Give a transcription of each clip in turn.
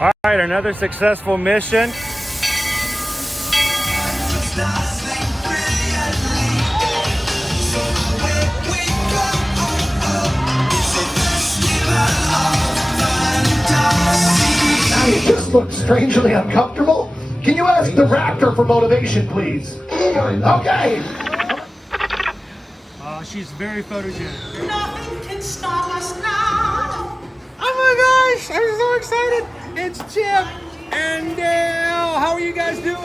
All right, another successful mission. You just look strangely uncomfortable. Can you ask the raptor for motivation, please? Okay. She's very photogenic. Nothing can stop us now. Oh my gosh, I'm so excited. It's Chip and Dale. How are you guys doing?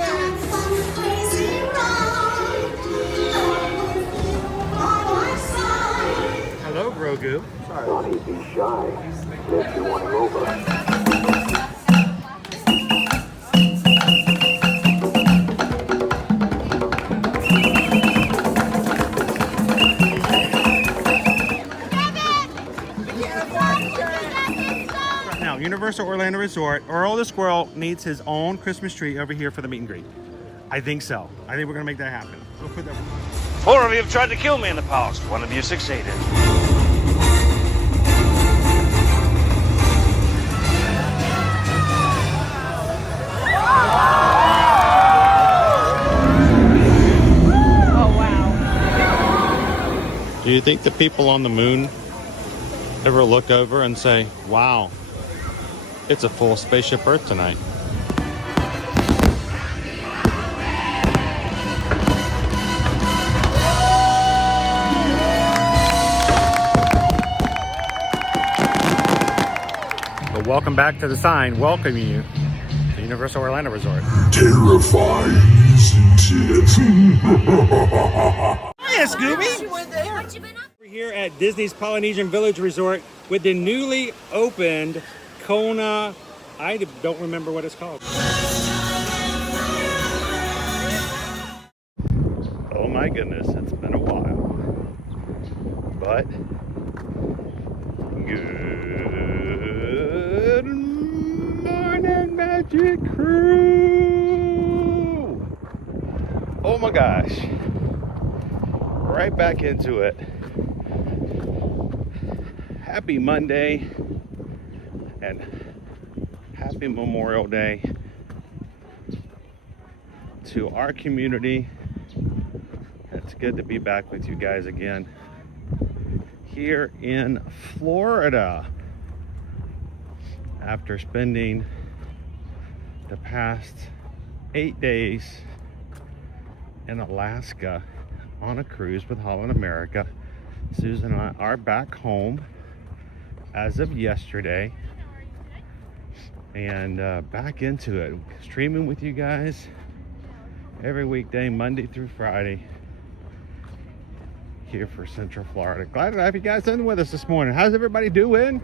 Hello, Grogu. Sorry. Johnny, be shy. If you want him over. Now, Universal Orlando Resort, Earl the Squirrel needs his own Christmas tree over here for the meet and greet. I think so. I think we're gonna make that happen. We'll put that. 4 of you have tried to kill me in the past. 1 of you succeeded. Do you think the people on the moon ever look over and say, wow, it's a full spaceship Earth tonight? But welcome back to the sign welcoming you to Universal Orlando Resort. Terrifying, isn't it? Hiya, Scooby! We're here at Disney's Polynesian Village Resort with the newly opened Kona. I don't remember what it's called. Oh my goodness, it's been a while. But good morning, Magic Crew! Oh my gosh. Right back into it. Happy Monday and happy Memorial Day to our community. It's good to be back with you guys again here in Florida after spending the past 8 days in Alaska on a cruise with Holland America. Susan and I are back home as of yesterday and back into it, streaming with you guys every weekday, Monday through Friday here for Central Florida. Glad to have you guys in with us this morning. How's everybody doing?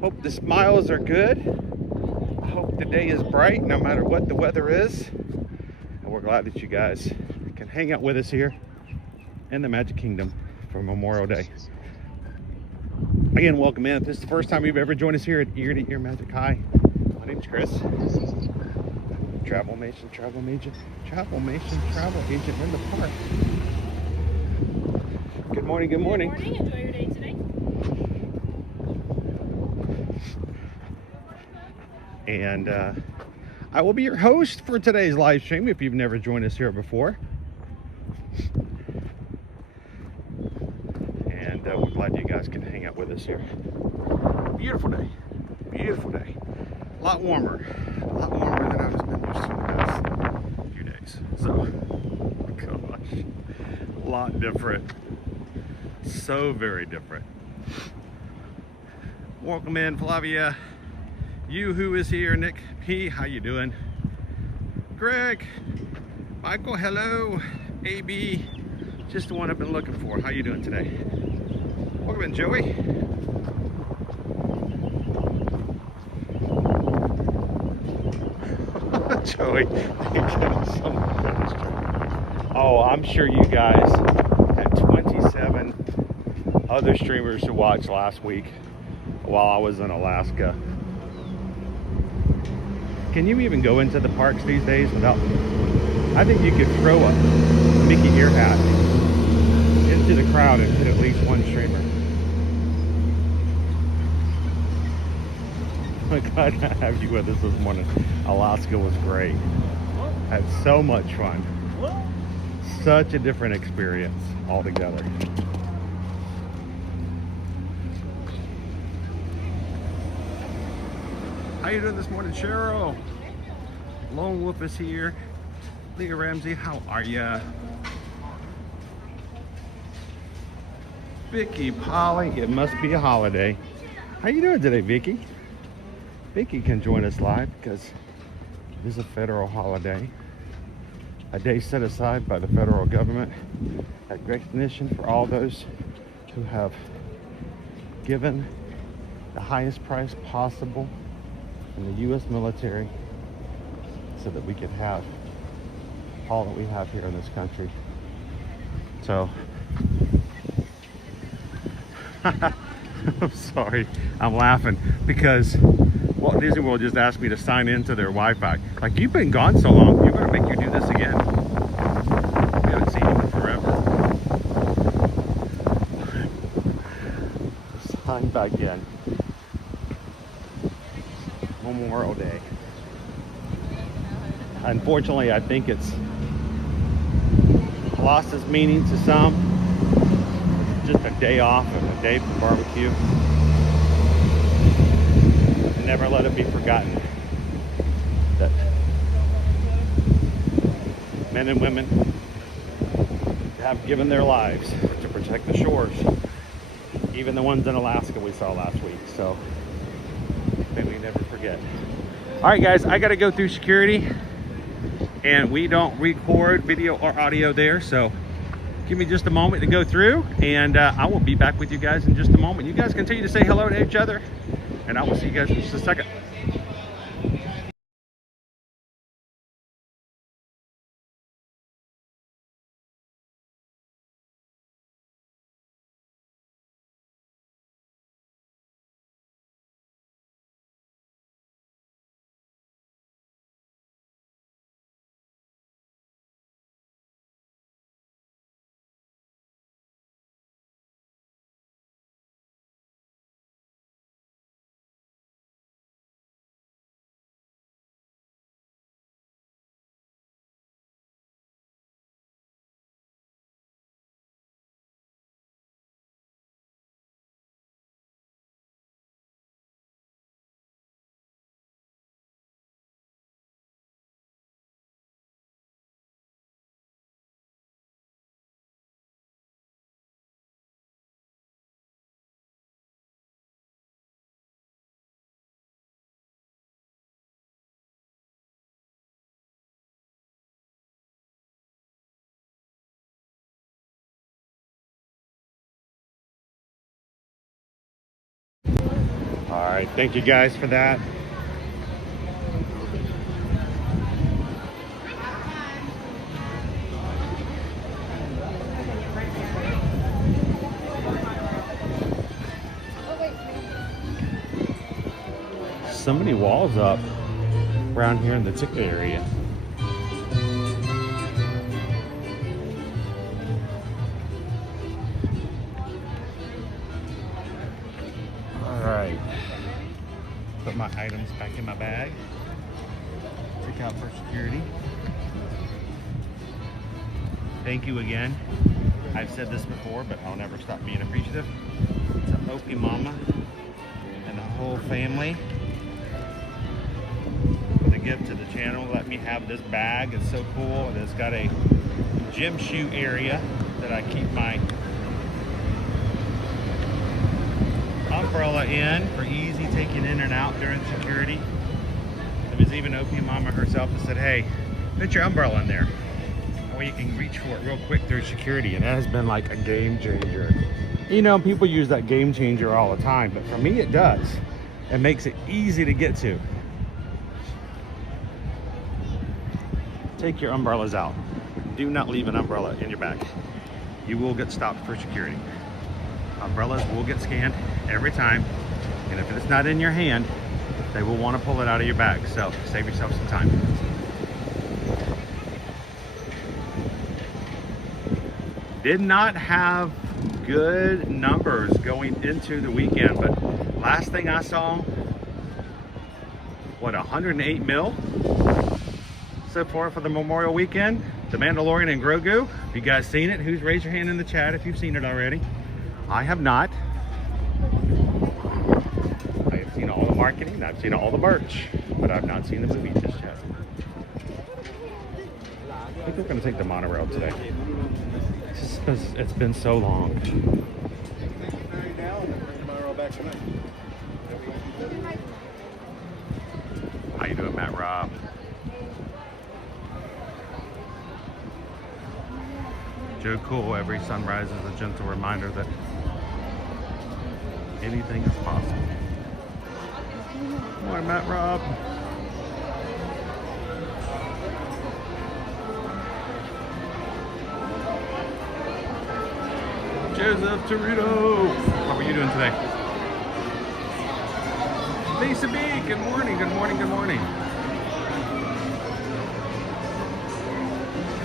Hope the smiles are good. I hope the day is bright no matter what the weather is, and we're glad that you guys can hang out with us here in the Magic Kingdom for Memorial Day. Again, welcome in. If this is the first time you've ever joined us here at Ear to Ear Magic. Hi, my name's Chris. Travel agent in the park. Good morning, good morning. Good morning, enjoy your day today. And I will be your host for today's live stream if you've never joined us here before. And we're glad you guys can hang out with us here. Beautiful day. Beautiful day. A lot warmer than I've been used to the past few days. So, gosh, a lot different. So very different. Welcome in, Flavia. You who is here, Nick P, how you doing? Greg, Michael, hello. AB, just the one I've been looking for. How you doing today? Welcome in, Joey. Joey, oh, I'm sure you guys had 27 other streamers to watch last week while I was in Alaska. Can you even go into the parks these days without... I think you could throw a Mickey ear hat into the crowd and hit at least one streamer. Glad to have you with us this morning. Alaska was great. Had so much fun. Such a different experience altogether. How you doing this morning, Cheryl? Lone Wolf is here. Leah Ramsey, how are ya? Vicky, Polly, it must be a holiday. How you doing today, Vicky? Vicky can join us live because it is a federal holiday. A day set aside by the federal government at recognition for all those who have given the highest price possible in the U.S. military so that we could have all that we have here in this country. So, I'm sorry, I'm laughing because Walt Disney World just asked me to sign into their Wi-Fi. Like, you've been gone so long, you're gonna make you do this again. We haven't seen you in forever. Sign back in. Memorial Day. Unfortunately, I think it's lost its meaning to some. It's just a day off and a day for barbecue. Never let it be forgotten that men and women have given their lives to protect the shores, even the ones in Alaska we saw last week. So may we never forget. All right, guys, I got to go through security, and we don't record video or audio there, so give me just a moment to go through, and I will be back with you guys in just a moment. You guys continue to say hello to each other, and I will see you guys in just a second. All right, thank you guys for that. So many walls up around here in the ticket area. All right, put my items back in my bag. Check out for security. Thank you again. I've said this before, but I'll never stop being appreciative to Opie Mama and the whole family for the gift to the channel. Let me have this bag. It's so cool, and it's got a gym shoe area that I keep my umbrella in for easy taking in and out during security. There was even Opie Mama herself that said, hey, put your umbrella in there, or you can reach for it real quick through security. And that has been like a game changer. You know, people use that game changer all the time, but for me it does. It makes it easy to get to. Take your umbrellas out. Do not leave an umbrella in your bag. You will get stopped for security. Umbrellas will get scanned every time, and if it's not in your hand, they will want to pull it out of your bag. So save yourself some time. Did not have good numbers going into the weekend, but last thing I saw, what, 108 mil so far for the Memorial Weekend. The Mandalorian and Grogu. Have you guys seen it? Who's raised your hand in the chat if you've seen it already? I have not. I have seen all the marketing, I've seen all the merch, but I've not seen the movie just yet. I think we're gonna take the monorail today. It's been so long. How you doing, Matt Rob? Joe Cool, every sunrise is a gentle reminder that anything is possible. Good morning, Matt Rob. Joseph Torito. How are you doing today? Lisa B, good morning, good morning, good morning.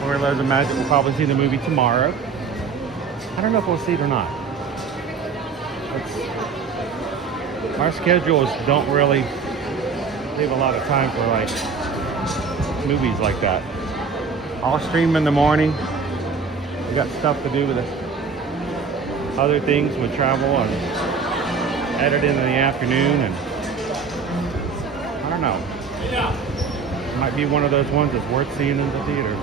Or Loves of Magic, we'll probably see the movie tomorrow. I don't know if we'll see it or not. Our schedules don't really leave a lot of time for like movies like that. I'll stream in the morning. We got stuff to do with other things with travel and editing in the afternoon, and I don't know. It might be one of those ones that's worth seeing in the theater.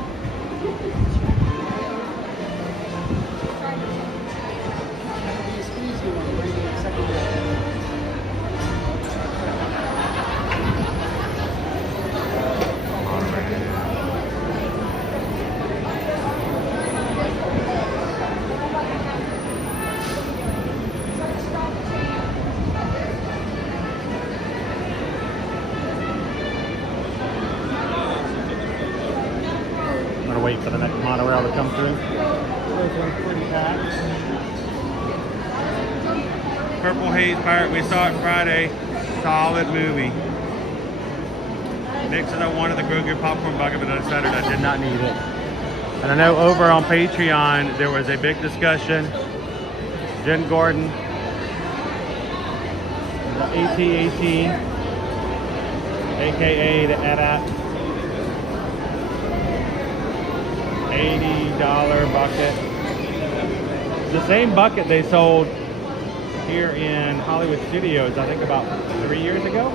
Wait for the next monorail to come through. This one's pretty packed. Purple Haze Pirate, we saw it Friday. Solid movie. Nick said I wanted the Grogu popcorn bucket, but I decided I did not need it. And I know over on Patreon there was a big discussion. Jen Gordon, the AT-AT, aka the AT-AT. $80 bucket. The same bucket they sold here in Hollywood Studios, I think about 4 years ago.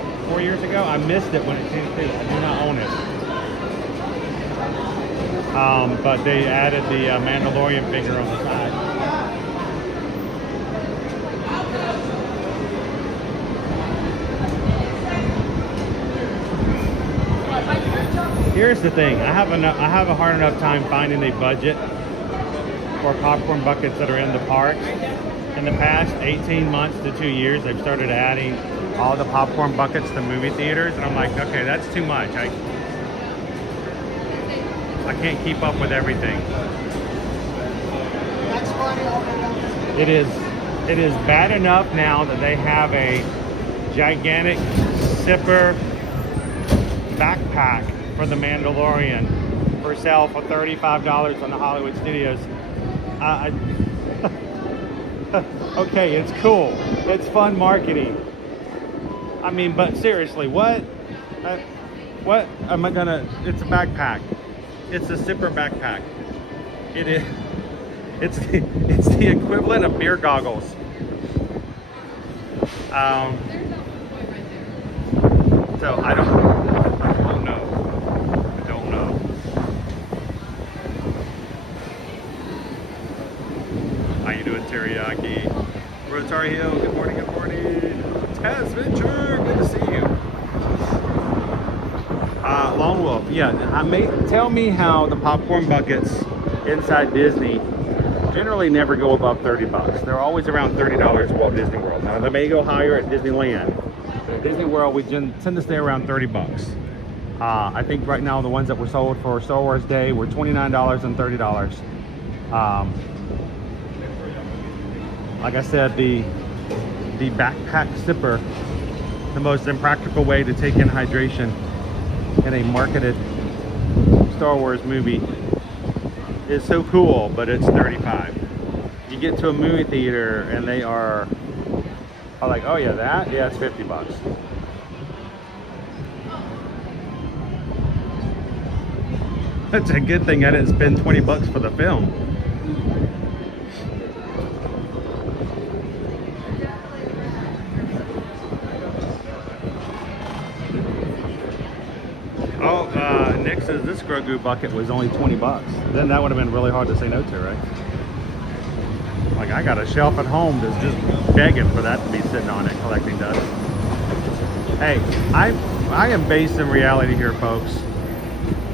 I missed it when it came through. I do not own it. But they added the Mandalorian figure on the side. Here's the thing, I have a hard enough time finding a budget for popcorn buckets that are in the parks. In the past 18 months to 2 years, they've started adding all the popcorn buckets to movie theaters, and I'm like, okay, that's too much. I can't keep up with everything. It is bad enough now that they have a gigantic zipper backpack for the Mandalorian for sale for $35 on the Hollywood Studios. Okay, it's cool. It's fun marketing. I mean, but seriously, what am I gonna? It's a backpack. It's a zipper backpack. It is. It's the equivalent of beer goggles. So I don't know. How you doing, Teriyaki? Rotary Hill, good morning, good morning. Taz Venture, good to see you. Lone Wolf, yeah, tell me how the popcorn buckets inside Disney generally never go above 30 bucks. They're always around $30 at Walt Disney World. Now they may go higher at Disneyland. At Disney World, we tend to stay around 30 bucks. I think right now the ones that were sold for Star Wars Day were $29 and $30. Like I said, the backpack zipper, the most impractical way to take in hydration in a marketed Star Wars movie, is so cool, but it's $35. You get to a movie theater and they are like, oh yeah, that? Yeah, it's $50. It's a good thing I didn't spend 20 bucks for the film. Oh, Nick says this Grogu bucket was only 20 bucks. Then that would have been really hard to say no to, right? Like, I got a shelf at home that's just begging for that to be sitting on it, collecting dust. Hey, I am based in reality here, folks.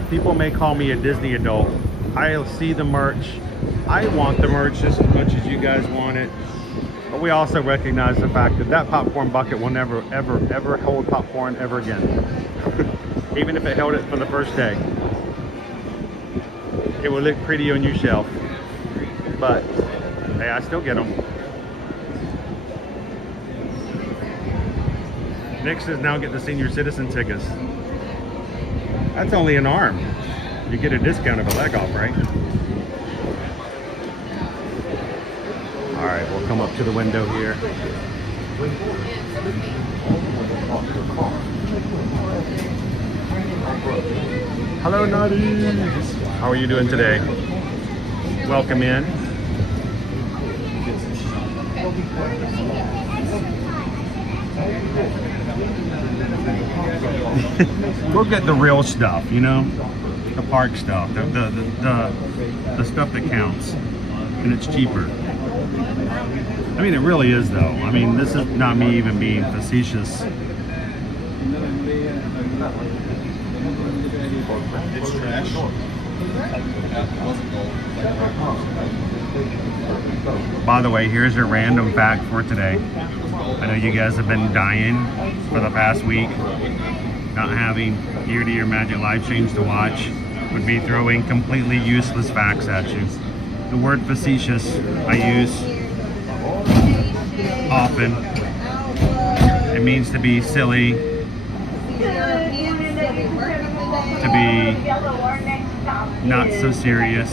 People may call me a Disney adult. I see the merch. I want the merch just as much as you guys want it. But we also recognize the fact that that popcorn bucket will never, ever, ever hold popcorn ever again. Even if it held it for the first day. It will look pretty on your shelf. But, hey, I still get them. Nick says now get the senior citizen tickets. That's only an arm. You get a discount of a leg off, right? All right, we'll come up to the window here. Hello, Nadi. How are you doing today? Welcome in. We'll get the real stuff, you know, the park stuff, the stuff that counts, and it's cheaper. I mean, it really is, though. I mean, this is not me even being facetious. It's trash. By the way, here's your random fact for today. I know you guys have been dying for the past week, not having Year to Year Magic live streams to watch, would be throwing completely useless facts at you. The word facetious I use often. It means to be silly, to be not so serious.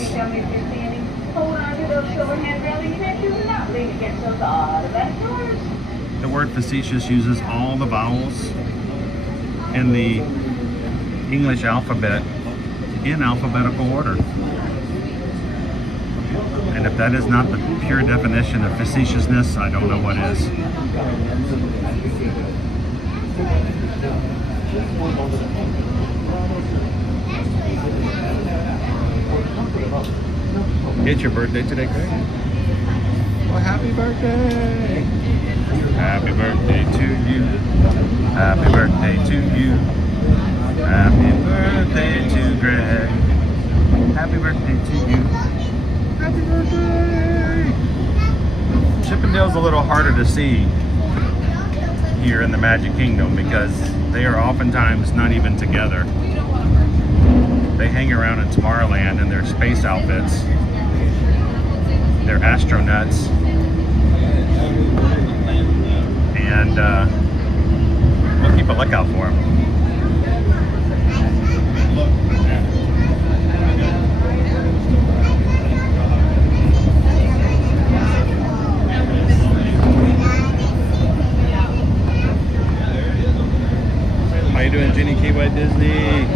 The word facetious uses all the vowels in the English alphabet in alphabetical order. And if that is not the pure definition of facetiousness, I don't know what is. It's your birthday today, Greg? Well, happy birthday! Happy birthday to you. Happy birthday to you. Happy birthday to Greg. Happy birthday to you. Happy birthday! Chippendale's a little harder to see here in the Magic Kingdom because they are oftentimes not even together. They hang around in Tomorrowland in their space outfits. They're astronauts. And we'll keep a lookout for them. How you doing, Jenny Key Disney?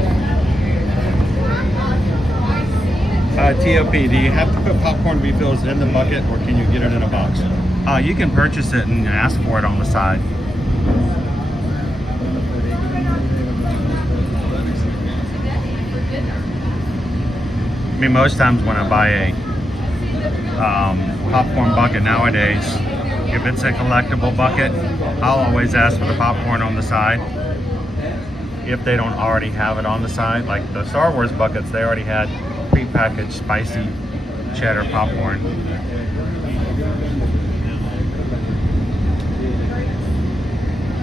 TOP, do you have to put popcorn refills in the bucket or can you get it in a box? You can purchase it and ask for it on the side. I mean, most times when I buy a popcorn bucket nowadays, if it's a collectible bucket, I'll always ask for the popcorn on the side. If they don't already have it on the side, like the Star Wars buckets, they already had pre-packaged spicy cheddar popcorn.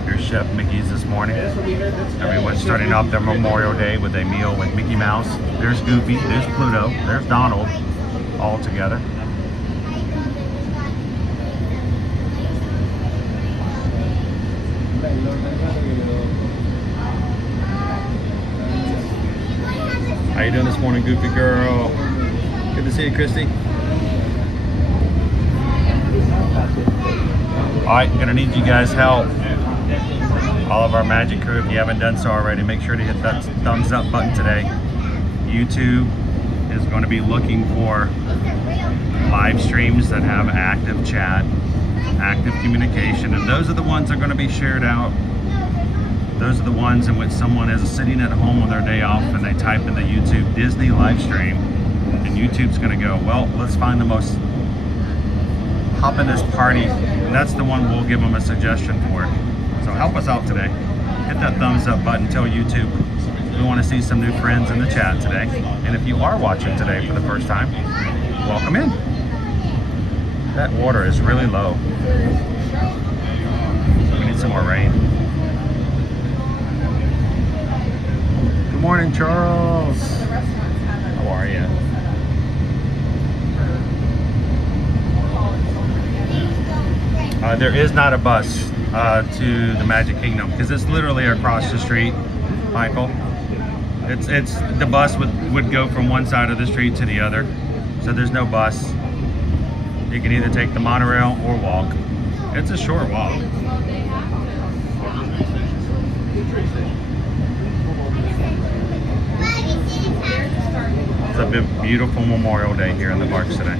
Here's Chef Mickey's this morning. Everyone's starting off their Memorial Day with a meal with Mickey Mouse. There's Goofy, there's Pluto, there's Donald, all together. How you doing this morning, Goofy girl? Good to see you, Christy. Alright, gonna need you guys' help. All of our Magic crew, if you haven't done so already, make sure to hit that thumbs up button today. YouTube is going to be looking for live streams that have active chat, active communication, and those are the ones that are going to be shared out. Those are the ones in which someone is sitting at home on their day off and they type in the YouTube Disney live stream, and YouTube's going to go, well, let's find the most hop in this party, and that's the one we'll give them a suggestion for. So help us out today. Hit that thumbs up button. Tell YouTube we want to see some new friends in the chat today. And if you are watching today for the first time, welcome in. That water is really low. We need some more rain. Good morning, Charles. How are you? There is not a bus to the Magic Kingdom because it's literally across the street, Michael. It's the bus would go from one side of the street to the other, so there's no bus. You can either take the monorail or walk. It's a short walk. It's a beautiful Memorial Day here in the parks today.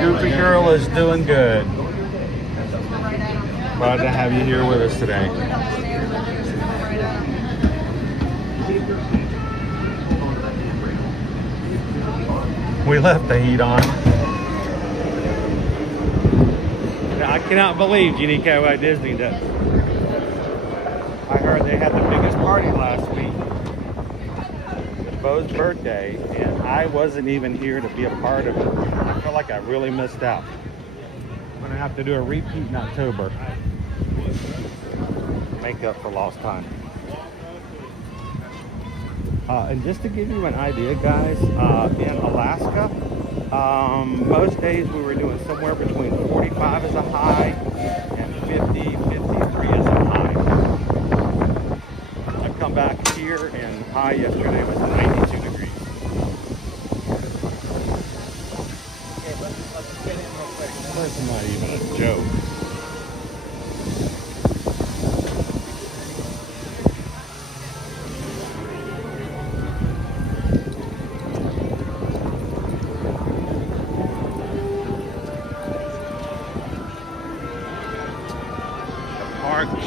Goofy girl is doing good. Glad to have you here with us today. We left the heat on. I cannot believe Unico at Disney does. I heard they had the biggest party last week. Bo's birthday, and I wasn't even here to be a part of it. I feel like I really missed out. I'm gonna have to do a repeat in October. Make up for lost time. And just to give you an idea, guys, in Alaska, most days we were doing somewhere between 45 as a high and 50, 53 as a high. I've come back here and high yesterday was 92 degrees. That's not even a joke.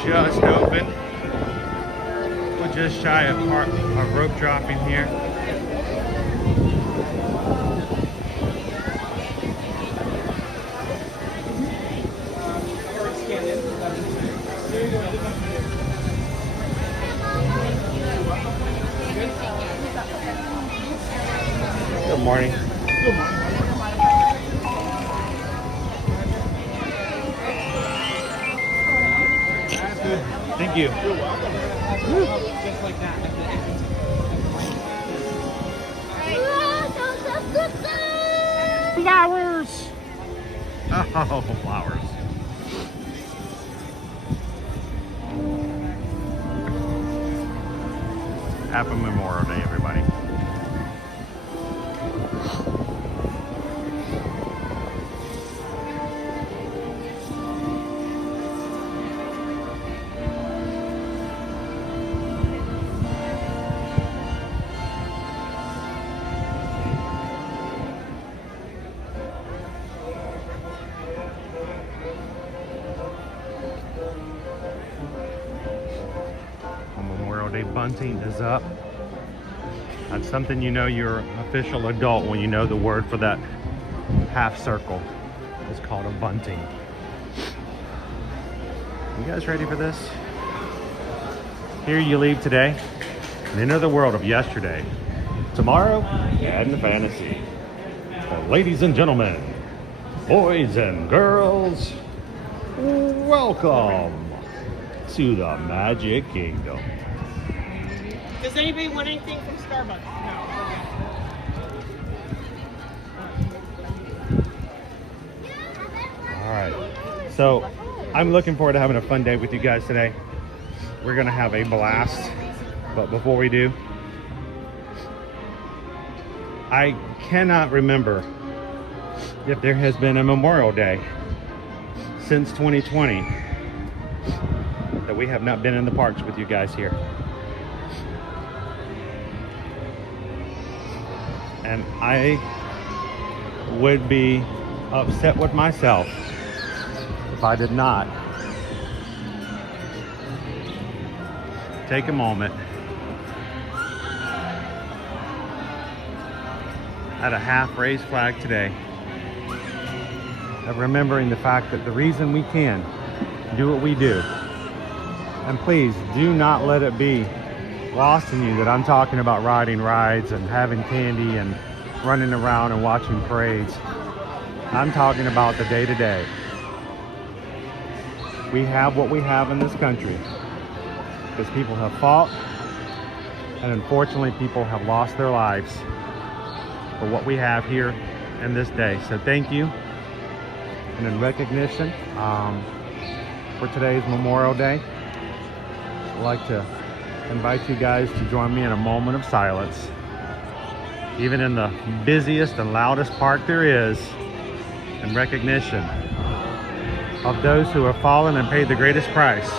Just opened. We're just shy of rope dropping here. Good morning. Good morning. Thank you. You're welcome. Just like that. Flowers. Oh, flowers. Happy Memorial Day, everybody. Bunting is up. That's something you know you're an official adult when you know the word for that half circle. It's called a bunting. You guys ready for this? Here you leave today and enter the world of yesterday. Tomorrow, add in fantasy. So, ladies and gentlemen, boys and girls, welcome to the Magic Kingdom. Does anybody want anything from Starbucks? No. All right. So I'm looking forward to having a fun day with you guys today. We're gonna have a blast, but before we do, I cannot remember if there has been a Memorial Day since 2020 that we have not been in the parks with you guys here. And I would be upset with myself if I did not take a moment at a half raised flag today of remembering the fact that the reason we can do what we do, and please do not let it be lost in you that I'm talking about riding rides and having candy and running around and watching parades. I'm talking about the day-to-day. We have what we have in this country because people have fought, and unfortunately people have lost their lives for what we have here in this day. So thank you. And in recognition for today's Memorial Day, I'd like to invite you guys to join me in a moment of silence, even in the busiest and loudest park there is, in recognition of those who have fallen and paid the greatest price.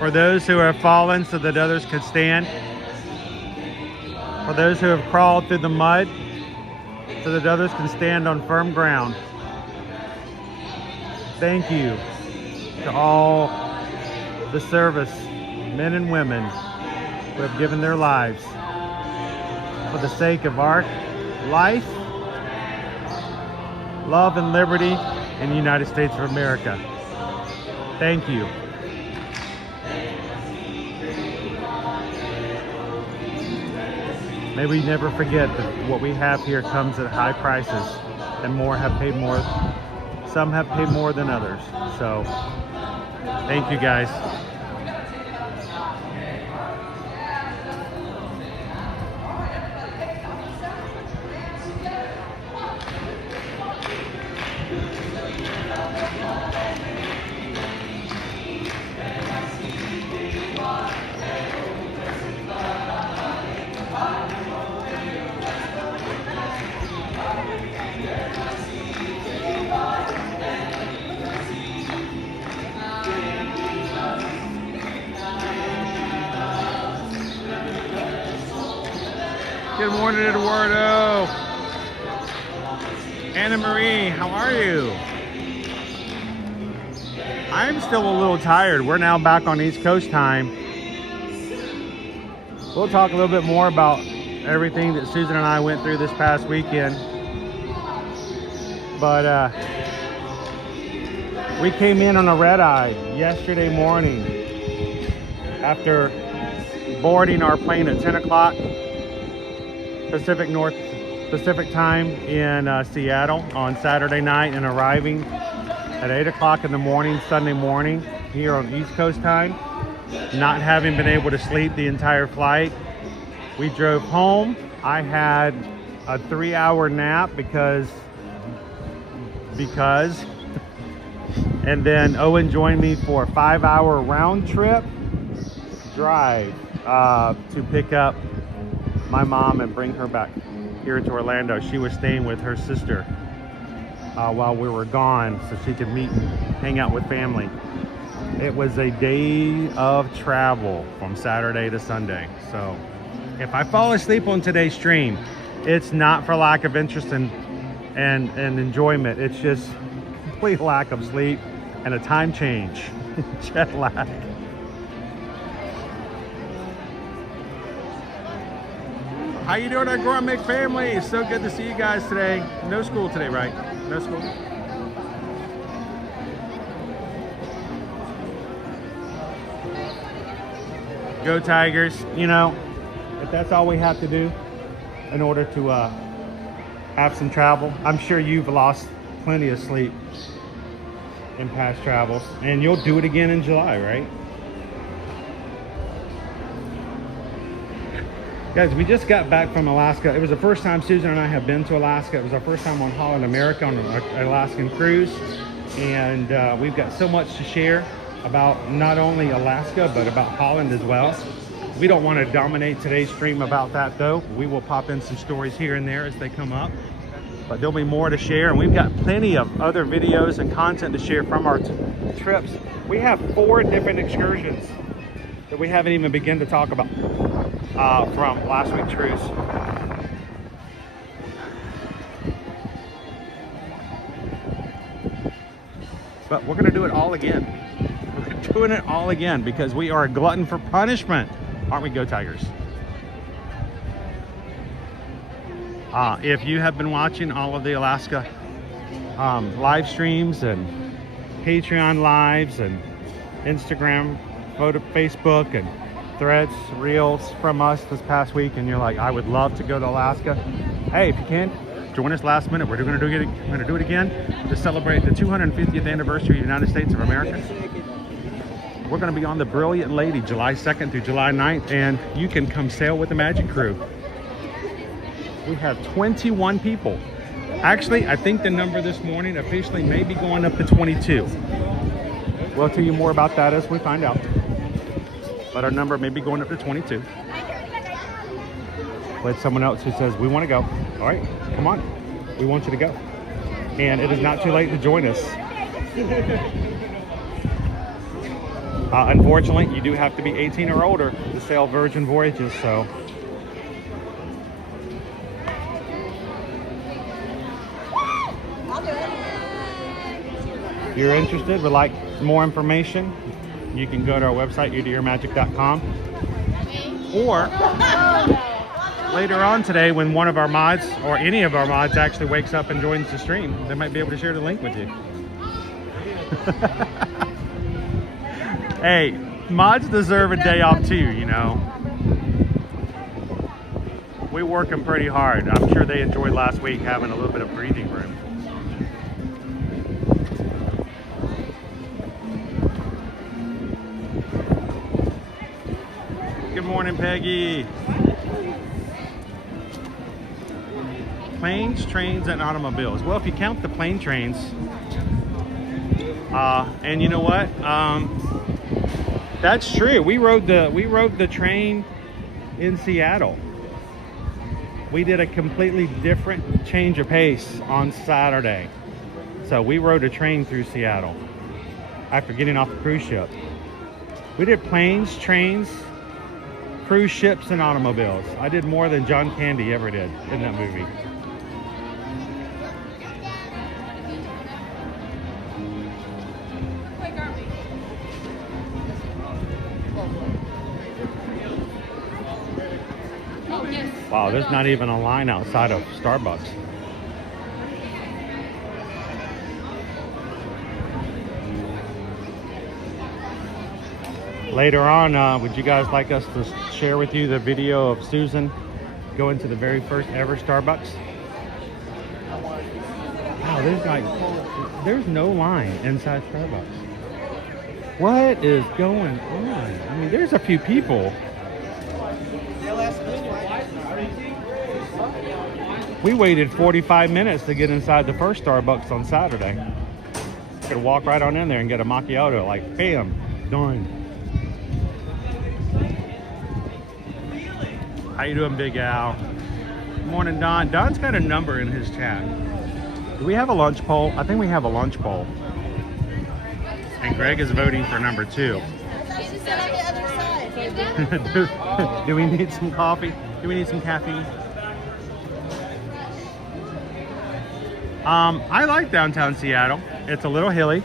For those who have fallen so that others could stand. For those who have crawled through the mud so that others can stand on firm ground. Thank you to all the service men and women who have given their lives for the sake of our life, love, and liberty in the United States of America. Thank you. May we never forget that what we have here comes at high prices, and some have paid more than others. So, thank you guys. Good morning, Eduardo. Anna Marie, how are you? I'm still a little tired. We're now back on East Coast time. We'll talk a little bit more about everything that Susan and I went through this past weekend. But we came in on a red eye yesterday morning after boarding our plane at 10 o'clock Pacific time in Seattle on Saturday night, and arriving at 8 o'clock in the morning Sunday morning here on East Coast time, not having been able to sleep the entire flight. We drove home. I had a 3-hour nap because and then Owen joined me for a 5-hour round trip drive to pick up my mom and bring her back here to Orlando. She was staying with her sister while we were gone, so she could meet and hang out with family. It was a day of travel from Saturday to Sunday. So if I fall asleep on today's stream, it's not for lack of interest and enjoyment. It's just complete lack of sleep and a time change. Jet lag. How you doing, our gourmet family? It's so good to see you guys today. No school today, right? No school. Go Tigers. You know, if that's all we have to do in order to have some travel, I'm sure you've lost plenty of sleep in past travels, and you'll do it again in July, right? Guys, we just got back from Alaska. It was the first time Susan and I have been to Alaska. It was our first time on Holland America on an Alaskan cruise. And we've got so much to share about not only Alaska, but about Holland as well. We don't want to dominate today's stream about that though. We will pop in some stories here and there as they come up. But there'll be more to share. And we've got plenty of other videos and content to share from our trips. We have 4 different excursions that we haven't even begun to talk about. From last week's cruise. But we're going to do it all again. We're doing it all again because we are a glutton for punishment. Aren't we, Go Tigers? If you have been watching all of the Alaska live streams and Patreon lives and Instagram, Facebook, and threads, reels from us this past week, and you're like, I would love to go to Alaska. Hey, if you can, join us last minute. We're going to do it again to celebrate the 250th anniversary of the United States of America. We're going to be on the Brilliant Lady July 2nd through July 9th, and you can come sail with the Magic Crew. We have 21 people. Actually, I think the number this morning officially may be going up to 22. We'll tell you more about that as we find out. But our number may be going up to 22. With someone else who says, we want to go. All right, come on. We want you to go. And it is not too late to join us. Unfortunately, you do have to be 18 or older to sail Virgin Voyages, so. If you're interested, would like more information, you can go to our website, udoyourmagic.com. Or later on today, when one of our mods or any of our mods actually wakes up and joins the stream, they might be able to share the link with you. Hey, mods deserve a day off too, you know. We work them pretty hard. I'm sure they enjoyed last week having a little bit of breathing room. Good morning, Peggy. Planes, trains, and automobiles. Well, if you count the plane trains, and you know what? That's true. We rode the train in Seattle. We did a completely different change of pace on Saturday. So we rode a train through Seattle after getting off the cruise ship. We did planes, trains, cruise ships, and automobiles. I did more than John Candy ever did in that movie. Wow, there's not even a line outside of Starbucks. Later on, would you guys like us to share with you the video of Susan going to the very first ever Starbucks? Wow, there's no line inside Starbucks. What is going on? I mean, there's a few people. We waited 45 minutes to get inside the first Starbucks on Saturday. Could walk right on in there and get a macchiato, like, bam, done. How you doing, Big Al? Morning, Don. Don's got a number in his chat. Do we have a lunch poll? I think we have a lunch poll. And Greg is voting for number 2. I thought she said on the other side. do we need some coffee? Do we need some caffeine? I like downtown Seattle. It's a little hilly.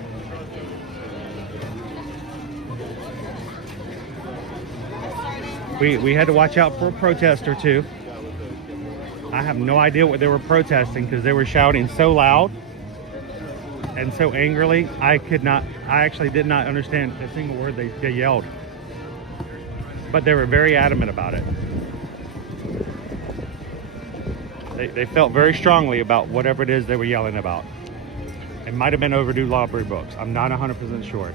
We had to watch out for a protest or two. I have no idea what they were protesting because they were shouting so loud and so angrily. I actually did not understand a single word they yelled. But they were very adamant about it. They felt very strongly about whatever it is they were yelling about. It might have been overdue library books. I'm not 100% sure.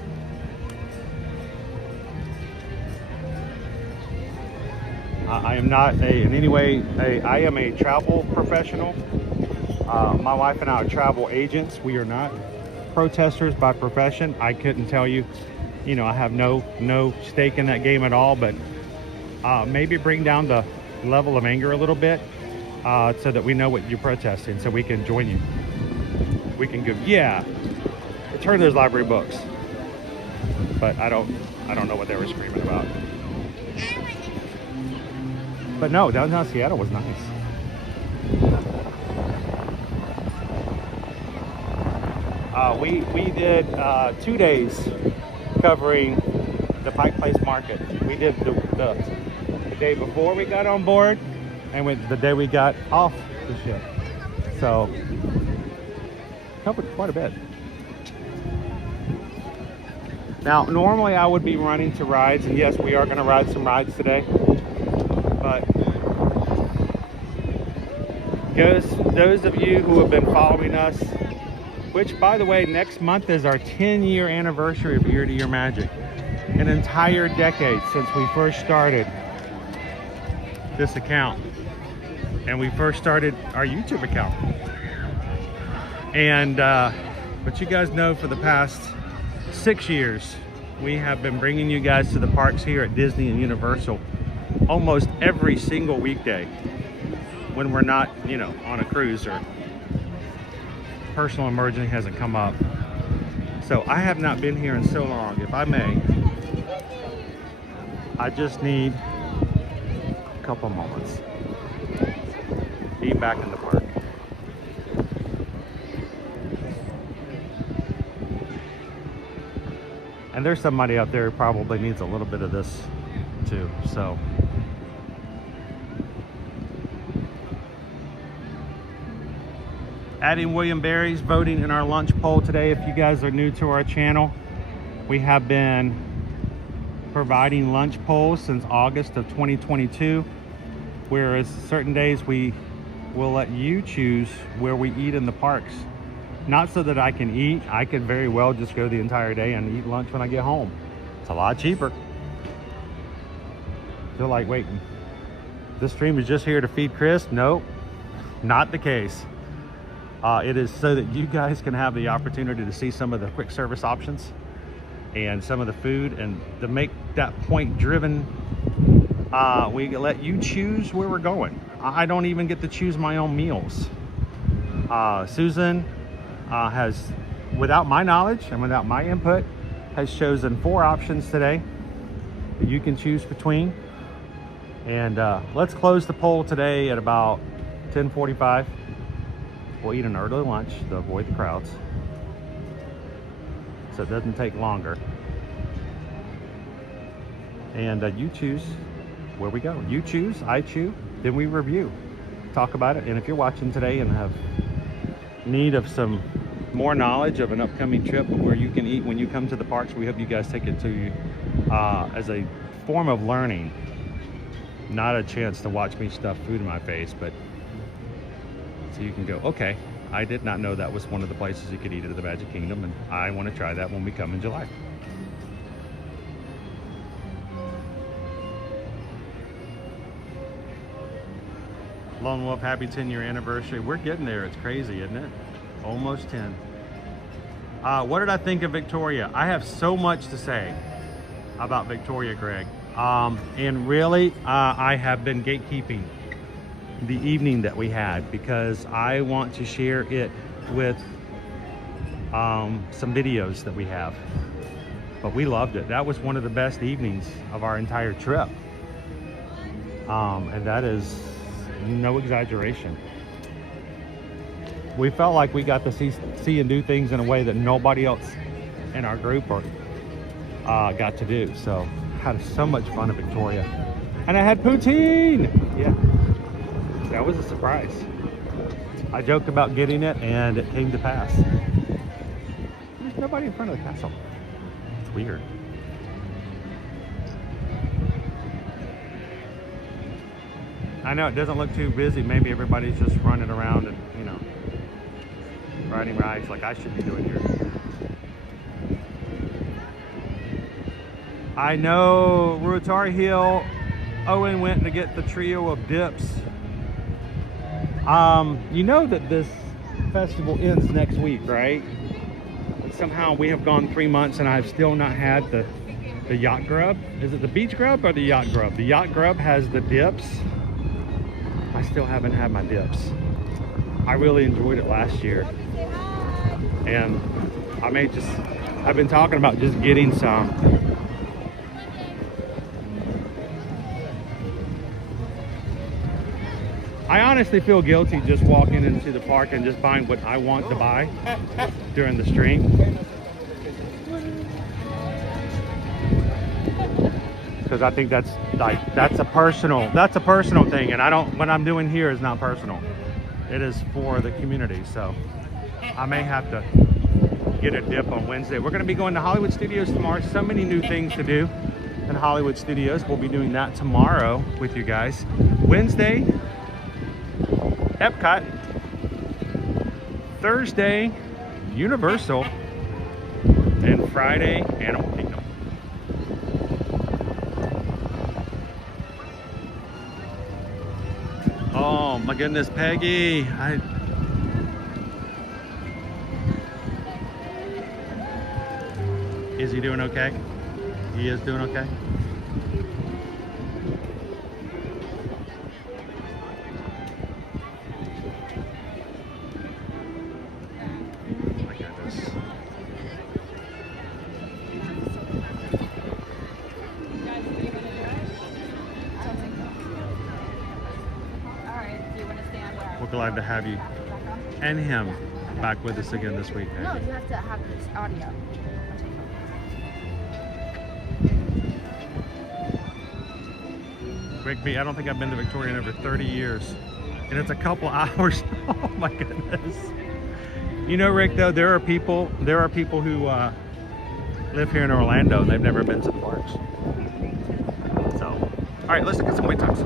I am not in any way, I am a travel professional. My wife and I are travel agents. We are not protesters by profession. I couldn't tell you, I have no stake in that game at all, but maybe bring down the level of anger a little bit so that we know what you're protesting, so we can join you. We can go, yeah, return those library books. But I don't know what they were screaming about. But no, downtown Seattle was nice. We did 2 days covering the Pike Place Market. We did the day before we got on board and the day we got off the ship. So covered quite a bit. Now, normally I would be running to rides, and yes, we are going to ride some rides today. But those of you who have been following us, which by the way, next month is our 10-year anniversary of Year to Year Magic. An entire decade since we first started this account. And we first started our YouTube account. And but you guys know, for the past 6 years, we have been bringing you guys to the parks here at Disney and Universal almost every single weekday when we're not, on a cruise or personal emergency hasn't come up. So I have not been here in so long. If I may, I just need a couple moments. Be back in the park. And there's somebody out there who probably needs a little bit of this too, so. Adding William Berry's voting in our lunch poll today. If you guys are new to our channel, we have been providing lunch polls since August of 2022, whereas certain days we will let you choose where we eat in the parks. Not so that I can eat. I could very well just go the entire day and eat lunch when I get home. It's a lot cheaper. Feel like waiting. This stream is just here to feed Chris? Nope, not the case. It is so that you guys can have the opportunity to see some of the quick service options and some of the food, and to make that point driven, we let you choose where we're going. I don't even get to choose my own meals. Susan has, without my knowledge and without my input, has chosen 4 options today that you can choose between. And let's close the poll today at about 10:45. We'll eat an early lunch to avoid the crowds, so it doesn't take longer. And you choose where we go. You choose, I choose, then we review, talk about it. And if you're watching today and have need of some more knowledge of an upcoming trip where you can eat when you come to the parks, we hope you guys take it to you as a form of learning, not a chance to watch me stuff food in my face, but so you can go, okay, I did not know that was one of the places you could eat at the Magic Kingdom, and I want to try that when we come in July. Lone Wolf, happy 10-year anniversary. We're getting there. It's crazy, isn't it? Almost 10. What did I think of Victoria? I have so much to say about Victoria, Greg. And really, I have been gatekeeping the evening that we had because I want to share it with some videos that we have. but we loved it. That was one of the best evenings of our entire trip. And that is no exaggeration. We felt like we got to see and do things in a way that nobody else in our group got to do. So had so much fun at Victoria. And I had poutine. Yeah, that was a surprise. I joked about getting it and it came to pass. There's nobody in front of the castle. It's weird. I know it doesn't look too busy. Maybe everybody's just running around and, you know, riding rides like I should be doing here. I know Ruatari Hill, Owen went to get the trio of dips. You know that this festival ends next week, right? But somehow we have gone 3 months and I've still not had the yacht grub. Is it the beach grub or the yacht grub? The yacht grub has the dips. I still haven't had my dips. I really enjoyed it last year. And I've been talking about just getting some. I honestly feel guilty just walking into the park and just buying what I want to buy during the stream. Because I think that's a personal thing, and what I'm doing here is not personal. It is for the community. So I may have to get a dip on Wednesday. We're going to be going to Hollywood Studios tomorrow. So many new things to do in Hollywood Studios. We'll be doing that tomorrow with you guys. Wednesday, Epcot. Thursday, Universal. And Friday, Animal Kingdom. Oh my goodness, Peggy. Is he doing okay? He is doing okay? My goodness. We're glad to have you and him back with us again this week. No, you have to have this audio. Rigby, I don't think I've been to Victoria in over 30 years. And it's a couple hours. Oh my goodness. You know, Rick, though, there are people who live here in Orlando and they've never been to the parks. So, all right, let's look at some wait times.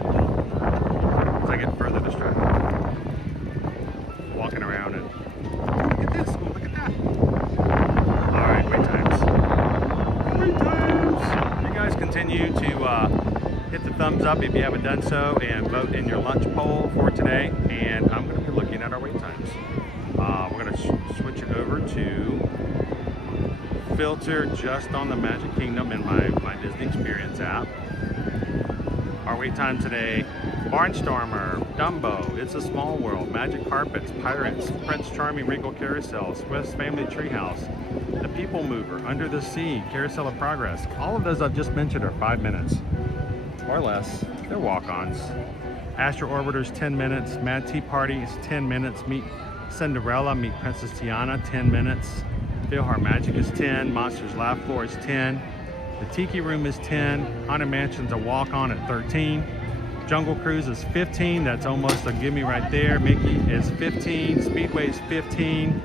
As I get further distracted. Walking around and, look at this, look at that. All right, wait times. Wait times. You guys continue to hit the thumbs up if you haven't done so and vote in your lunch poll for today. And I'm going to be looking at our wait times. We're going to switch it over to filter just on the Magic Kingdom in my Disney Experience app. Our wait time today: Barnstormer, Dumbo, It's a Small World, Magic Carpets, Pirates, Prince Charming Regal Carousel, Swiss Family Treehouse, The People Mover, Under the Sea, Carousel of Progress. All of those I've just mentioned are 5 minutes. Or less. They're walk-ons. Astro Orbiter's 10 minutes. Mad Tea Party is 10 minutes. Meet Cinderella, Meet Princess Tiana, 10 minutes. PhilharMagic is 10. Monsters Laugh Floor is 10. The Tiki Room is 10. Haunted Mansion's a walk-on at 13. Jungle Cruise is 15. That's almost a gimme right there. Mickey is 15. Speedway is 15.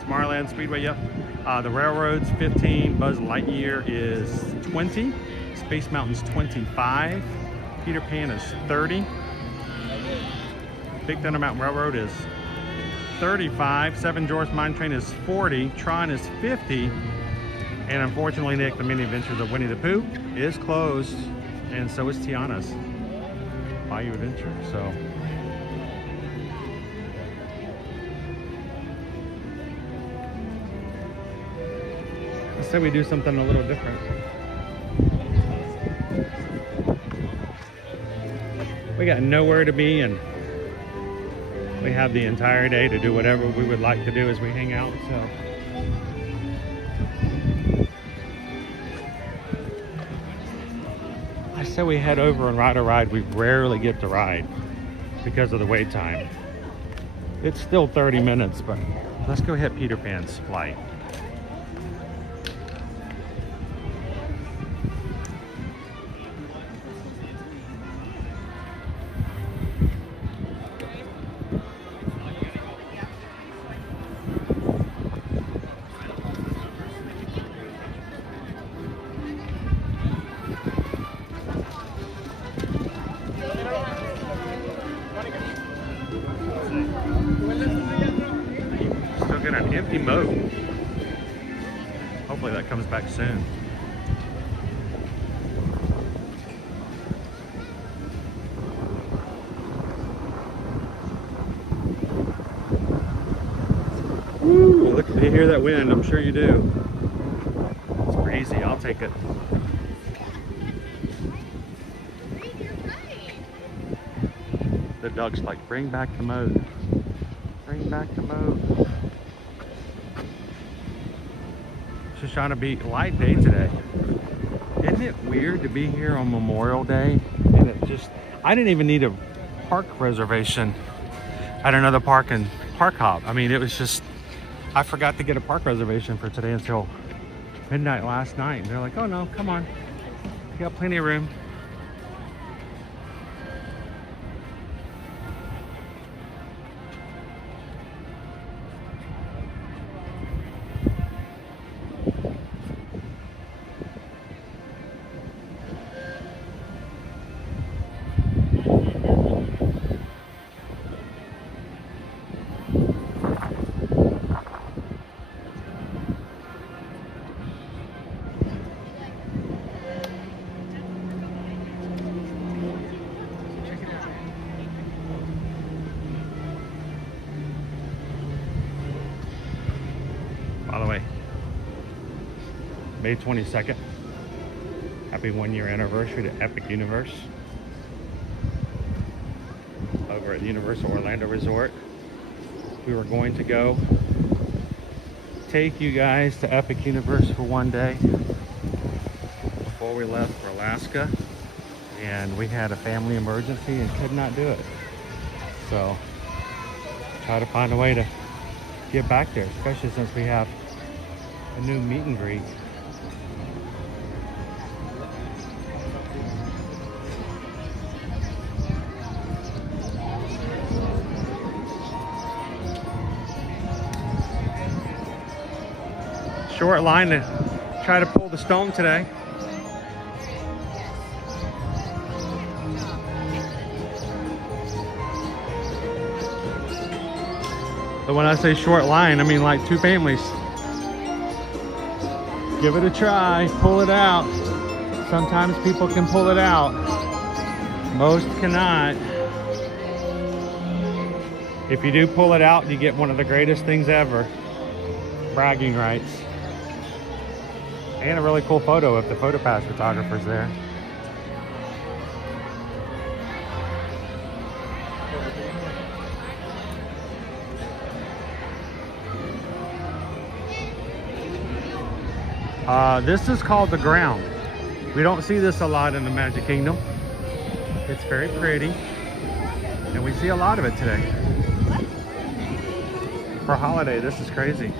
Tomorrowland Speedway, yep. The Railroad's 15. Buzz Lightyear is 20. Space Mountain's 25. Peter Pan is 30. Big Thunder Mountain Railroad is 35. Seven Dwarfs Mine Train is 40. Tron is 50. And unfortunately, Nick, the Mini Adventures of Winnie the Pooh is closed. And so is Tiana's Bayou Adventure. So let's say we do something a little different. We got nowhere to be, and we have the entire day to do whatever we would like to do as we hang out. So say we head over and ride a ride we rarely get to ride because of the wait time. It's still 30 minutes, but let's go hit Peter Pan's flight. Still got an empty mode. Hopefully that comes back soon. Woo, look, you hear that wind? I'm sure you do. It's breezy. I'll take it. The dog's like, bring back the mode. Bring back the mode. Just trying to be light day today. Isn't it weird to be here on Memorial Day? And it just, I didn't even need a park reservation at another park and park hop. I mean, it was just, I forgot to get a park reservation for today until midnight last night. And they're like, oh no, come on. You got plenty of room. By the way, May 22nd, happy 1-year anniversary to Epic Universe over at Universal Orlando Resort. We were going to go take you guys to Epic Universe for one day before we left for Alaska, and we had a family emergency and could not do it. So try to find a way to get back there, especially since we have a new meet and greet. Short line to try to pull the stone today. But when I say short line, I mean like 2 families. Give it a try, pull it out. Sometimes people can pull it out. Most cannot. If you do pull it out, you get one of the greatest things ever. Bragging rights. And a really cool photo if the PhotoPass photographer's there. This is called the ground. We don't see this a lot in the Magic Kingdom. It's very pretty, and we see a lot of it today. For a holiday, this is crazy.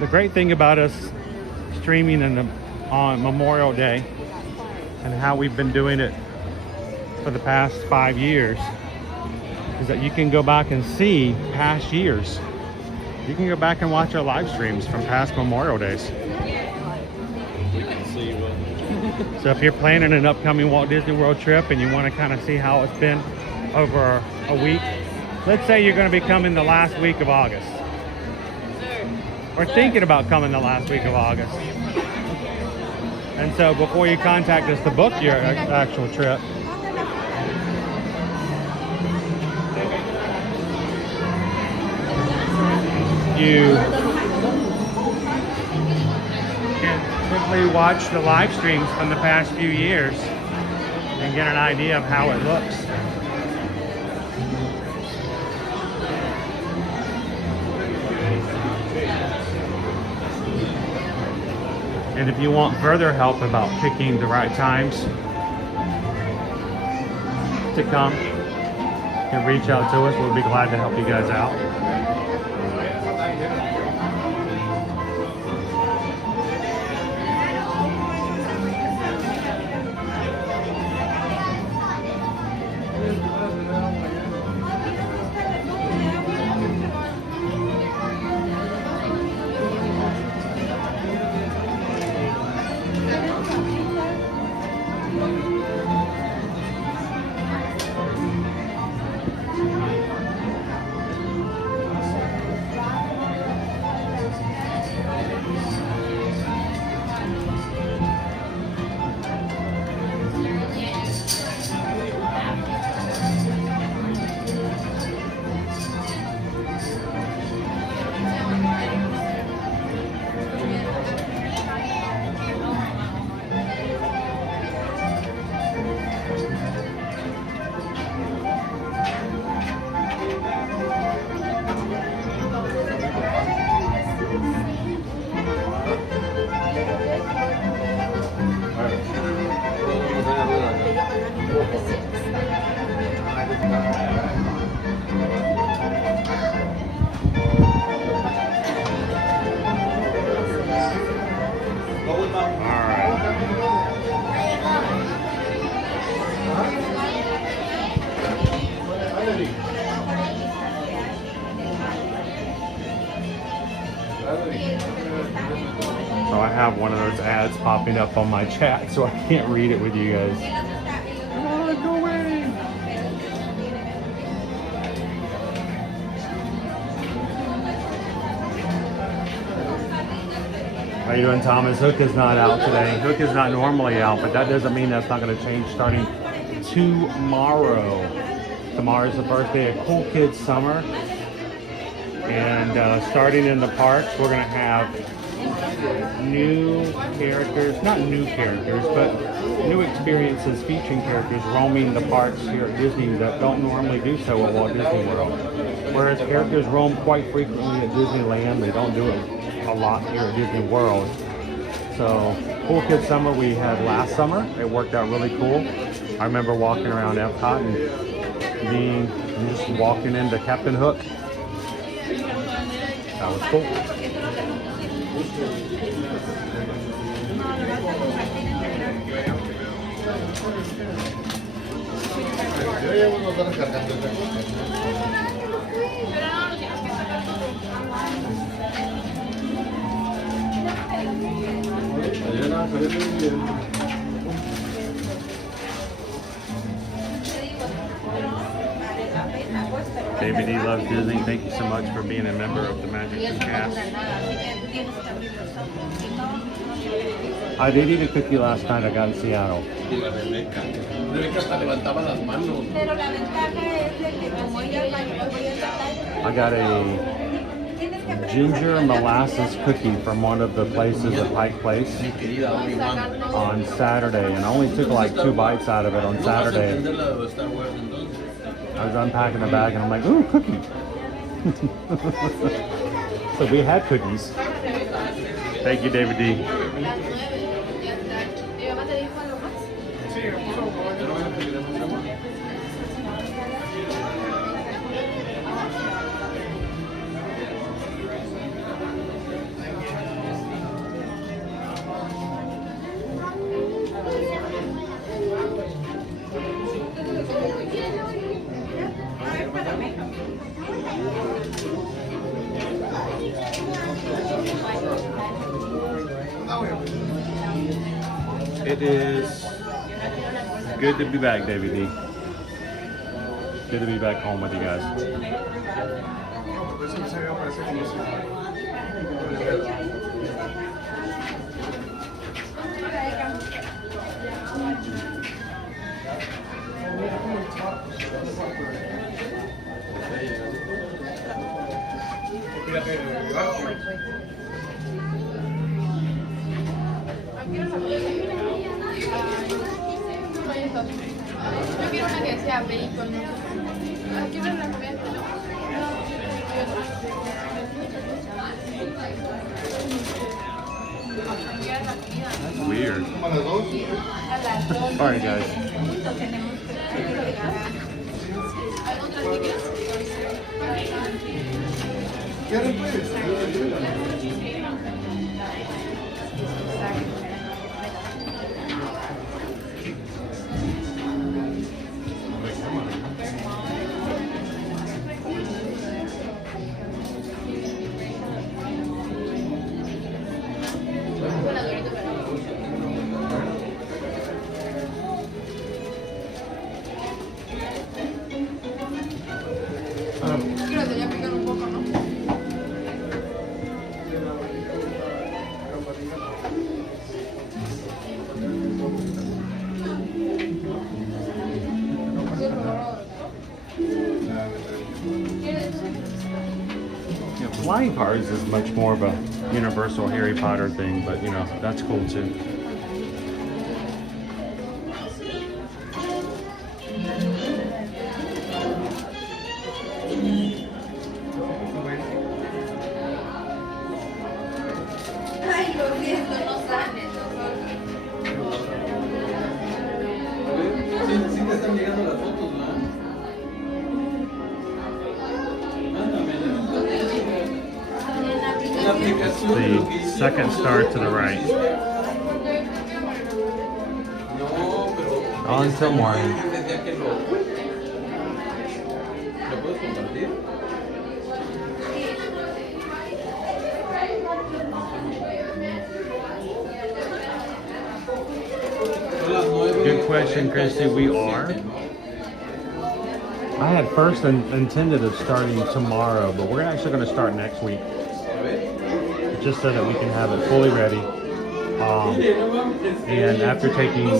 The great thing about us streaming on Memorial Day and how we've been doing it for the past 5 years is that you can go back and see past years. You can go back and watch our live streams from past Memorial Days. So if you're planning an upcoming Walt Disney World trip and you want to kind of see how it's been over a week, let's say you're going to be coming the last week of August. Or thinking about coming the last week of August. And so before you contact us to book your actual trip, you can quickly watch the live streams from the past few years and get an idea of how it looks. And if you want further help about picking the right times to come, you can reach out to us. We'll be glad to help you guys out. So I have one of those ads popping up on my chat, so I can't read it with you guys. Come on, go away! How you doing, Thomas? Hook is not out today. Hook is not normally out, but that doesn't mean that's not going to change starting tomorrow. Tomorrow is the first day of Cool Kids Summer. And starting in the parks, we're going to have new characters, not new characters, but new experiences featuring characters roaming the parks here at Disney that don't normally do so at Walt Disney World. Whereas characters roam quite frequently at Disneyland, they don't do it a lot here at Disney World. So, Cool Kids Summer we had last summer. It worked out really cool. I remember walking around Epcot and just walking into Captain Hook. That was cool. David D loves Disney. Thank you so much for being a member of the Magic Cast. I did eat a cookie last night. I got in Seattle. I got a ginger molasses cookie from one of the places at Pike Place on Saturday, and I only took like 2 bites out of it on Saturday. I was unpacking the bag and I'm like, ooh, cookie. So we had cookies. Thank you, David D. It is good to be back, David D. Good to be back home with you guys. Yo quiero una que sea bacon. Aquí ven la comida. Weird. Alright, guys. Creo que ya pican un poco, ¿no? Flying cars is much more of a universal Harry Potter thing, but you know, that's cool too. Ay, lo siento, no sale. Sí, sí te están llegando las fotos, ¿verdad? Mándame la aplicación. The second star to the right. No, pero. On till morning. Decía que ¿lo puedes compartir? Son las 9. Good question, Christy. We are. I had first intended of starting tomorrow, but we're actually going to start next week, just so that we can have it fully ready. And after taking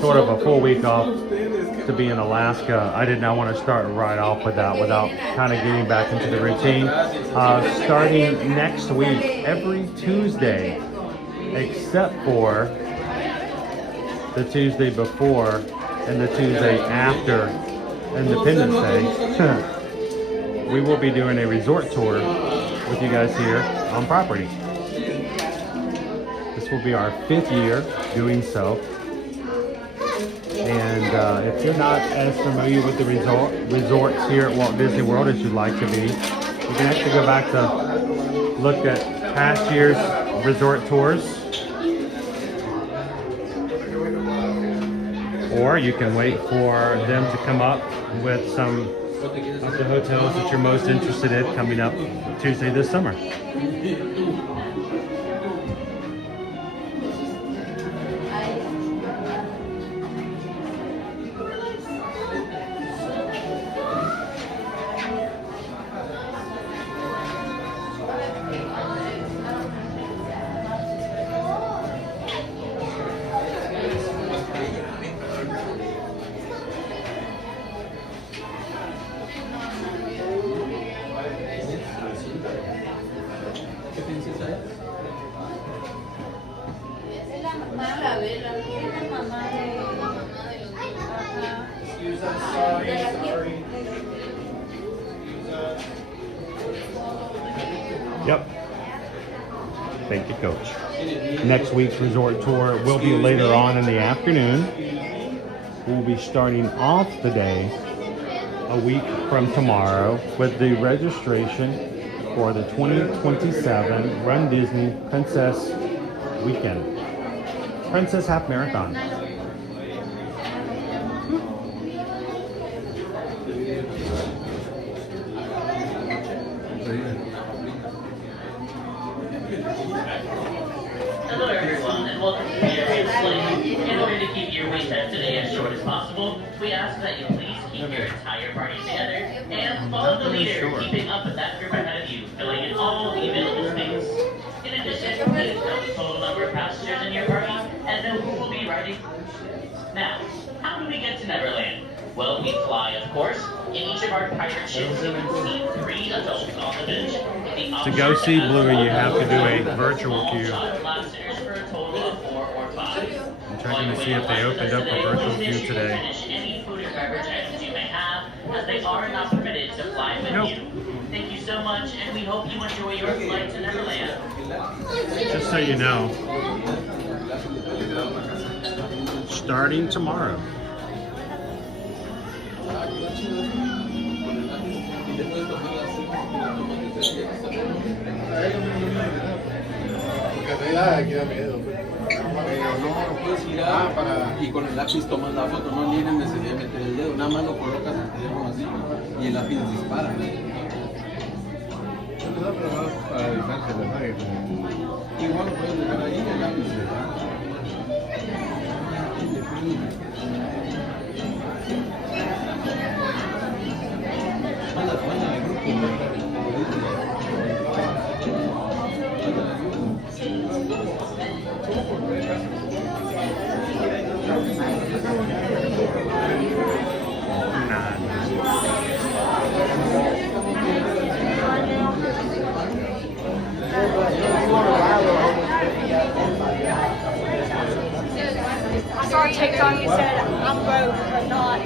sort of a full week off to be in Alaska, I did not want to start right off with that without kind of getting back into the routine. Starting next week, every Tuesday, except for the Tuesday before and the Tuesday after Independence Day, we will be doing a resort tour with you guys here on property. This will be our 5th year doing so. And if you're not as familiar with the resorts here at Walt Disney World as you'd like to be, you can actually go back to look at past year's resort tours. Or you can wait for them to come up with some of the hotels that you're most interested in coming up Tuesday this summer. ¿Qué piensas ahí? Es la mamá, la vela, es la mamá de los Yep. Thank you, Coach. Next week's resort tour will be later on in the afternoon. We'll be starting off the day a week from tomorrow with the registration for the 2027 Run Disney Princess Weekend. Princess Half Marathon. Hello everyone, and welcome to the Ambersweet Way. In order to keep your wait time today as short as possible, we ask that you please keep your entire party together and follow the leader, keeping up with that group ahead of you, filling in all the available space. In addition, please note the total number of passengers in your party and know who will be riding. Now, how do we get to Neverland? Well, we fly, of course. In each of our pirate ships, you can see 3 adults on the bench. To go see Bluey, you have to do a virtual queue. I'm checking to see if they opened up a virtual queue today. Any food or beverage items you may have, as they are not permitted to fly with Nope. you. Thank you so much, and we hope you enjoy your flight to Neverland. Just so you know, starting tomorrow. Y con el lápiz tomas la foto, no tienen necesidad de meter el dedo, nada más lo colocas en el teléfono así y el lápiz dispara. Igual lo puedes dejar ahí, el lápiz se va. I saw a TikTok, you said I'm broke, but not.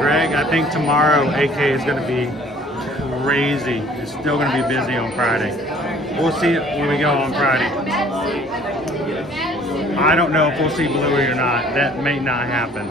Greg, I think tomorrow AK is going to be crazy. It's still going to be busy on Friday. We'll see it when we go on Friday. I don't know if we'll see Bluey or not. That may not happen.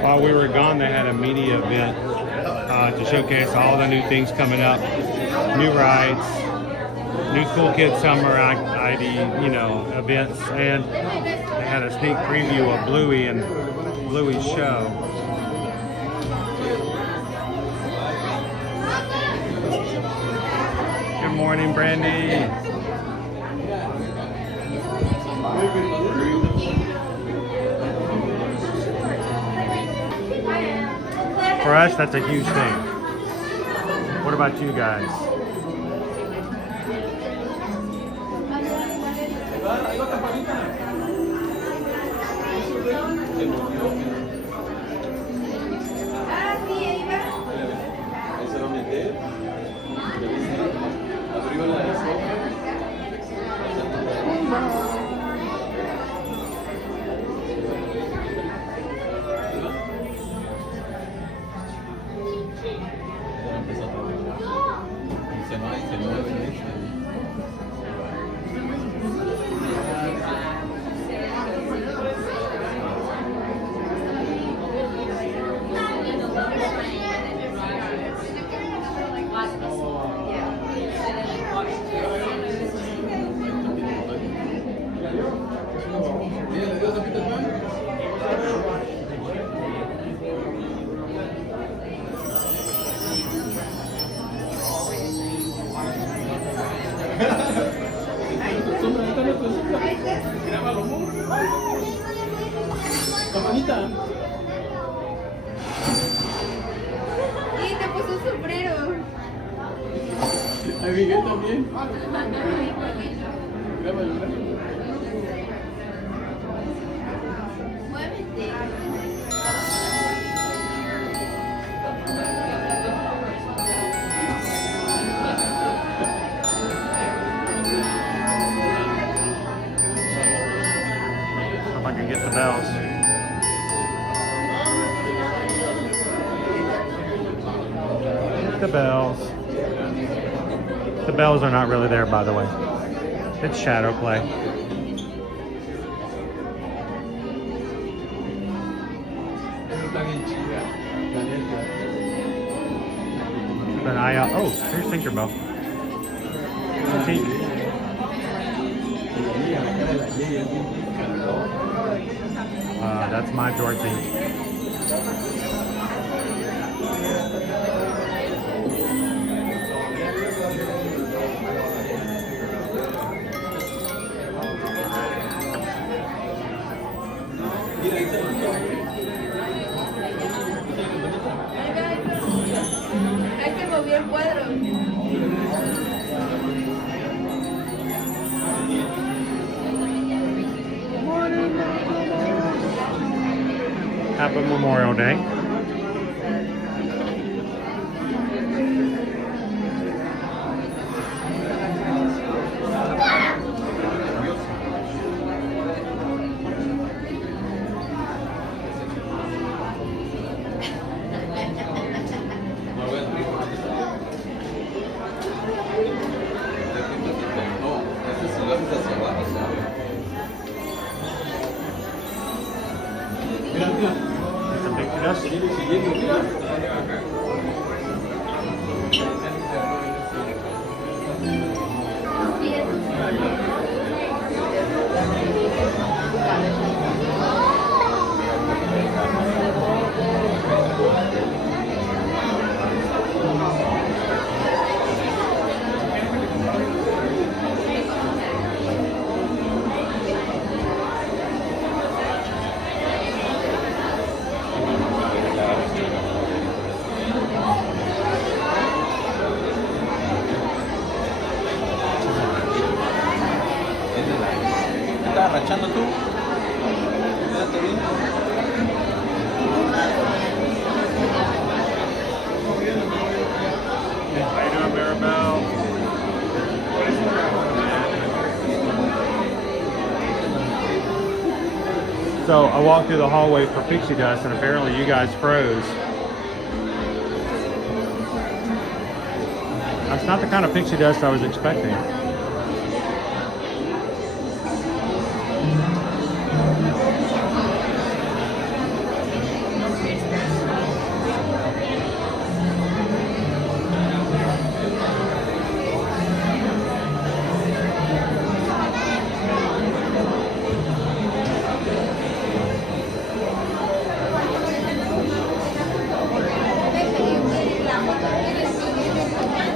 While we were gone, they had a media event to showcase all the new things coming up, new rides, new Cool Kids Summer ID, events, and they had a sneak preview of Bluey and Bluey's show. Good morning, Brandy. For us, that's a huge thing. What about you guys? Y te puso un sombrero. A Miguel también. Grábalo, Muévete. If I can get the bells. The bells. The bells are not really there, by the way. It's shadow play. Keep an eye out. Oh, here's Tinkerbell. That's my Dorothy. Hay que Happy Memorial Day. No, este si lo haces hacia abajo, ¿sabes? Mira, mira. Some pixie dust. Sigue siguiendo, mira. ¿Qué estás arrachando tú? Quédate bien. How you doing, Maribel? So I walked through the hallway for pixie dust, and apparently you guys froze. That's not the kind of pixie dust I was expecting.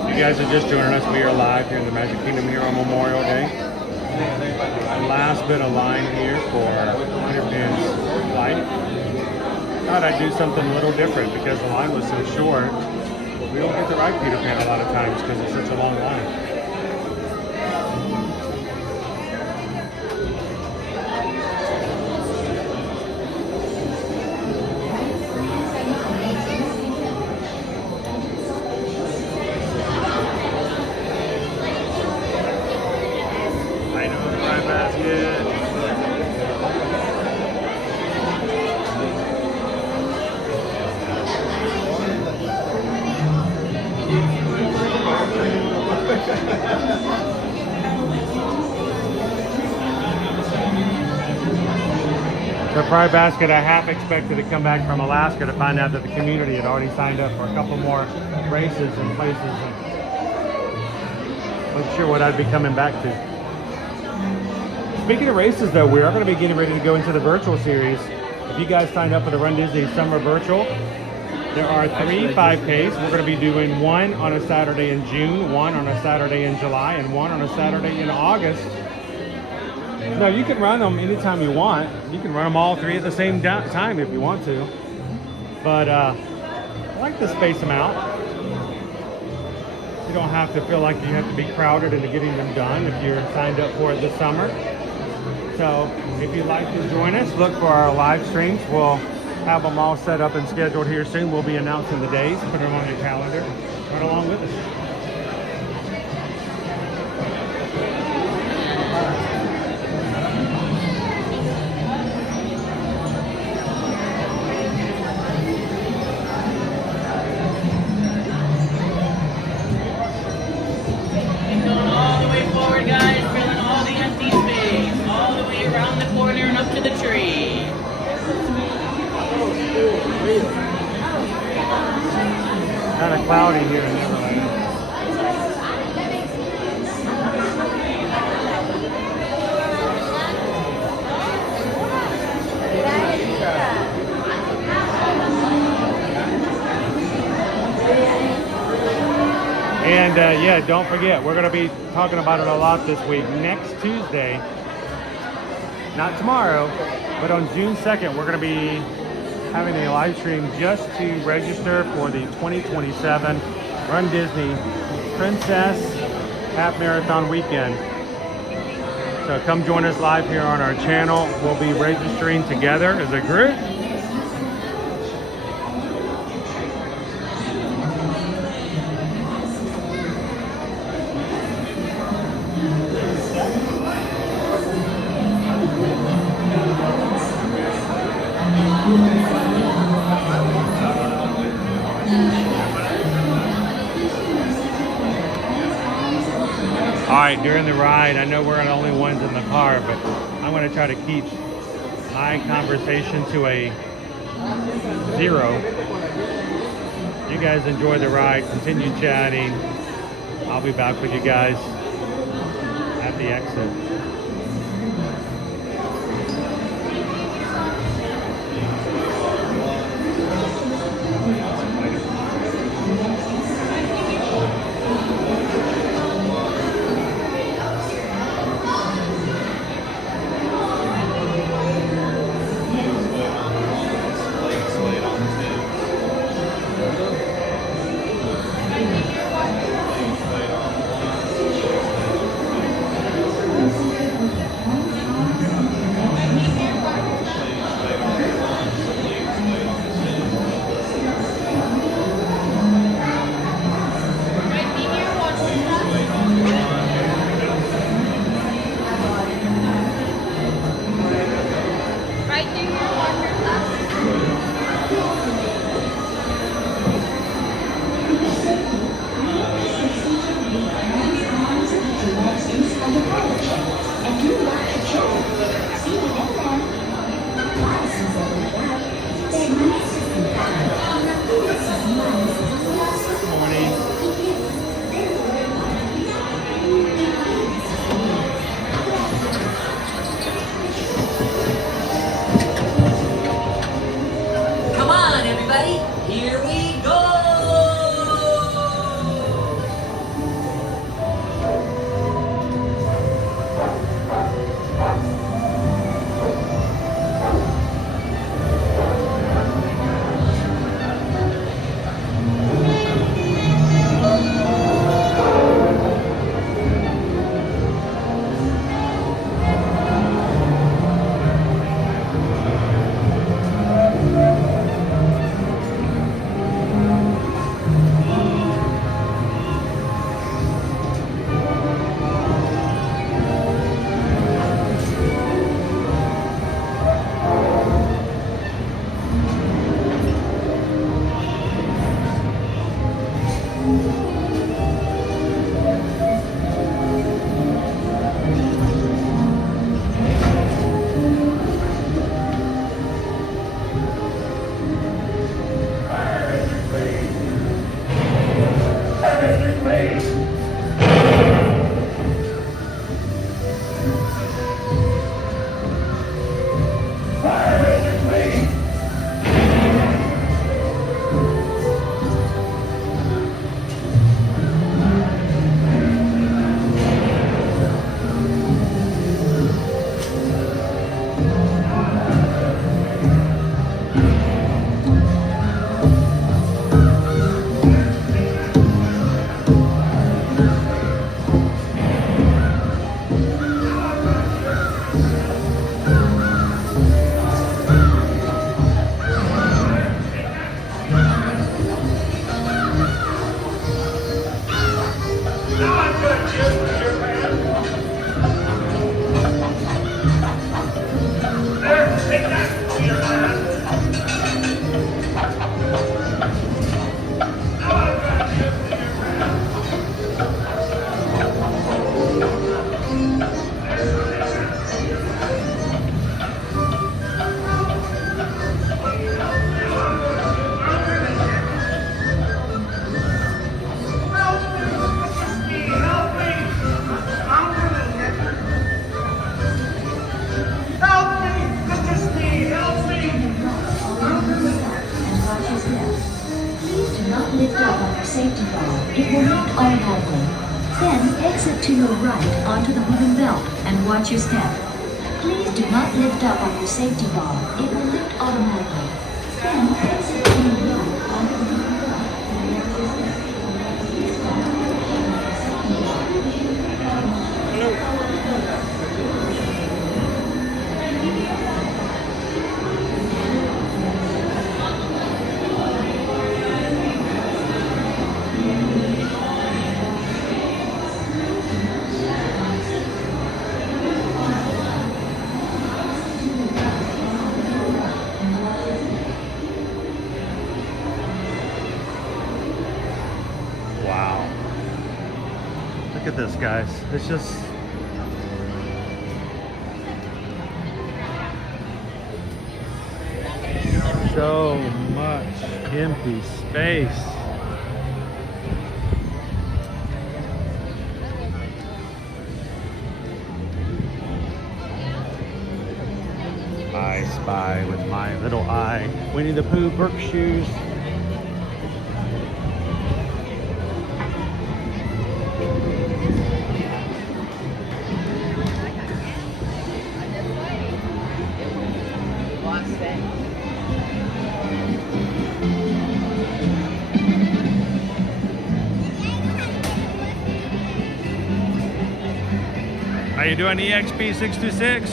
You guys are just joining us. We are live here in the Magic Kingdom here on Memorial Day. Last bit of line here for Peter Pan's flight. Thought I'd do something a little different because the line was so short. We don't get to ride Peter Pan a lot of times because it's such a long line. The Fry Basket, I half expected to come back from Alaska to find out that the community had already signed up for a couple more races and places. And wasn't sure what I'd be coming back to. Speaking of races though, we are going to be getting ready to go into the virtual series. If you guys signed up for the Run Disney Summer Virtual, there are 3 5Ks. We're going to be doing one on a Saturday in June, one on a Saturday in July, and one on a Saturday in August. No, you can run them anytime you want. You can run them all 3 at the same time if you want to. But I like to space them out. You don't have to feel like you have to be crowded into getting them done if you're signed up for it this summer. So if you'd like to join us, look for our live streams. We'll have them all set up and scheduled here soon. We'll be announcing the days. Put them on your calendar. Run along with us. Going all the way forward, guys, filling all the empty space, all the way around the corner and up to the tree. Kind of cloudy here in Neverland. And yeah, don't forget, we're going to be talking about it a lot this week. Next Tuesday, not tomorrow, but on June 2nd, we're going to be having a live stream just to register for the 2027 Run Disney Princess Half Marathon Weekend. So come join us live here on our channel. We'll be registering together as a group. right, during the ride, I know we're the only ones in the car, but I'm going to try to keep my conversation to a 0. You guys enjoy the ride, continue chatting. I'll be back with you guys at the exit. safety valve. It will lift automatically. Then exit to your right onto the moving belt and watch your step. Please do not lift up on your safety valve. It will lift automatically. Then exit to your right onto the moving belt and watch your step. Look at this, guys. It's just so much empty space. I spy with my little eye Winnie the Pooh Brooke shoes. How you doing, EXP 626?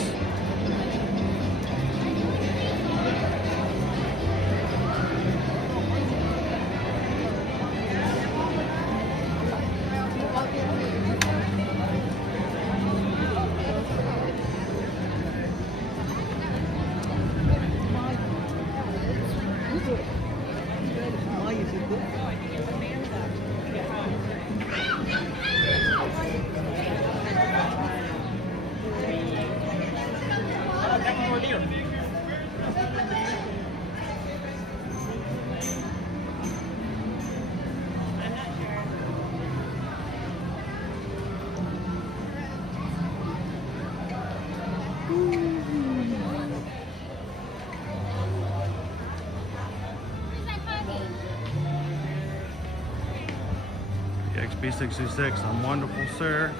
XP626, I'm wonderful, sir.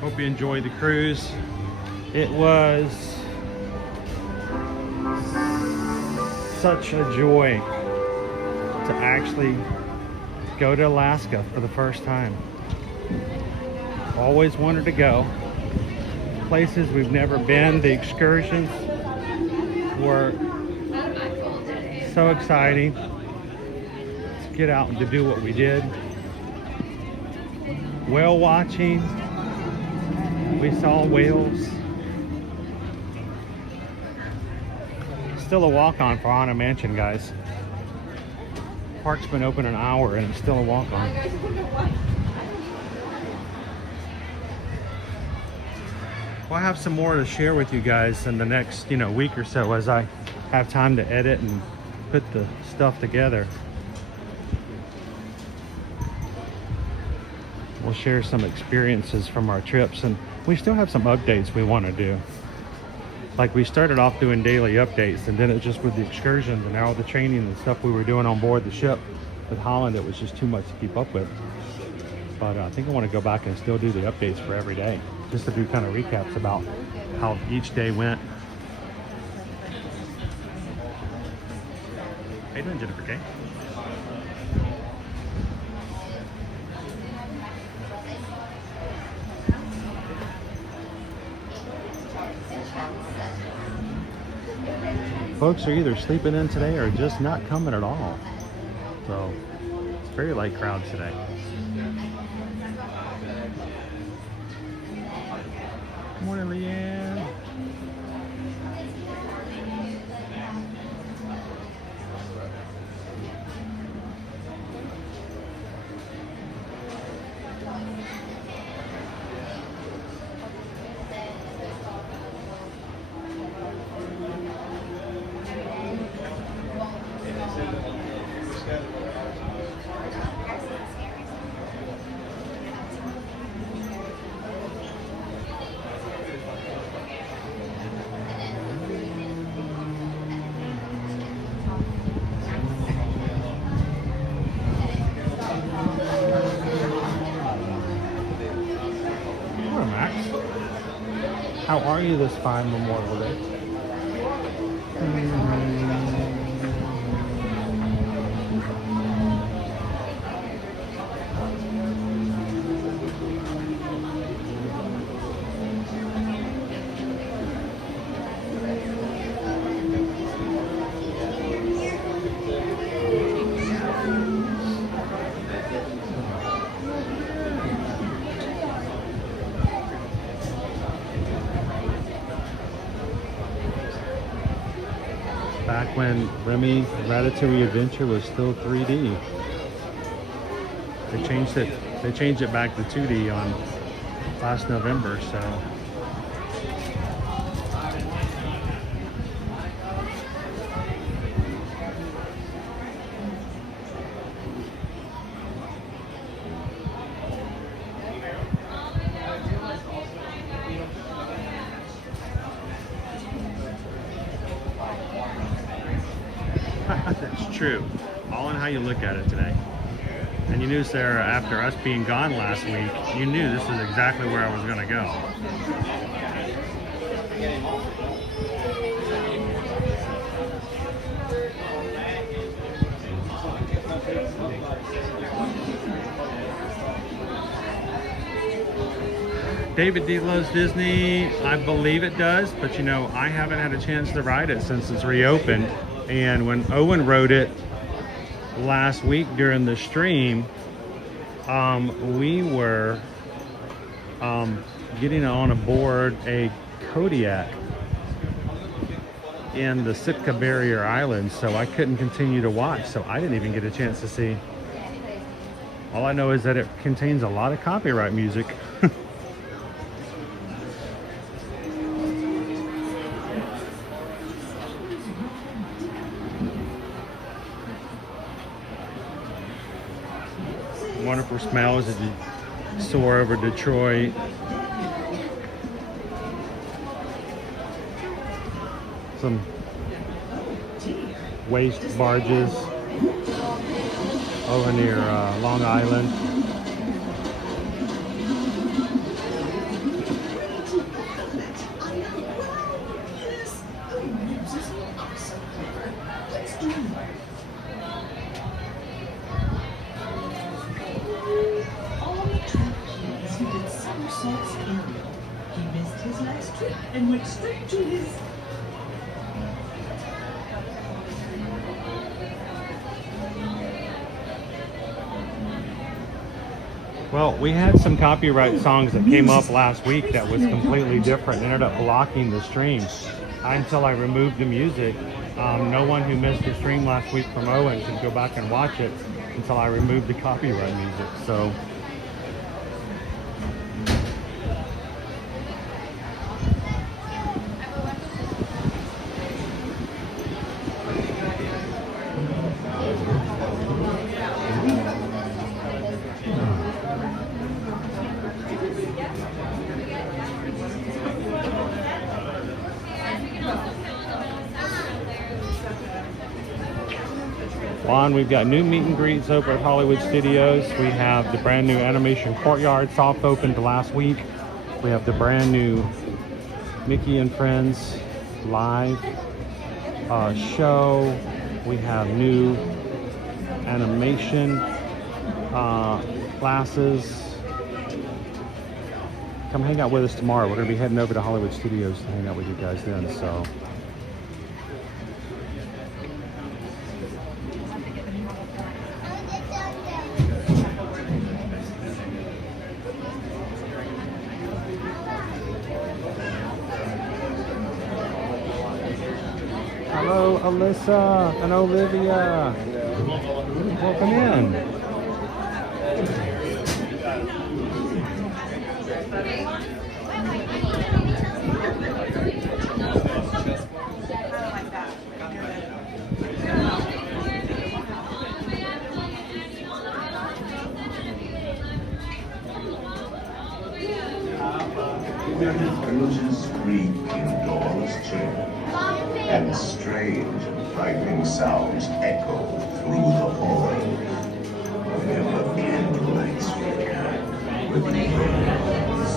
Hope you enjoyed the cruise. It was such a joy to actually go to Alaska for the first time. Always wanted to go. Places we've never been, the excursions were so exciting to get out and to do what we did. Whale watching, we saw whales. Still a walk-on for Haunted Mansion, guys. Park's been open an hour and it's still a walk-on. Well, I have some more to share with you guys in the next, week or so as I have time to edit and put the stuff together. We'll share some experiences from our trips, and we still have some updates we want to do. Like, we started off doing daily updates, and then it just with the excursions and all the training and stuff we were doing on board the ship with Holland, it was just too much to keep up with. But I think I want to go back and still do the updates for every day, just to do kind of recaps about how each day went. How you doing, Jennifer Kay? Folks are either sleeping in today or just not coming at all. So it's very light crowds today. Good morning, Leanne. How are you this fine Memorial Day? Back when Remy Ratatouille Adventure was still 3D. They changed it They changed it back to 2D on last November, so. That's true. All in how you look at it today. And you knew, Sarah, after us being gone last week, you knew this is exactly where I was going to go. David D loves Disney. I believe it does, but you know, I haven't had a chance to ride it since it's reopened. And when Owen rode it last week during the stream, we were getting on aboard a Kodiak in the Sitka Barrier Islands, so I couldn't continue to watch, so I didn't even get a chance to see. All I know is that it contains a lot of copyright music. Wonderful smells as you soar over Detroit. Some waste barges over near Long Island. And went straight to his. Well, we had some copyright songs that came up last week that was completely different, ended up blocking the stream until I removed the music. No one who missed the stream last week from Owen could go back and watch it until I removed the copyright music. So. On, we've got new meet and greets over at Hollywood Studios. We have the brand new Animation Courtyard soft opened last week. We have the brand new Mickey and Friends live show. We have new animation classes. Come hang out with us tomorrow. We're going to be heading over to Hollywood Studios to hang out with you guys then. So. Hello, Alyssa and Olivia. Welcome in. Coaches creak indoors too, and strange and frightening sounds echo through the hall. Whenever candlelights flicker, with the angels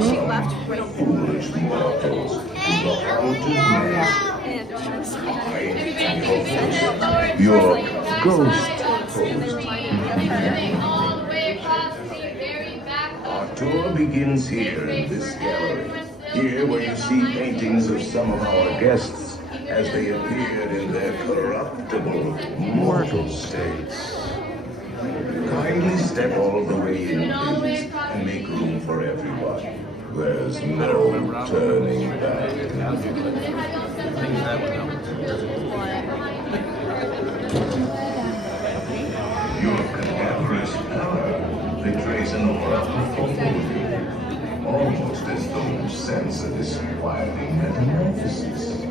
She left. foolish mortals, the haunted mansion. and she was Your ghost Our tour begins here in this gallery. Here where you see paintings of some of our guests as they appeared in their corruptible, mortal states. Kindly step all the way in, please, and make room for everyone. There's no turning back. Your cadaverous pallor betrays an aura of foreboding, almost as though you sense a disquieting metamorphosis.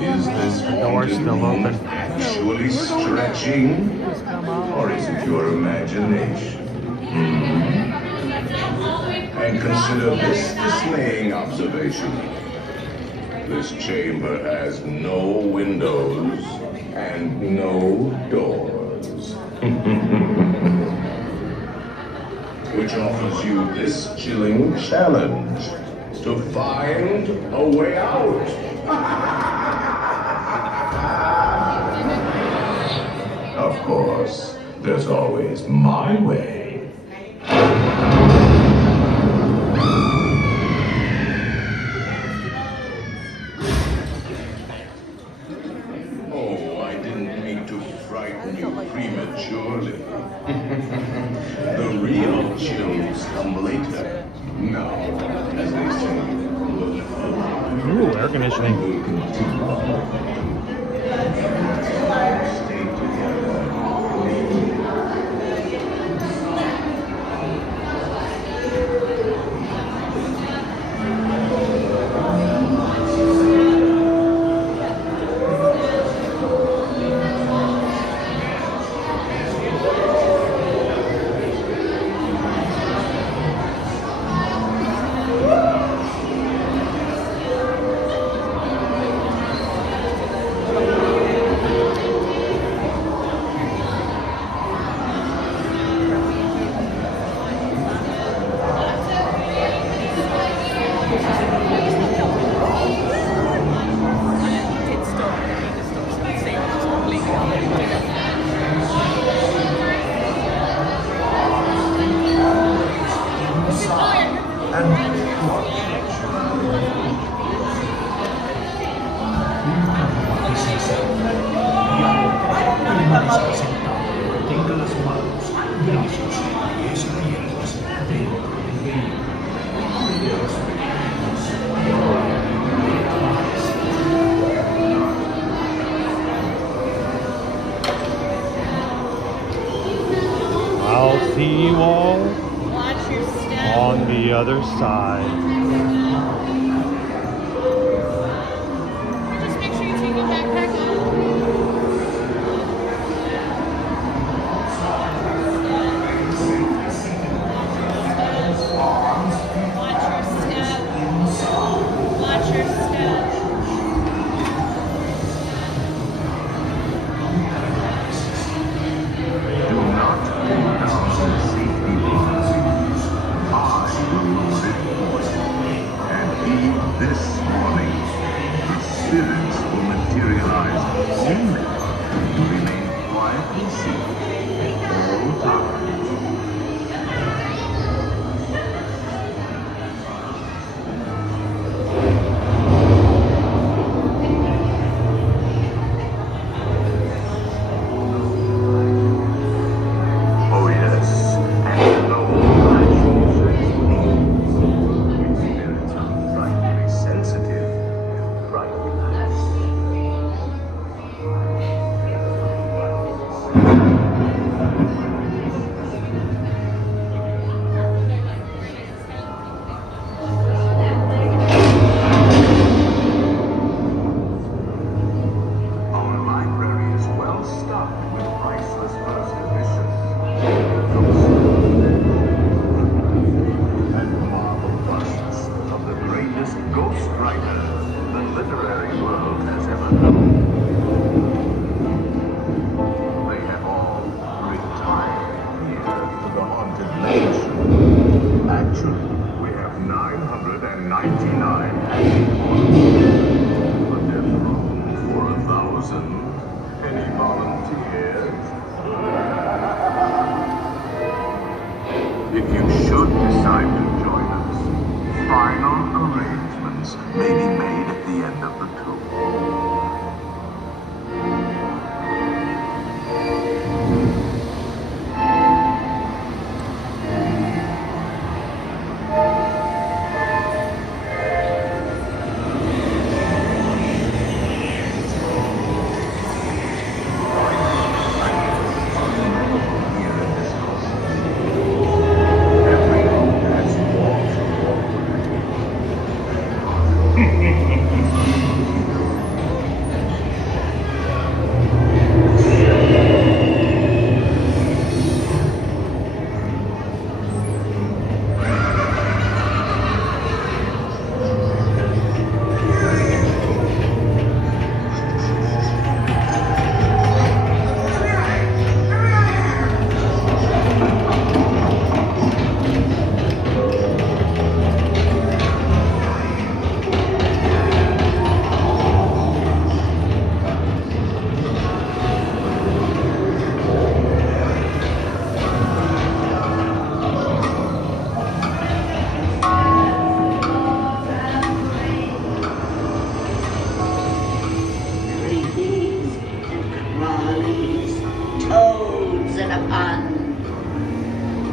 Is this door's still room open. actually stretching, or is it your imagination? And consider this dismaying observation. This chamber has no windows and no doors. Which offers you this chilling challenge to find a way out. Of course, there's always my way. Oh, I didn't mean to frighten you prematurely. The real chills come later. Now, as they say, Ooh, air conditioning. will continue. Stay together. I'll see you all Watch your step. on the other side. Just make sure you take your backpack off. Watch your step. Watch your step. Do not go down the safety bars. I will report. And heed this warning. The spirits will materialize only if you remain quiet and safe at all times. Oh yes, and no spirits are frightfully sensitive and frightfully. Final arrangements may be made at the end of the tour.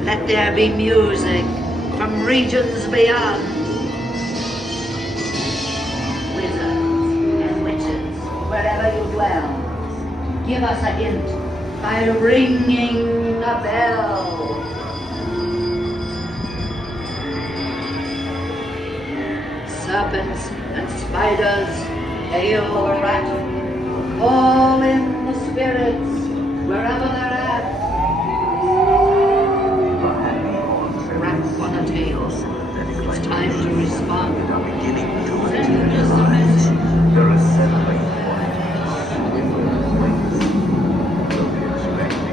Let there be music from regions beyond. Wizards and witches, wherever you dwell, give us a hint by ringing a bell. Serpents and spiders, hail the rat, call in the spirits wherever they're at. Rat on a tail. It's time to respond. Beginning to materialize. There are 7 points. Different ways.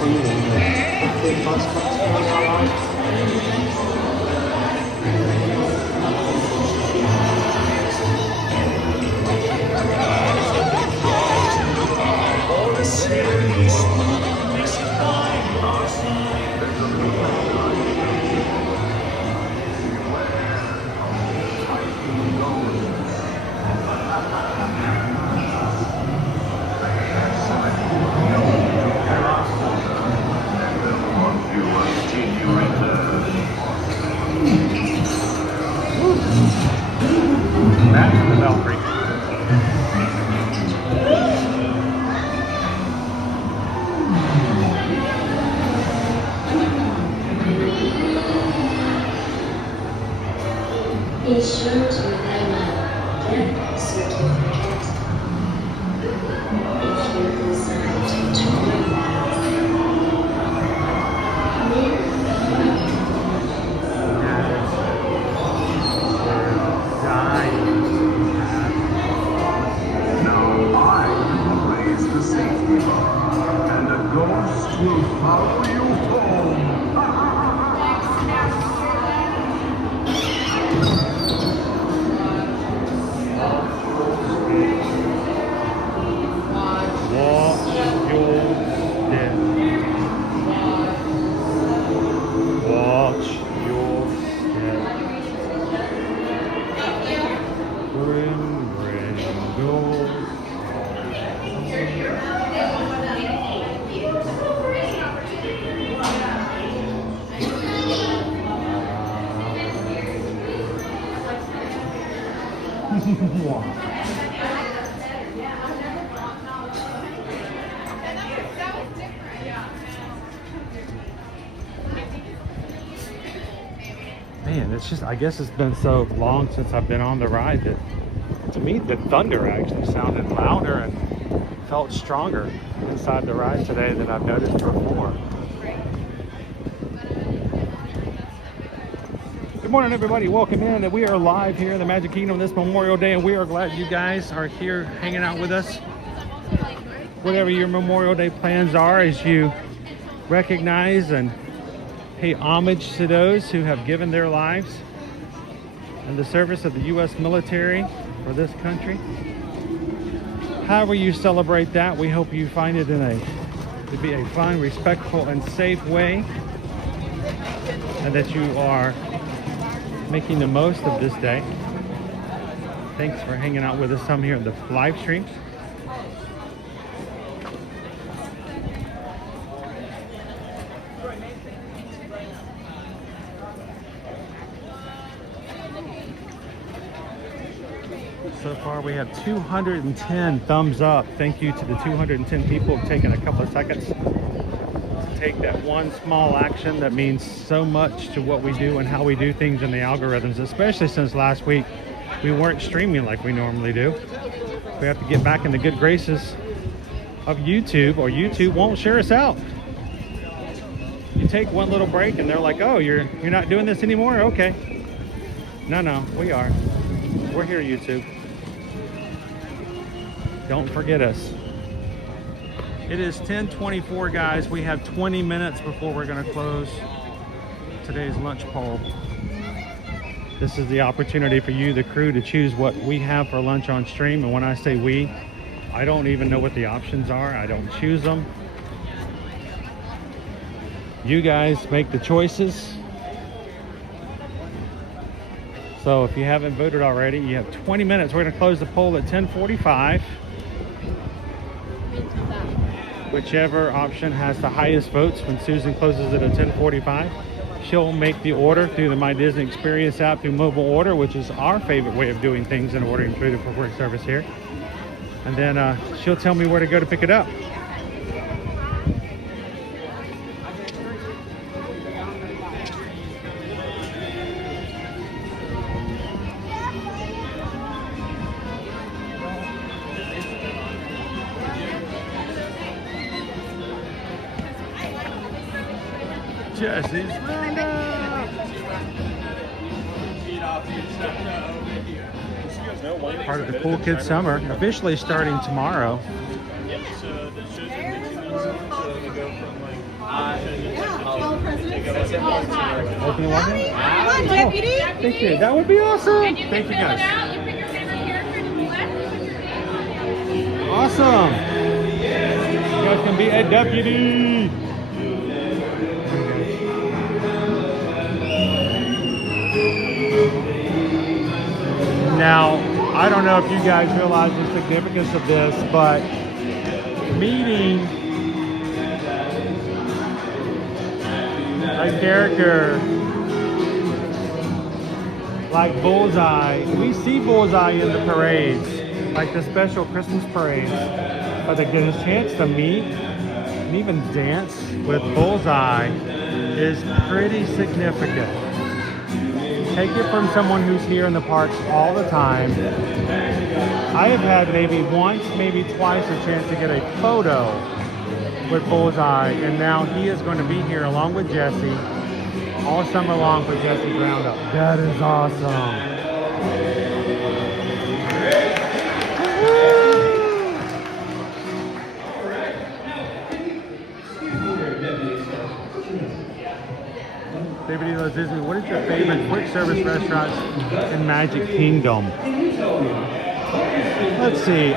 We'll be expecting our side. Back to the belfry. Be sure to remain a gift certificate. If you decide to join us, Now I will raise the safety bar, and a ghost will follow you home. Watch your step. Watch your step. Grim Gringold. Man, it's just, I guess it's been so long since I've been on the ride that to me the thunder actually sounded louder and felt stronger inside the ride today than I've noticed before. Good morning, everybody. Welcome in. We are live here in the Magic Kingdom this Memorial Day, and we are glad you guys are here hanging out with us. Whatever your Memorial Day plans are, as you recognize and pay homage to those who have given their lives in the service of the U.S. military for this country. However you celebrate that, we hope you find it to be a fun, respectful, and safe way, and that you are making the most of this day. Thanks for hanging out with us some here in the live streams. So far we have 210 thumbs up. Thank you to the 210 people who have taken a couple of seconds to take that one small action that means so much to what we do and how we do things in the algorithms, especially since last week we weren't streaming like we normally do. We have to get back in the good graces of YouTube, or YouTube won't share us out. You take one little break and they're like, oh, you're not doing this anymore? Okay. No, we are. We're here, YouTube. Don't forget us. It is 10:24, guys. We have 20 minutes before we're going to close today's lunch poll. This is the opportunity for you, the crew, to choose what we have for lunch on stream. And when I say we, I don't even know what the options are. I don't choose them. You guys make the choices. So if you haven't voted already, you have 20 minutes. We're going to close the poll at 10:45. Whichever option has the highest votes when Susan closes it at 10:45, she'll make the order through the My Disney Experience app through mobile order, which is our favorite way of doing things and ordering food for quick service here. And then she'll tell me where to go to pick it up. Jesse's part of the Cool Kids Summer, officially starting tomorrow. Open one? Deputy. Thank you. That would be awesome. And you Thank you, can fill guys. it out. You pick your favorite character to the left. Awesome. You guys can be a deputy. know if you guys realize the significance of this, but meeting a character like Bullseye, we see Bullseye in the parades, like the special Christmas parades, but to get a chance to meet and even dance with Bullseye is pretty significant. Take it from someone who's here in the parks all the time. I have had maybe once, maybe twice a chance to get a photo with Bullseye, and now he is going to be here along with Jesse all summer long for Jesse's Roundup. That is awesome. David Elo's Disney, what is your favorite quick service restaurants in Magic Kingdom? Let's see.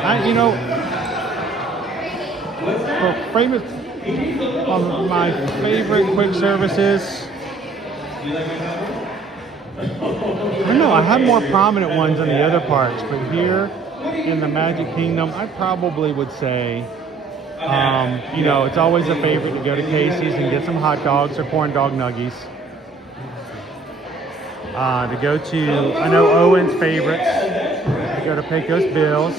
My favorite quick services, I don't know, I have more prominent ones in the other parks, but here in the Magic Kingdom, I probably would say, it's always a favorite to go to Casey's and get some hot dogs or corn dog nuggies. To go to, I know Owen's favorites, to go to Pecos Bill's.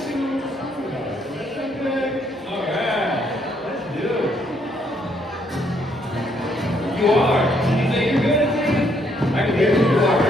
You are. Did you say you're good? I can hear you are.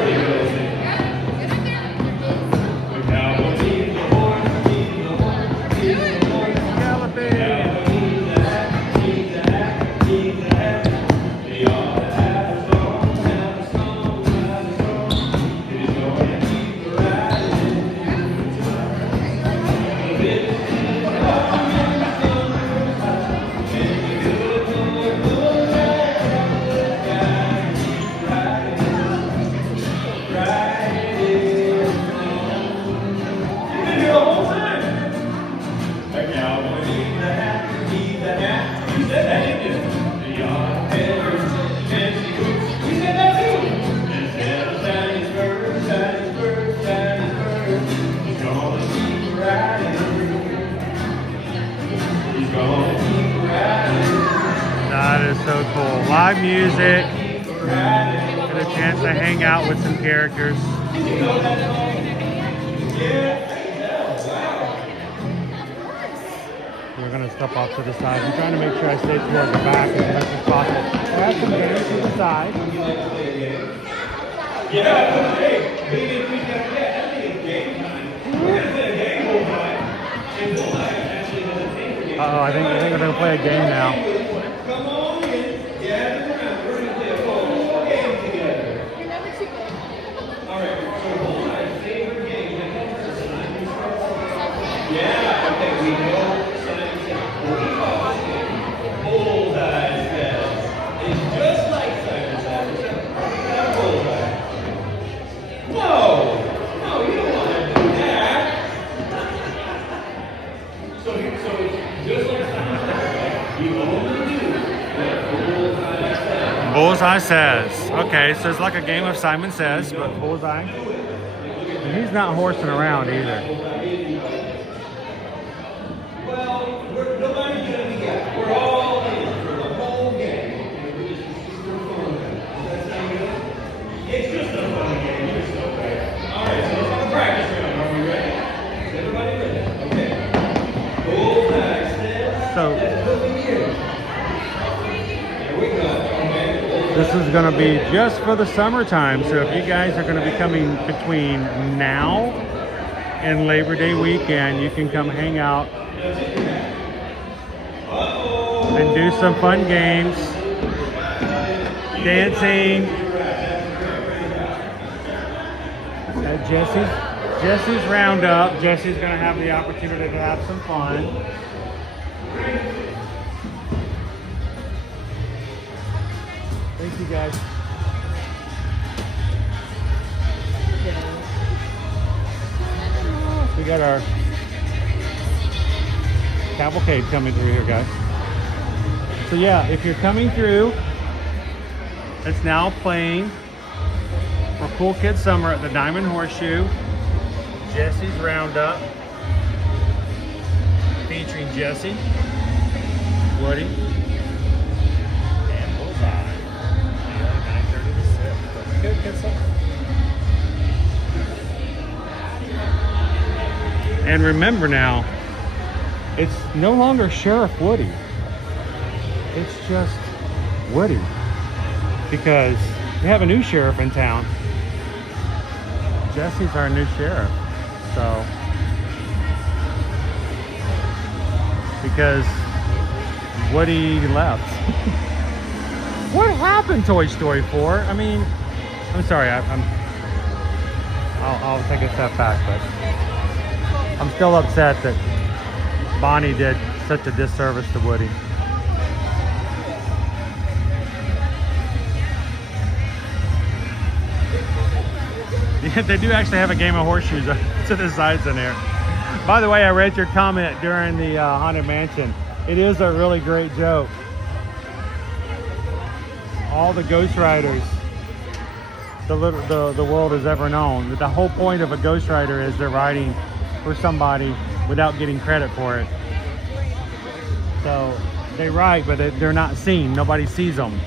That is so cool. Live music, and a chance to hang out with some characters. We're going to step off to the side. I'm trying to make sure I stay toward the back as much as possible. I have some games to the side. Uh-oh, I think we're going to play a game now. Bullseye Says. Okay, so it's like a game of Simon Says, but Bullseye. And he's not horsing around either. Well, nobody's going to be out. We're all in for the whole game. It's just a fun game. You're so bad. All right, so let's have a practice round. Are we ready? Is everybody ready? Okay. Bullseye Says. So, Here we go. this is going to be just for the summertime, so if you guys are going to be coming between now and Labor Day weekend, you can come hang out and do some fun games, dancing at Jesse's Roundup. Jesse's going to have the opportunity to have some fun. Thank you, guys. We got our cavalcade coming through here, guys. So yeah, if you're coming through, it's now playing for Cool Kids Summer at the Diamond Horseshoe. Jesse's Roundup, featuring Jesse, Woody, and Bullseye. Yeah, 9:30 to 6. Good, good stuff. And remember now, it's no longer Sheriff Woody. It's just Woody. Because we have a new sheriff in town. Jesse's our new sheriff. So, because Woody left. What happened, Toy Story 4? I mean, I'm sorry, I'll take a step back, but I'm still upset that Bonnie did such a disservice to Woody. Yeah, they do actually have a game of horseshoes to the sides in there. By the way, I read your comment during the Haunted Mansion. It is a really great joke. All the Ghost Riders the world has ever known. The whole point of a Ghost Rider is they're riding for somebody without getting credit for it. So they ride, but they're not seen. Nobody sees them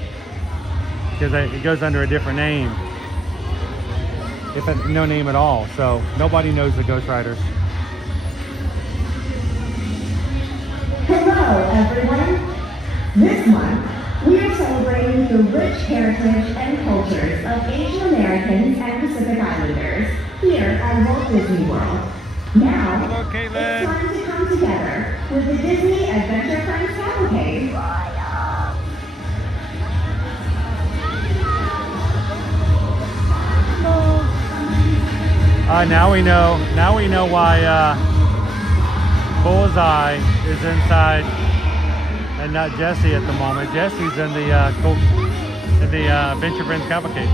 because it goes under a different name. If no name at all, so nobody knows the Ghost Riders. Hello, everyone. This month, we are celebrating the rich heritage and cultures of Asian Americans and Pacific Islanders here at Walt Disney World. Now, hello, Caitlin. It's time to come together with the Disney Adventure Friends Cavalcade. Now we know why Bullseye is inside and not Jesse at the moment. Jesse's in the Adventure Friends Cavalcade.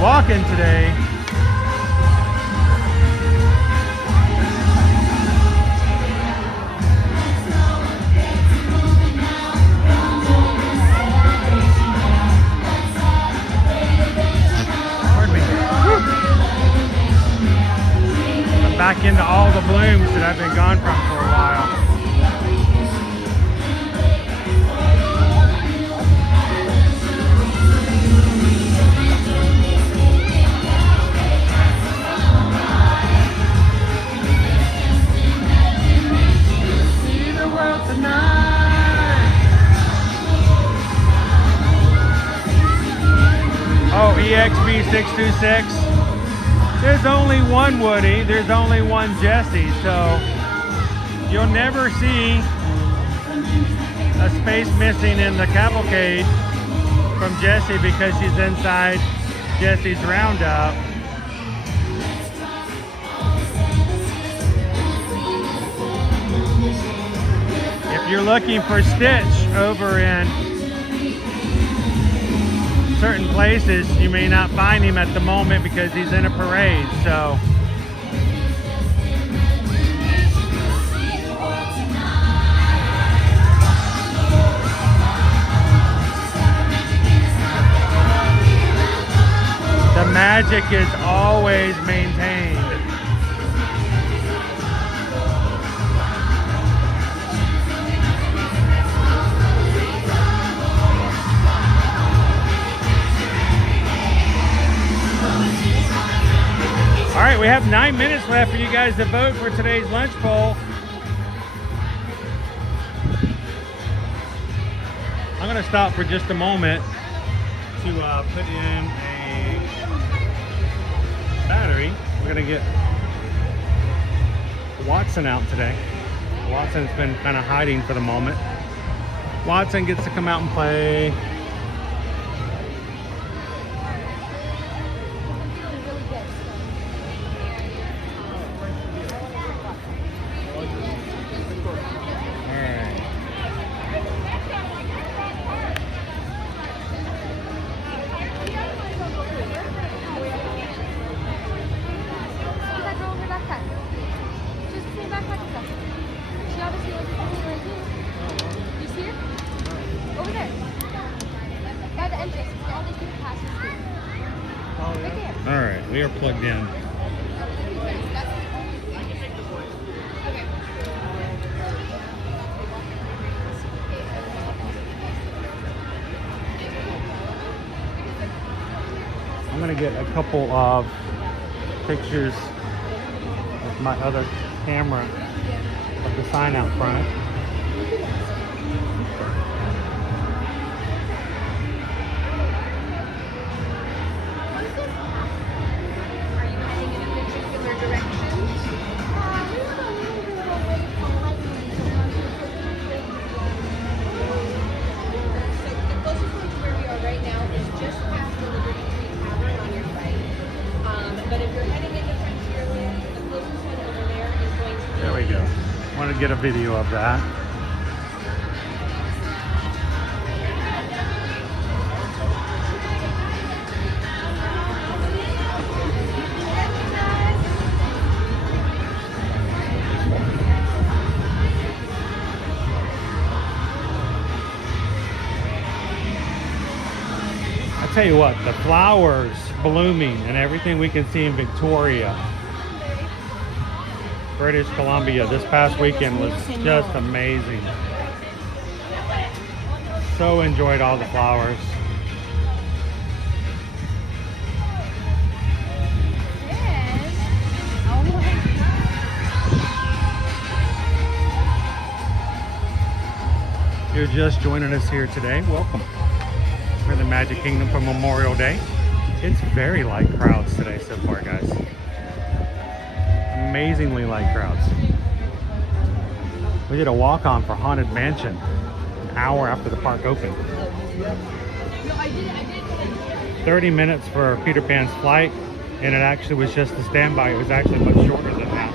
Walking today. Pardon me. I'm back into all the blooms that I've been gone from for a while. Oh, EXB626. There's only one Woody, there's only one Jesse, so you'll never see a space missing in the cavalcade from Jesse because she's inside Jesse's Roundup. If you're looking for Stitch over in certain places, you may not find him at the moment because he's in a parade. So the magic is always maintained. right, we have 9 minutes left for you guys to vote for today's lunch poll. I'm gonna stop for just a moment to put in a battery. We're gonna get Watson out today. Watson's been kind of hiding for the moment. Watson gets to come out and play. All right, we are plugged in. I'm gonna get a couple of pictures with my other camera of the sign out front. There we go. Want to get a video of that. I tell you what, the flowers blooming and everything we can see in Victoria, British Columbia this past weekend was just amazing. So enjoyed all the flowers. You're just joining us here today, welcome. We're in the Magic Kingdom for Memorial Day. It's very light crowds today so far, guys. Amazingly light crowds. We did a walk-on for Haunted Mansion an hour after the park opened. 30 minutes for Peter Pan's flight, and it actually was just a standby. It was actually much shorter than that.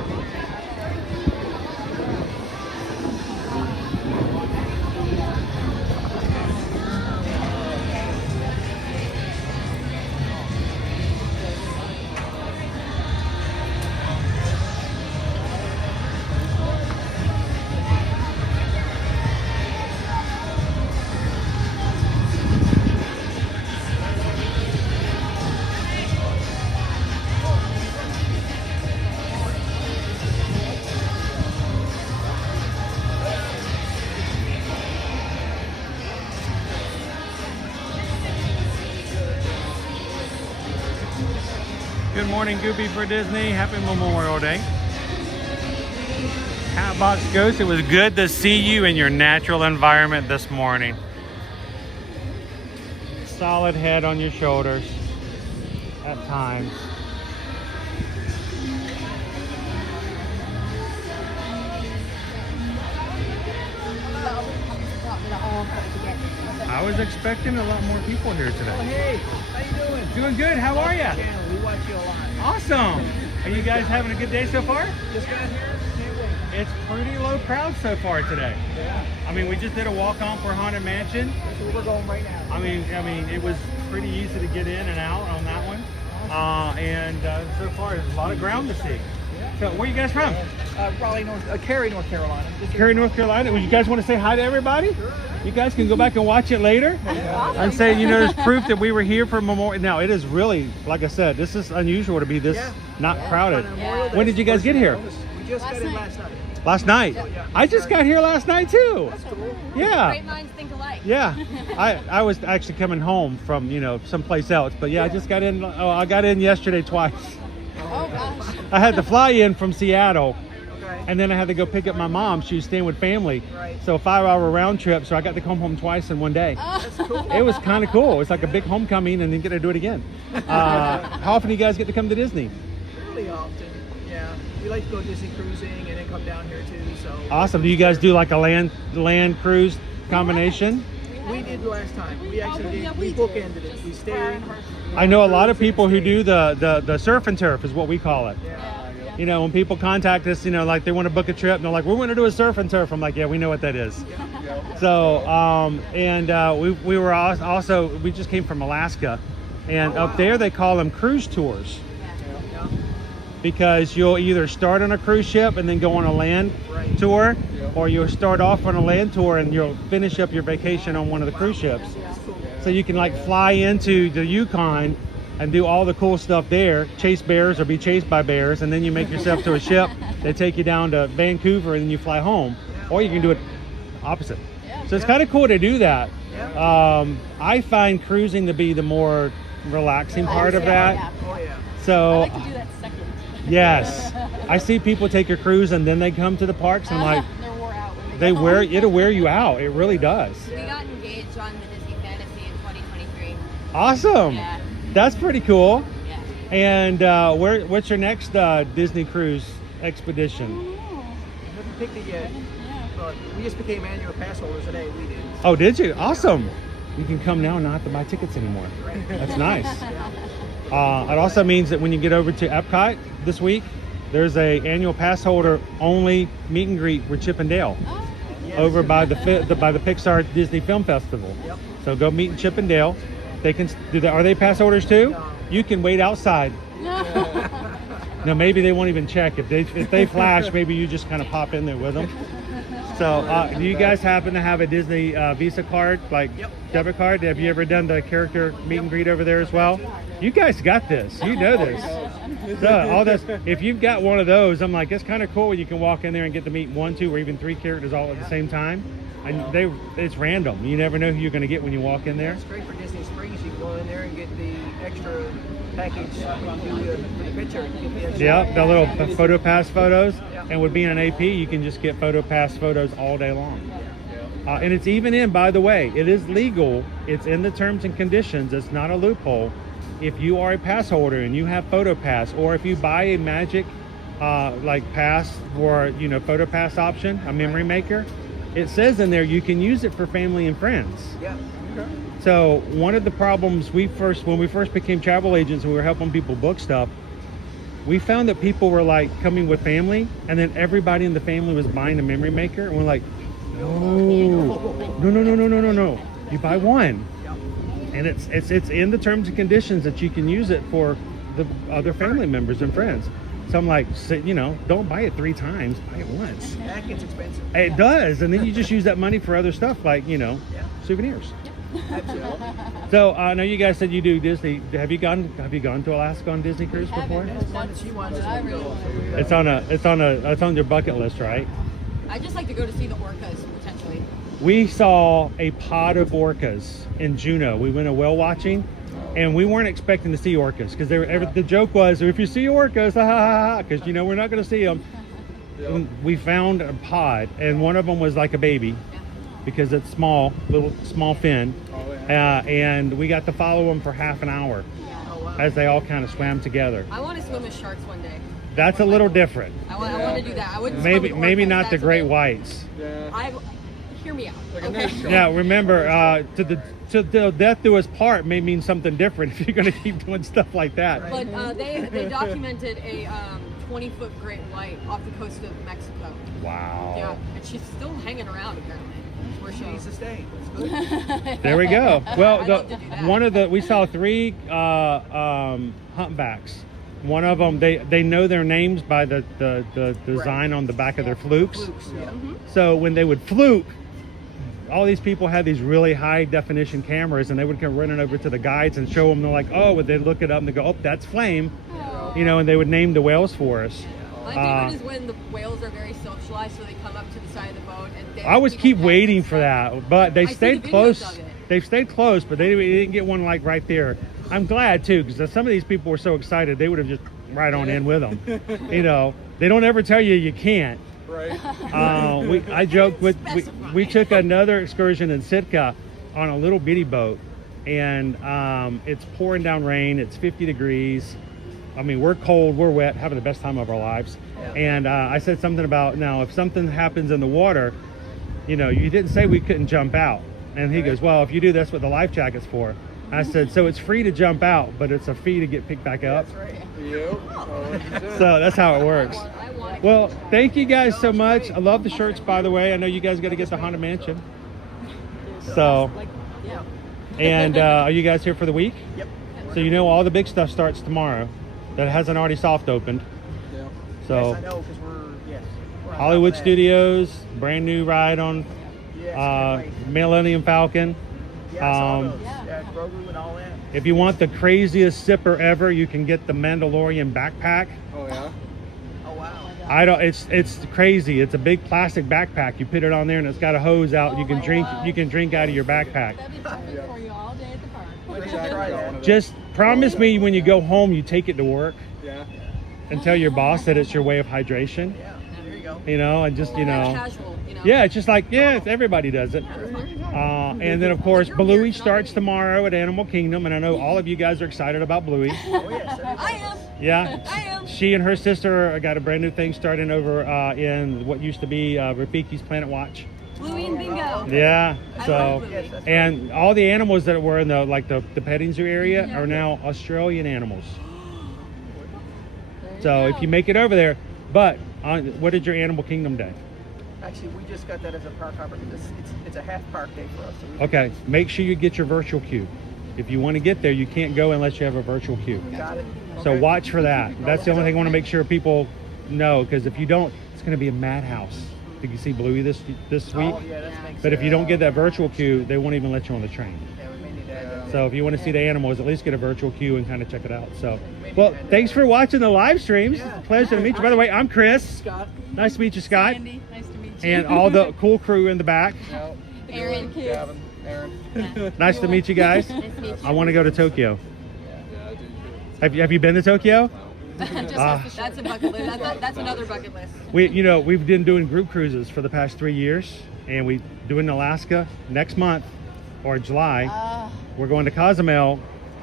Good morning, Goopy for Disney. Happy Memorial Day. Hatbox Ghost, it was good to see you in your natural environment this morning. Solid head on your shoulders at times. I was expecting a lot more people here today. Oh, hey, how you doing? Doing good. How are you? We watch you a lot. Awesome. Are you guys having a good day so far? Just got here. Can't wait. It's pretty low crowd so far today. Yeah. I mean, we just did a walk-on for Haunted Mansion. That's where we're going right now. I mean, it was pretty easy to get in and out on that one. And so far, there's a lot of ground to see. So, where are you guys from? Raleigh, Cary, North Carolina. Cary, North Carolina. Would you guys want to say hi to everybody? Sure. You guys can go back and watch it later and say, you know, there's proof that we were here for Memorial. Now, it is really, like I said, this is unusual to be this not crowded. When did you guys get here? We just got in last night. Last night? I just got here last night too. That's cool. Yeah. Great minds think alike. Yeah. I was actually coming home from, you know, someplace else. But yeah, I just got in. Oh, I got in yesterday twice. Oh gosh. I had to fly in from Seattle, Okay. and then I had to go pick up my mom. She was staying with family. Right. So a 5-hour round trip, so I got to come home twice in one day. That's cool. It was kind of cool. It's like a big homecoming and then get to do it again. How often do you guys get to come to Disney? Really often. Yeah. We like to go Disney cruising and then come down here too. So. Awesome. Do you guys do like a land cruise combination? We did last time. We actually did. We bookended it. We stayed. I know a lot of people who do the surf and turf is what we call it. You know, when people contact us, you know, like they want to book a trip and they're like, we want to do a surf and turf. I'm like, yeah, we know what that is. So, we were also, we just came from Alaska, and up there they call them cruise tours. Because you'll either start on a cruise ship and then go on a land tour, or you'll start off on a land tour and you'll finish up your vacation on one of the cruise ships. So you can like fly into the Yukon and do all the cool stuff there, chase bears or be chased by bears, and then you make yourself to a ship. They take you down to Vancouver and then you fly home. Or you can do it opposite. So it's kind of cool to do that. I find cruising to be the more relaxing part of that. So I like to do that second. yes, I see people take a cruise and then they come to the parks. And I'm like, They're wore out when it'll wear you out. It really does. We got engaged on the Disney Fantasy in 2023. Awesome. Yeah. That's pretty cool. Yeah. And what's your next Disney cruise expedition? Haven't picked it yet. But we just became annual pass holders today. We did. Oh, did you? Awesome. You can come now and not have to buy tickets anymore. That's nice. It also means that when you get over to Epcot this week, there's a annual pass holder only meet and greet with Chip and Dale over by the Pixar Disney Film Festival. So go meet Chip and Dale. They can do that. Are they pass holders too? You can wait outside. No, maybe they won't even check. If they flash, maybe you just kind of pop in there with them. So do you guys happen to have a Disney Visa card, like debit card? Have you ever done the character meet and greet over there as well? You guys got this. You know this. So all this. If you've got one of those, I'm like, it's kind of cool. You can walk in there and get to meet 1, 2, or even 3 characters all at the same time. And it's random. You never know who you're going to get when you walk in there. It's great for Disney Springs. You can go in there and get the extra package when you do the picture. Get the extra Yeah, the little photo pass photos. And with being an AP, you can just get photo pass photos all day long. And it's even in, by the way, it is legal. It's in the terms and conditions. It's not a loophole. If you are a pass holder and you have photo pass, or if you buy a magic like pass for photo pass option, a memory maker, it says in there you can use it for family and friends. Yeah. Okay. So one of the problems when we first became travel agents and we were helping people book stuff, we found that people were like coming with family, and then everybody in the family was buying a memory maker, and we're like, no. You buy one, and it's in the terms and conditions that you can use it for the other family members and friends. So I'm like, don't buy it 3 times, buy it once. That gets expensive. It does, and then you just use that money for other stuff like souvenirs. Absolutely. So I know you guys said you do Disney. Have you gone to Alaska on Disney cruise before? That's one that she wants to go. It's on your bucket list, right? I just like to go to see the orcas potentially. We saw a pod of orcas in Juneau. We went a whale watching, and we weren't expecting to see orcas because the joke was, if you see orcas, because we're not going to see them. We found a pod, and one of them was like a baby because it's small fin. And we got to follow them for half an hour as they all kind of swam together. I want to swim with sharks one day. That's a little different. I want to do that. I wouldn't maybe swim with orcas, not the great whites. Hear me out. Okay. Yeah, remember, to the death do us part may mean something different if you're going to keep doing stuff like that. But they documented a 20-foot great white off the coast of Mexico. Wow. Yeah, and she's still hanging around apparently. Where she needs to stay. There we go. Well, we saw 3 humpbacks. One of them, they know their names by the design on the back of their flukes. So when they would fluke, all these people had these really high definition cameras, and they would come running over to the guides and show them. They're like, oh, but they'd look it up and they go, oh, that's flame, and they would name the whales for us. My favorite is when the whales are very socialized, so they come up to the side of the boat and they I always keep waiting for that, but they stayed close. Of it. They've stayed close, but they didn't get one like right there. I'm glad too, because some of these people were so excited they would have just right on in with them. You know, they don't ever tell you you can't. Right. I joked with we took another excursion in Sitka on a little bitty boat, and it's pouring down rain. It's 50 degrees. I mean, we're cold, we're wet, having the best time of our lives. And I said something about, now if something happens in the water, you know, you didn't say we couldn't jump out. And he goes, well, if you do, that's what the life jacket's for. I said, so it's free to jump out, but it's a fee to get picked back up. That's right. Yep. So that's how it works. Well, thank you guys so much. I love the shirts, by the way. I know you guys got to get the Haunted Mansion. So, and are you guys here for the week? Yep. So you know all the big stuff starts tomorrow that hasn't already soft opened. Yeah. So Yes, I know, because we're on Hollywood top of that. Studios, brand new ride on Yes, Millennium Falcon. Yeah, I saw those. Yeah, Grogu and all that. If you want the craziest zipper ever, you can get the Mandalorian backpack. Oh yeah. Oh wow. It's crazy. It's a big plastic backpack. You put it on there and it's got a hose out. You can drink out of your backpack. That'd be perfect for you all day at the park. Try that. Just promise me when you go home you take it to work Yeah. and tell your boss that it's your way of hydration. Yeah. There you go. You know, and just, you know. Casual, you know. Yeah, it's just like, yeah, everybody does it. And then, of course, Bluey starts tomorrow at Animal Kingdom, and I know all of you guys are excited about Bluey. Oh yes. I am. Yeah, I am. she and her sister got a brand new thing starting over in what used to be Rafiki's Planet Watch. Bluey and Bingo. Yeah, I so, love Bluey. and all the animals that were in the petting zoo area are now Australian animals. So if you make it over there, but what is your Animal Kingdom day? Actually, we just got that as a park hopper because it's a half park day for us. So we Okay, make sure you get your virtual queue. If you want to get there, you can't go unless you have a virtual queue. got it. So Okay. watch for that. That's the only thing I want to make sure people know, because if you don't, it's going to be a madhouse. Did you see Bluey this week? Oh yeah, that makes But if you don't get that virtual queue, they won't even let you on the train. Yeah, we may need to add that. So if you want to see the animals, at least get a virtual queue and kind of check it out. So, well, thanks for watching the live streams. It's a pleasure to meet you. By the way, I'm Chris. Scott. Nice to meet you, Scott. Andy, nice to meet you. And all the cool crew in the back. No. Aaron, kids. Gavin, Aaron. Nice to meet you guys. Nice to meet you. I want to go to Tokyo. Have you been to Tokyo? That's a bucket list. That's another bucket list. We've been doing group cruises for the past 3 years, and we doing Alaska next month or July. We're going to Cozumel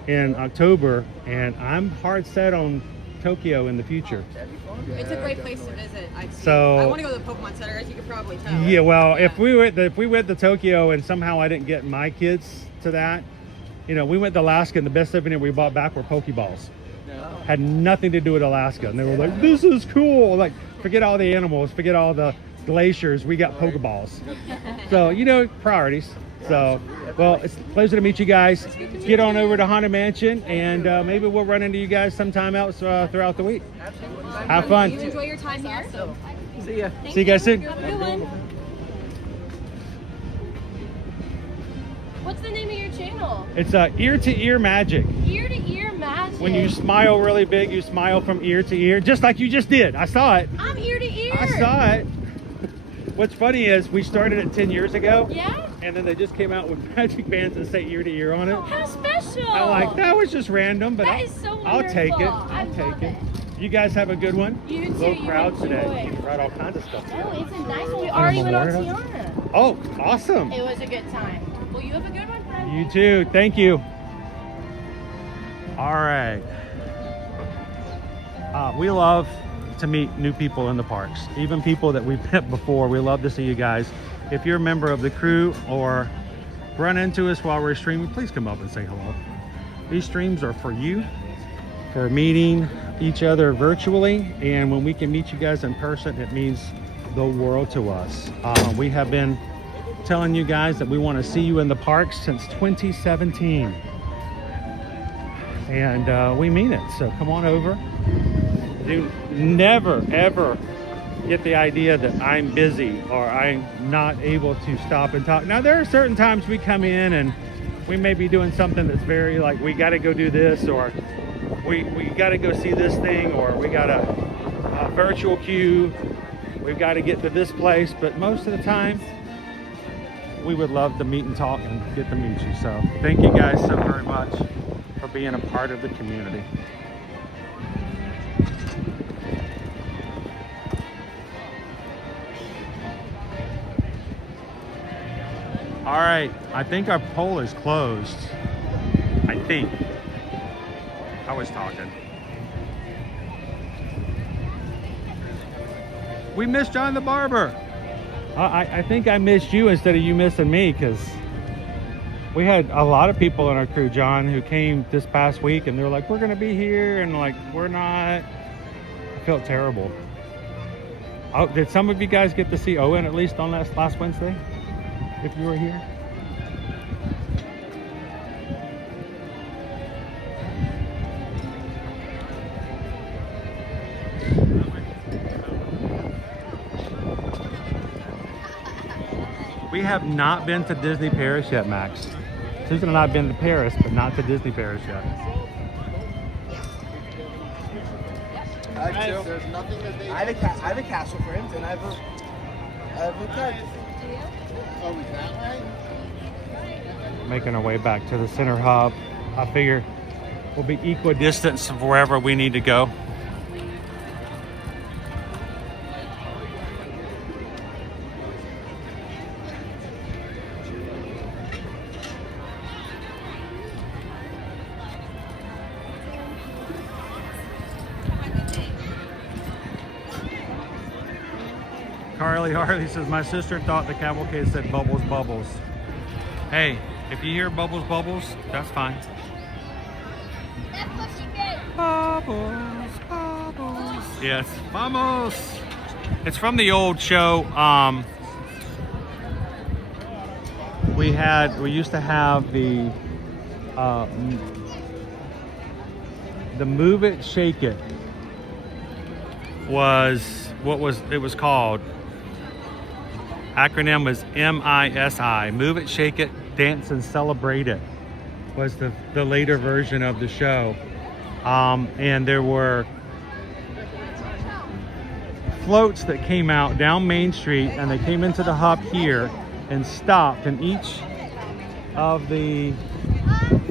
in October, and I'm hard set on Tokyo in the future. It's a great place to visit. I want to go to the Pokemon Center, as you could probably tell. Yeah, well, if we went to Tokyo and somehow I didn't get my kids to that, we went to Alaska, and the best souvenir we bought back were Pokeballs. Had nothing to do with Alaska, and they were like, "This is cool." Like, forget all the animals, forget all the glaciers. We got Pokeballs. So priorities. So, well, it's a pleasure to meet you guys. Get on over to Haunted Mansion, and maybe we'll run into you guys sometime else throughout the week. Have fun. You enjoy your time here. See ya. See you guys soon. Have a good one. What's the name of your channel? It's ear to ear magic. Ear to ear magic. When you smile really big, you smile from ear to ear, just like you just did. I saw it. I'm ear to ear. I saw it. What's funny is we started it 10 years ago. Yeah? And then they just came out with magic bands that say ear to ear on it. How special. I'm like, that was just random, but That is so I'll take it. wonderful. I I'll love take it. You guys have a good one. You too. Low You crowd enjoy. today. You can ride all kinds of stuff. Oh, it's a nice one. We already went on Memorial? Tiana. Oh, awesome. It was a good time. Well, you have a good one, friend. You too. Thank you. All right. We love to meet new people in the parks, even people that we've met before. We love to see you guys. If you're a member of the crew or run into us while we're streaming, please come up and say hello. These streams are for you, for meeting each other virtually, and when we can meet you guys in person, it means the world to us. We have been telling you guys that we want to see you in the parks since 2017, and we mean it. So come on over. Do never ever get the idea that I'm busy or I'm not able to stop and talk. Now there are certain times we come in and we may be doing something that's very like, we got to go do this, or we got to go see this thing, or we got a virtual queue, we've got to get to this place. But most of the time we would love to meet and talk and get to meet you. So thank you guys so very much for being a part of the community. All right, I think our poll is closed. I think. I was talking. We missed John the Barber. I think I missed you instead of you missing me, because we had a lot of people in our crew, John, who came this past week and they were like, we're gonna be here, and like, we're not. I felt terrible. Oh, did some of you guys get to see Owen at least on last Wednesday? If you were here? We have not been to Disney Paris yet, Max. Susan and I have been to Paris, but not to Disney Paris yet. There's nothing that they. I have a castle print, and I have a card. Oh, is that right? Making our way back to the center hub. I figure we'll be equidistant of wherever we need to go. Harley says, my sister thought the cavalcade said bubbles, bubbles. Hey, if you hear bubbles, bubbles, that's fine. That's what she did. Bubbles, bubbles. Yes, vamos. It's from the old show. We used to have the Move It, Shake It was what it was called. Acronym was MISI. Move It, Shake It, Dance and Celebrate It was the later version of the show. And there were floats that came out down Main Street, and they came into the hub here and stopped, and each of the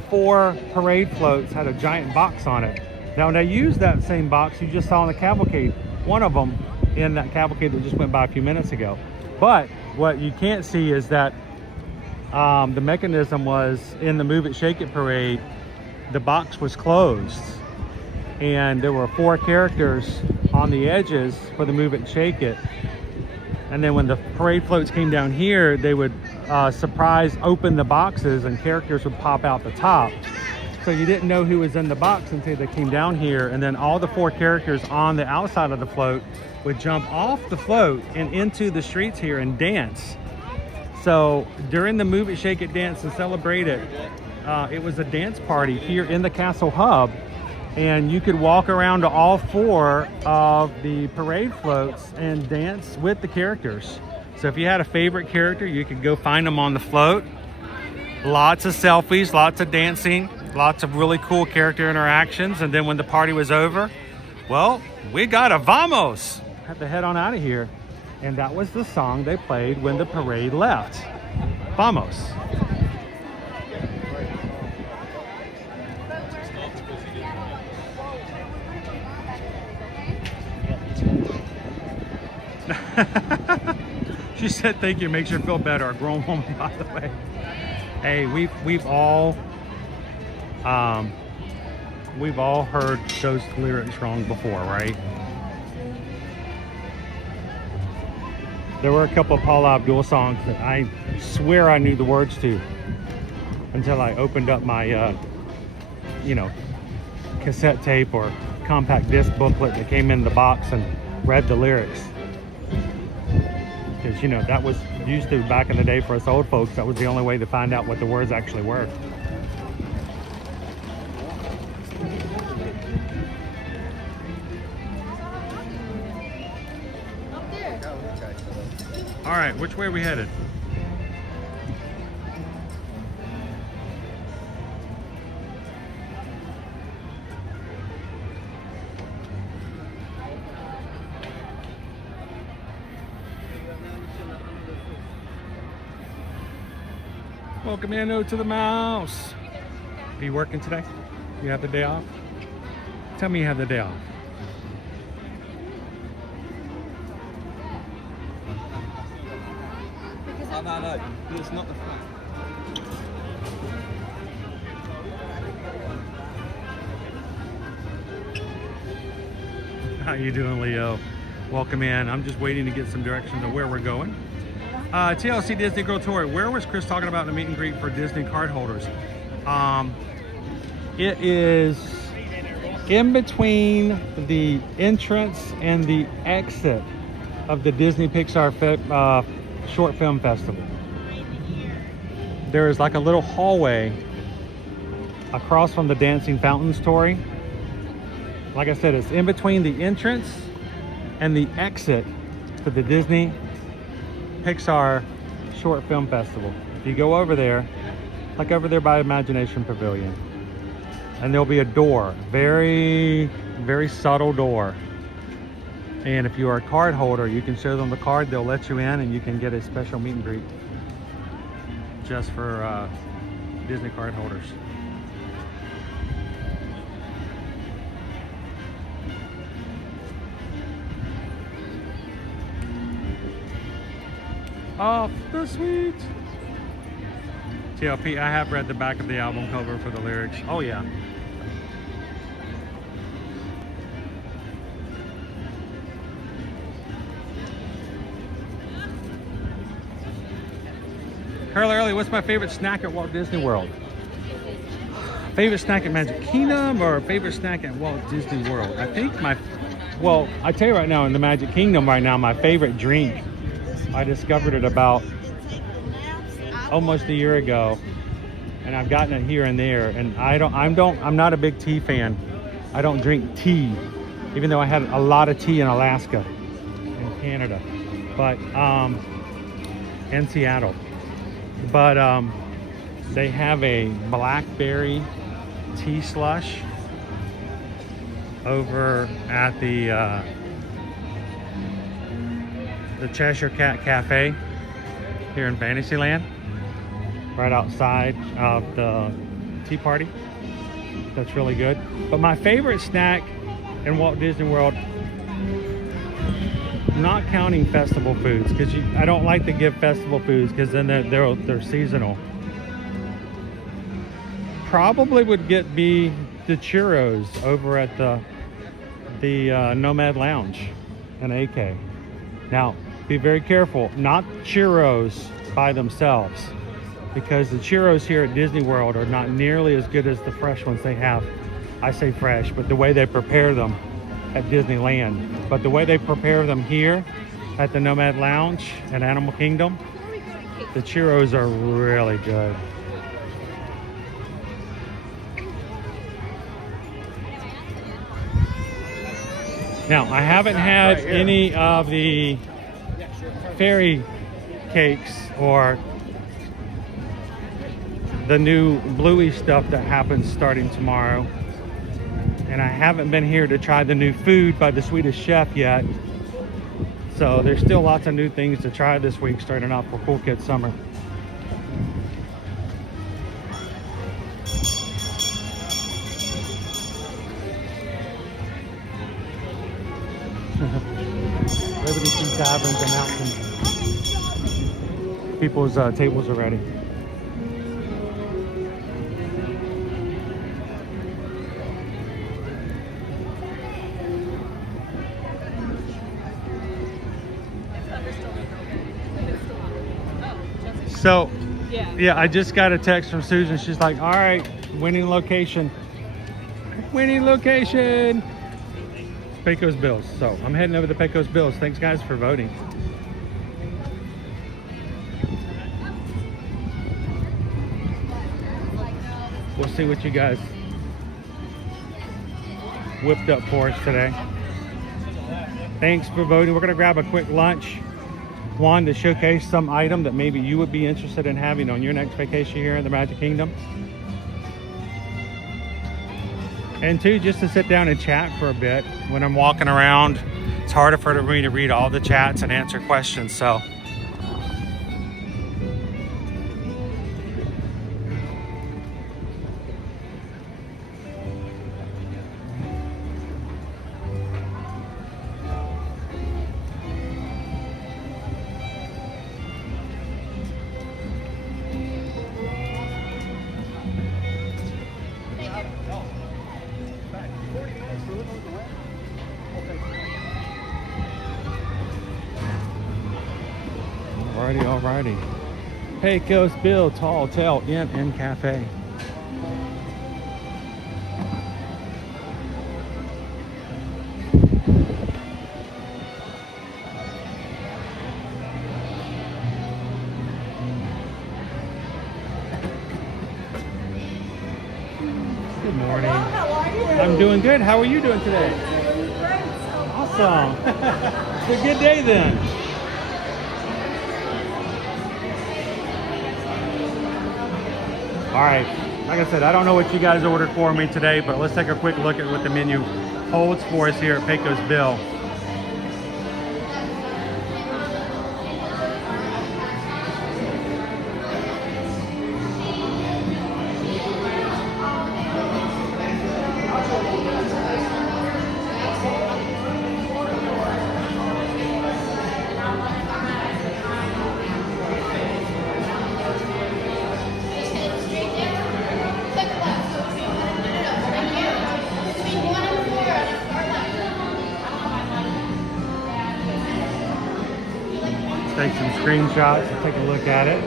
4 parade floats had a giant box on it. Now they used that same box you just saw in the cavalcade, one of them in that cavalcade that just went by a few minutes ago. But what you can't see is that the mechanism was in the Move It, Shake It parade, the box was closed, and there were 4 characters on the edges for the Move It, Shake It. And then when the parade floats came down here, they would surprise open the boxes, and characters would pop out the top. So you didn't know who was in the box until they came down here, and then all the 4 characters on the outside of the float would jump off the float and into the streets here and dance. So during the Move It, Shake It, Dance and Celebrate It, it was a dance party here in the Castle Hub, and you could walk around to all 4 of the parade floats and dance with the characters. So if you had a favorite character, you could go find them on the float. Lots of selfies, lots of dancing, lots of really cool character interactions. And then when the party was over, well, we got a vamos. Had to head on out of here. And that was the song they played when the parade left. Vamos. She said thank you, makes her feel better. A grown woman, by the way. Hey, we've all heard those lyrics wrong before, right? There were a couple of Paula Abdul songs that I swear I knew the words to until I opened up my cassette tape or compact disc booklet that came in the box and read the lyrics. Because that was used to, back in the day, for us old folks, that was the only way to find out what the words actually were. All right, which way are we headed? Welcome in to the mouse. Are you working today? You have the day off? Tell me you have the day off. No, it's not the front. How you doing, Leo? Welcome in. I'm just waiting to get some directions of where we're going. TLC Disney Girl Tour. Where was Chris talking about the meet and greet for Disney card holders? It is in between the entrance and the exit of the Disney Pixar Short Film Festival. There is like a little hallway across from the Dancing Fountains Tory. Like I said, it's in between the entrance and the exit to the Disney Pixar Short Film Festival. If you go over there, like over there by Imagination Pavilion, and there'll be a door, very, very subtle door. And if you are a card holder, you can show them the card, they'll let you in, and you can get a special meet and greet just for Disney card holders. Off the Suite. TLP, I have read the back of the album cover for the lyrics. Oh yeah. Early, what's my favorite snack at Walt Disney World? Favorite snack at Magic Kingdom or favorite snack at Walt Disney World? I think well, I tell you right now, in the Magic Kingdom right now, my favorite drink, I discovered it about almost a year ago, and I've gotten it here and there, and I'm not a big tea fan. I don't drink tea, even though I had a lot of tea in Alaska and Canada, but and Seattle. But they have a blackberry tea slush over at the Cheshire Cat Cafe here in Fantasyland, right outside of the tea party. That's really good. But my favorite snack in Walt Disney World, not counting festival foods, because I don't like to give festival foods because then they're seasonal. Probably would be the churros over at the Nomad Lounge in AK. Now, be very careful, not churros by themselves, because the churros here at Disney World are not nearly as good as the fresh ones they have. I say fresh, but the way they prepare them at Disneyland. But the way they prepare them here at the Nomad Lounge and Animal Kingdom, the churros are really good. Now, I haven't had any of the fairy cakes or the new bluey stuff that happens starting tomorrow. And I haven't been here to try the new food by the Swedish chef yet. So there's still lots of new things to try this week, starting off for Cool Kids Summer. Liberty Key Taverns announcing people's tables are ready. So, yeah, I just got a text from Susan. She's like, all right, winning location. Winning location. It's Pecos Bills. So I'm heading over to Pecos Bills. Thanks, guys, for voting. We'll see what you guys whipped up for us today. Thanks for voting. We're going to grab a quick lunch. One, to showcase some item that maybe you would be interested in having on your next vacation here in the Magic Kingdom. And two, just to sit down and chat for a bit. When I'm walking around, it's harder for me to read all the chats and answer questions, so. Alrighty. Pecos Bill Tall Tale Inn and Cafe. Good morning. How are you? I'm doing good. How are you doing today? Great. Awesome. It's a good day then. All right. Like I said, I don't know what you guys ordered for me today, but let's take a quick look at what the menu holds for us here at Pecos Bill. Take some screenshots and take a look at it.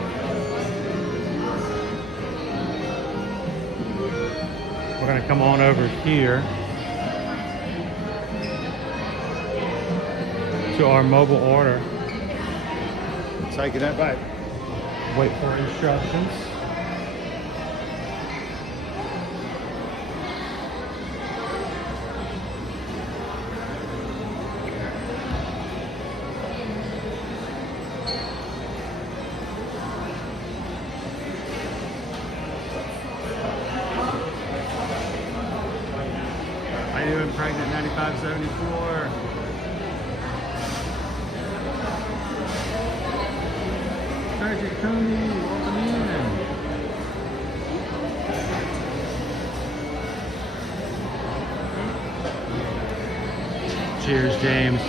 We're going to come on over here to our mobile order. Taking that back. Wait for instructions. How you doing, Pregnant 9574? Sergeant Coney, welcome in. Cheers, James.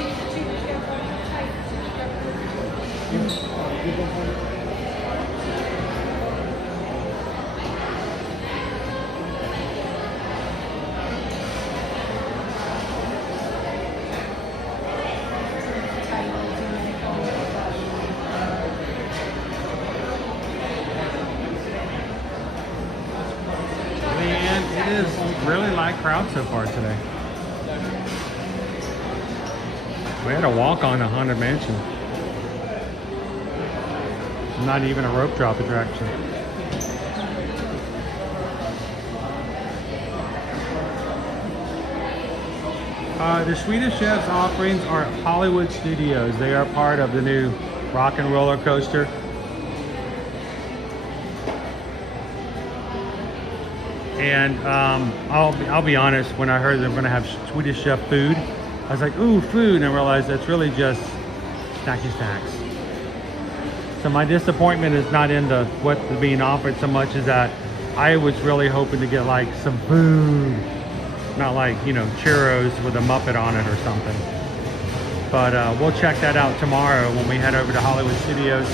Man, it is really light crowd so far today. We had a walk on a Haunted Mansion. Not even a rope drop attraction. The Swedish Chef's offerings are Hollywood Studios. They are part of the new Rock and Roller Coaster. And I'll be honest, when I heard they're going to have Swedish Chef food, I was like, ooh, food, and I realized that's really just snacky snacks. So my disappointment is not in what's being offered so much as that I was really hoping to get like some food, not like, you know, churros with a Muppet on it or something. But we'll check that out tomorrow when we head over to Hollywood Studios.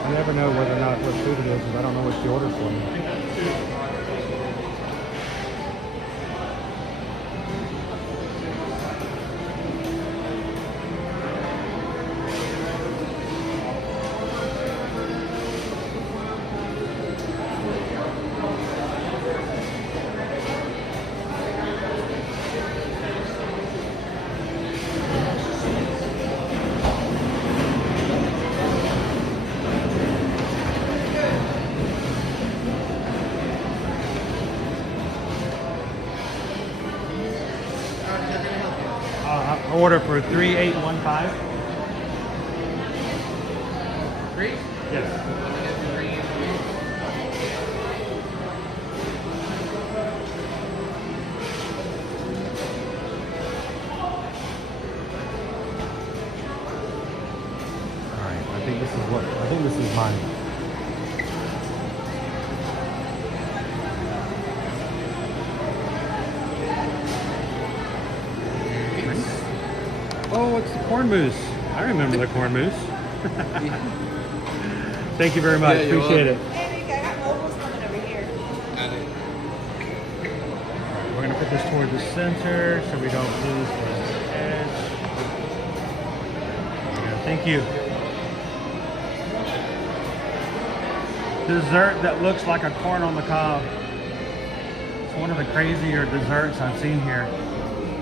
I never know whether or not what food it is because I don't know what she ordered for me. Order for 3815. 3? Yes. Alright, I think this is it's the corn mousse. I remember the corn mousse. Thank you very much. Yeah, you're Appreciate it. Hey, Nick, I got mobiles coming over here. We're going to put this toward the center so we don't lose the edge. Yeah, thank you. Dessert that looks like a corn on the cob. It's one of the crazier desserts I've seen here,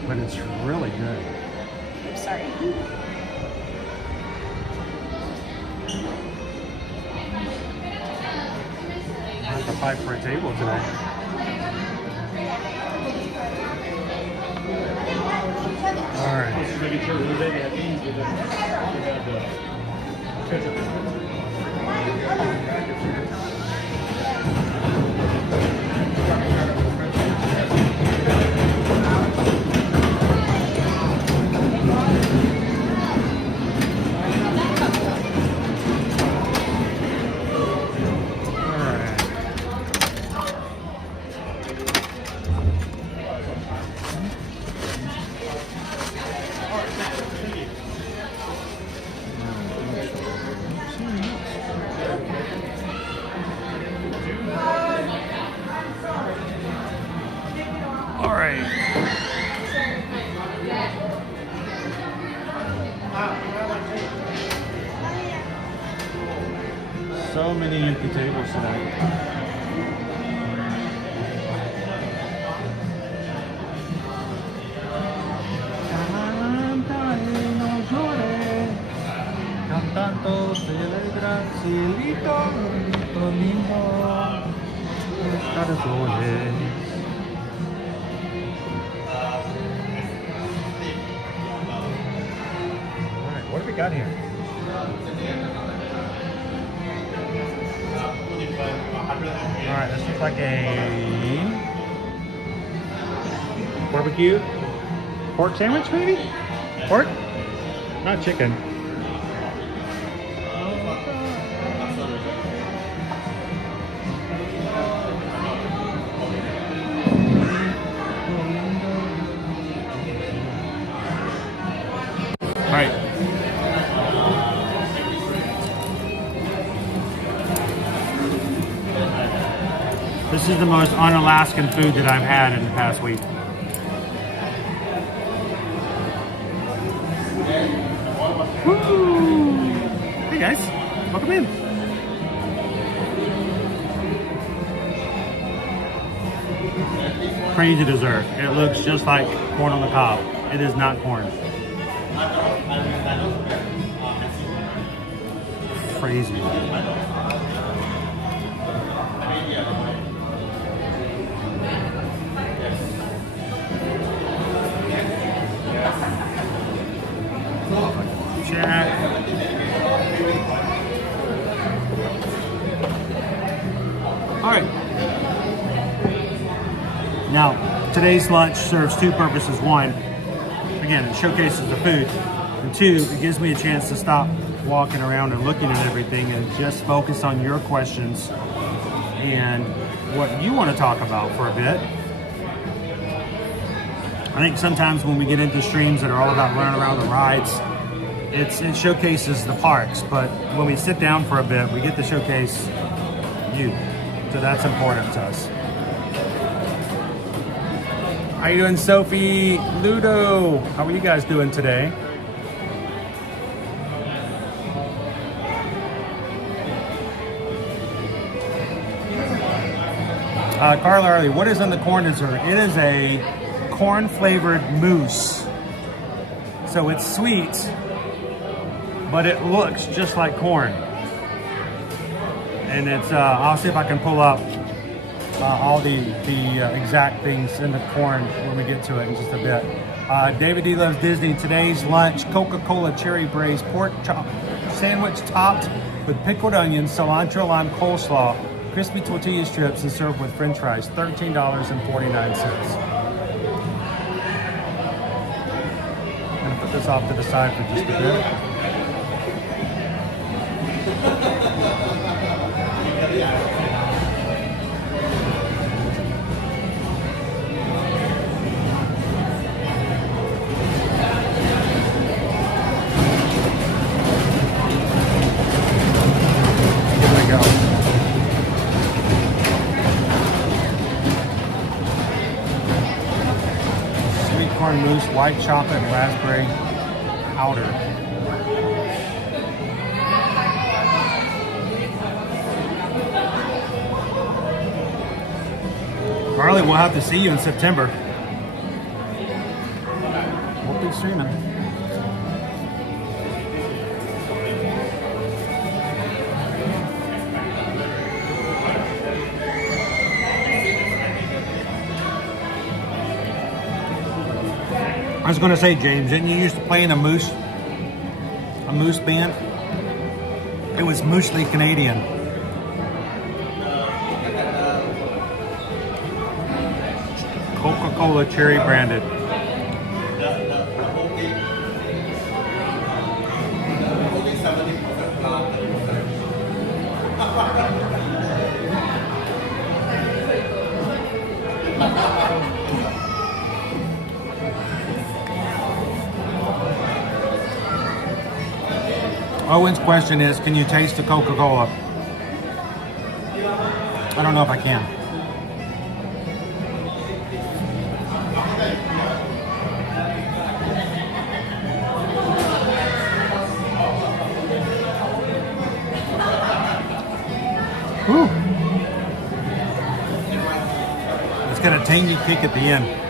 but it's really good. I'm sorry. I have to fight for a table today. All right. All right. So many empty tables tonight. Cantando celebra cielito lindo, corazones. Alright, what have we got here? Alright, this looks like a barbecue pork sandwich, maybe? Pork? Not chicken. Alright. This is the most un-Alaskan food that I've had in the past week. Woo! Hey guys, welcome in. Crazy dessert. It looks just like corn on the cob. It is not corn. Crazy. Check. All right. Now, today's lunch serves two purposes. One, again, it showcases the food. And two, it gives me a chance to stop walking around and looking at everything and just focus on your questions and what you want to talk about for a bit. I think sometimes when we get into streams that are all about running around the rides, it showcases the parks, but when we sit down for a bit, we get to showcase you. So that's important to us. How you doing, Sophie? Ludo, how are you guys doing today? Carla Early, what is in the corn dessert? It is a corn-flavored mousse. So it's sweet, but it looks just like corn. And it's, I'll see if I can pull up all the exact things in the corn when we get to it in just a bit. David D. Loves Disney. Today's lunch, Coca-Cola cherry braised pork chop sandwich topped with pickled onions, cilantro, lime, coleslaw, crispy tortilla strips, and served with french fries. $13.49. I'm going to put this off to the side for just a bit. corn mousse, white chocolate, and raspberry powder. Carly, we'll have to see you in September. We'll be streaming. I was going to say, James, didn't you used to play in a moose band? It was mostly Canadian. Coca-Cola cherry branded. Owen's question is, can you taste the Coca-Cola? I don't know if I can. Whew. It's got a tangy kick at the end.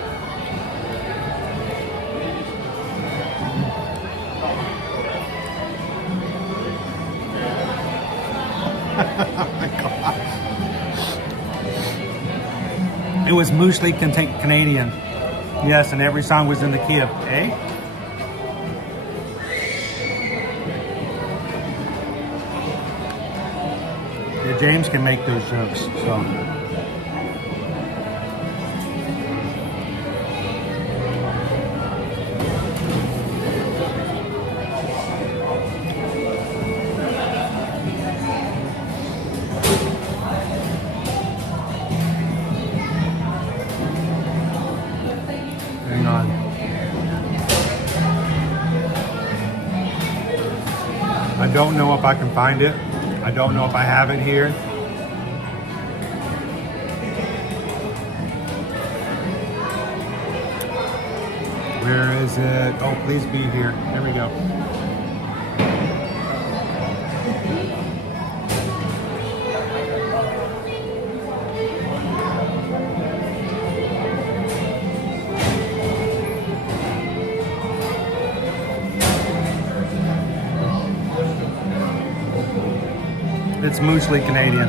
Oh my gosh. It was mostly Canadian. Yes, and every song was in the key of A. Yeah, James can make those jokes, so. Hang on. I don't know if I can find it. I don't know if I have it here. Where is it? Oh, please be here. There we go. It's mostly Canadian.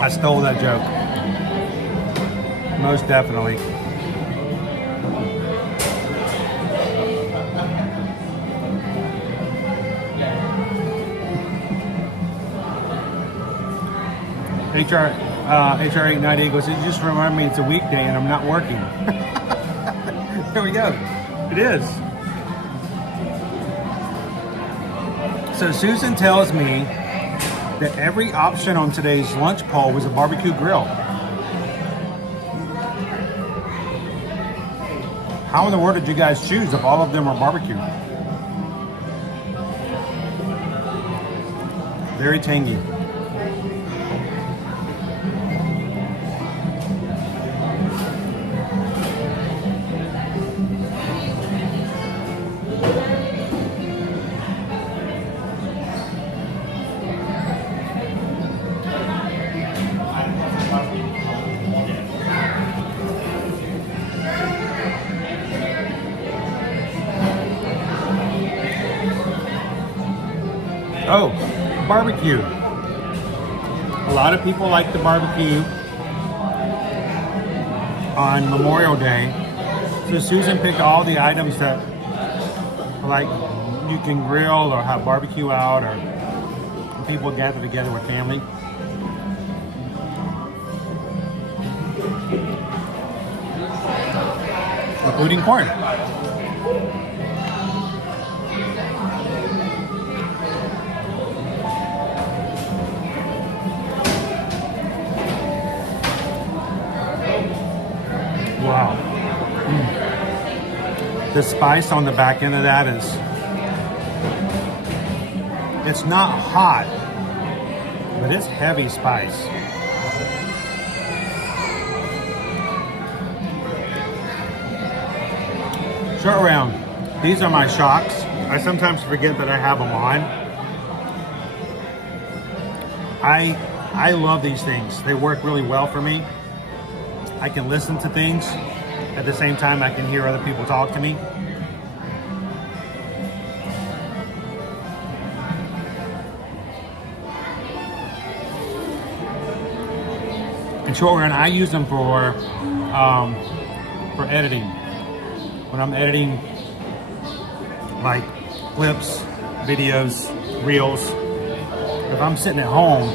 I stole that joke. Most definitely. HR 890 goes, it just reminded me it's a weekday and I'm not working. There we go. It is. So Susan tells me that every option on today's lunch poll was a barbecue grill. How in the world did you guys choose if all of them were barbecue? Very tangy. Oh, barbecue. A lot of people like the barbecue on Memorial Day. So Susan picked all the items that like you can grill or have barbecue out or people gather together with family. Including corn. Wow. The spice on the back end of that is, it's not hot, but it's heavy spice. Short round. These are my shocks. I sometimes forget that I have them on. I love these things. They work really well for me. I can listen to things. At the same time, I can hear other people talk to me. In short run, I use them for editing. When I'm editing like clips, videos, reels, if I'm sitting at home,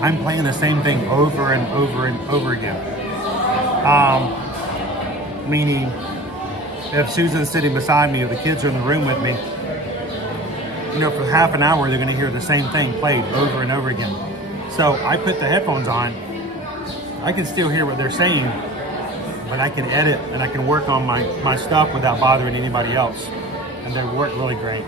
I'm playing the same thing over and over and over again. Meaning, if Susan's sitting beside me or the kids are in the room with me, you know, for half an hour, they're going to hear the same thing played over and over again. So I put the headphones on. I can still hear what they're saying, but I can edit and I can work on my stuff without bothering anybody else. And they work really great.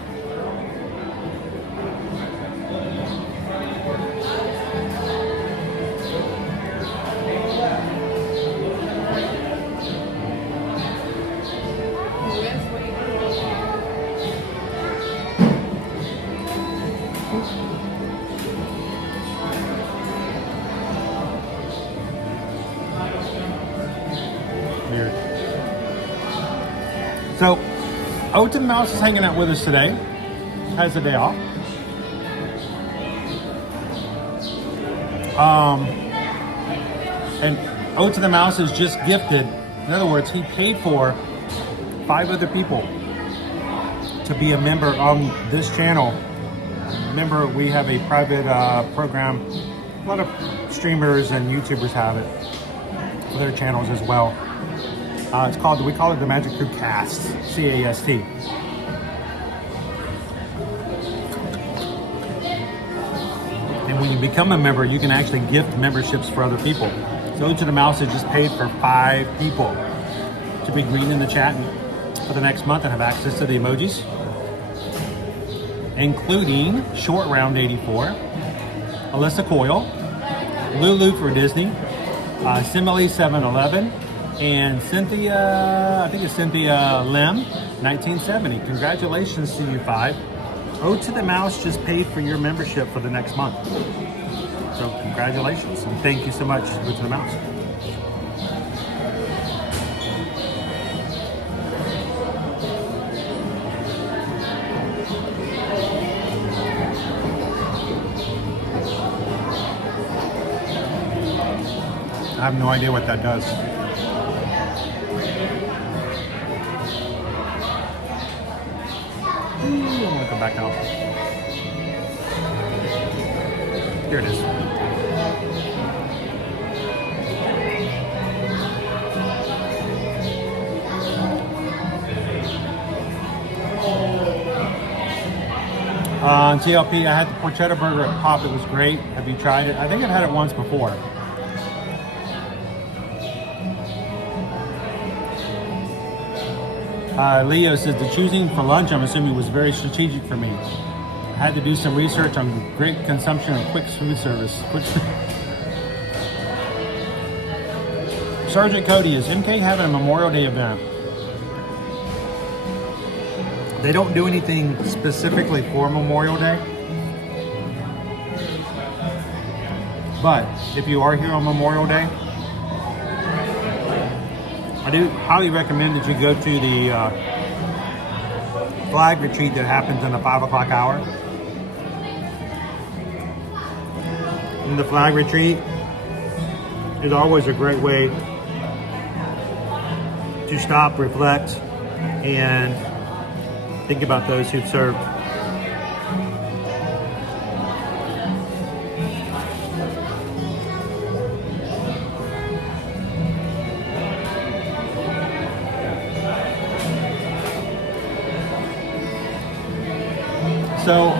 So, Ode to the Mouse is hanging out with us today. Has a day off. And Ode to the Mouse is just gifted. In other words, he paid for 5 other people to be a member on this channel. Remember, we have a private program. A lot of streamers and YouTubers have it for their channels as well. We call it the Magic Crew Cast, C-A-S-T. And when you become a member, you can actually gift memberships for other people. So Ode to the Mouse has just paid for 5 people to be green in the chat for the next month and have access to the emojis, including Short Round 84, Alyssa Coyle, Lulu for Disney, Simile 711, and Cynthia, I think it's Cynthia Lim, 1970. Congratulations to you 5. Ode to the Mouse just paid for your membership for the next month. So congratulations, and thank you so much, Ode to the Mouse. I have no idea what that does. I'm gonna come back out. Here it is. On TLP, I had the porchetta burger at Pop. It was great. Have you tried it? I think I've had it once before. Leo says, the choosing for lunch, I'm assuming, was very strategic for me. I had to do some research on great consumption of quick food service. Sergeant Cody, is MK having a Memorial Day event? They don't do anything specifically for Memorial Day. But if you are here on Memorial Day, I do highly recommend that you go to the flag retreat that happens in the 5 o'clock hour. And the flag retreat is always a great way to stop, reflect, and think about those who've served. So,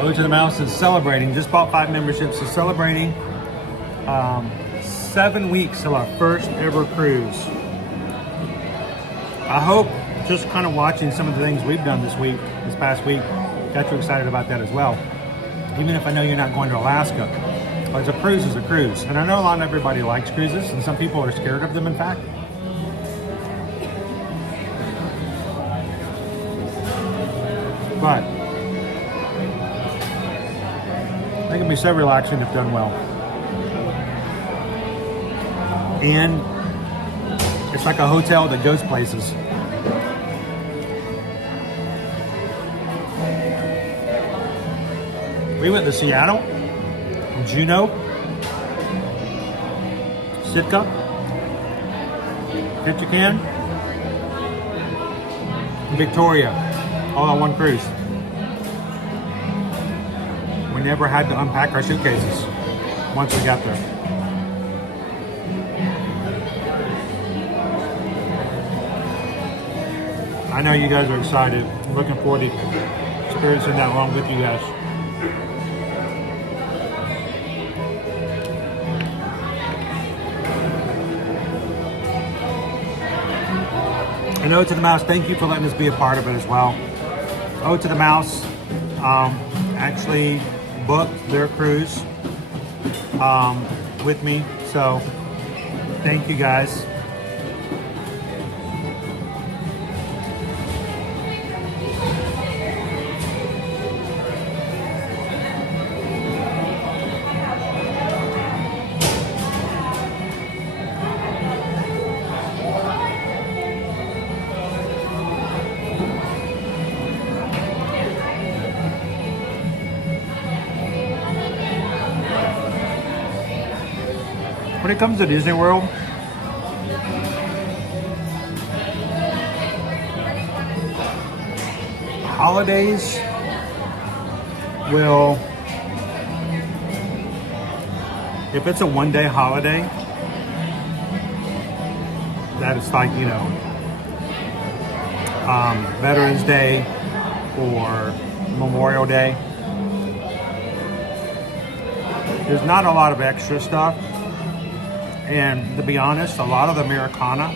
Ode to the Mouse is celebrating, just bought 5 memberships, is celebrating 7 weeks till our first ever cruise. I hope, just kind of watching some of the things we've done this past week, got you excited about that as well. Even if I know you're not going to Alaska. But a cruise is a cruise. And I know not everybody likes cruises, and some people are scared of them, in fact. But they can be so relaxing if done well. And it's like a hotel that goes places. We went to Seattle, Juneau, Sitka, Ketchikan, and Victoria, all on one cruise. We never had to unpack our suitcases once we got there. I know you guys are excited. I'm looking forward to experiencing that along with you guys. And Ode to the Mouse, thank you for letting us be a part of it as well. Ode to the Mouse actually booked their cruise with me, so thank you guys. When it comes to Disney World, holidays will, if it's a one-day holiday, that is like, you know, Veterans Day or Memorial Day, there's not a lot of extra stuff. And to be honest, a lot of the Americana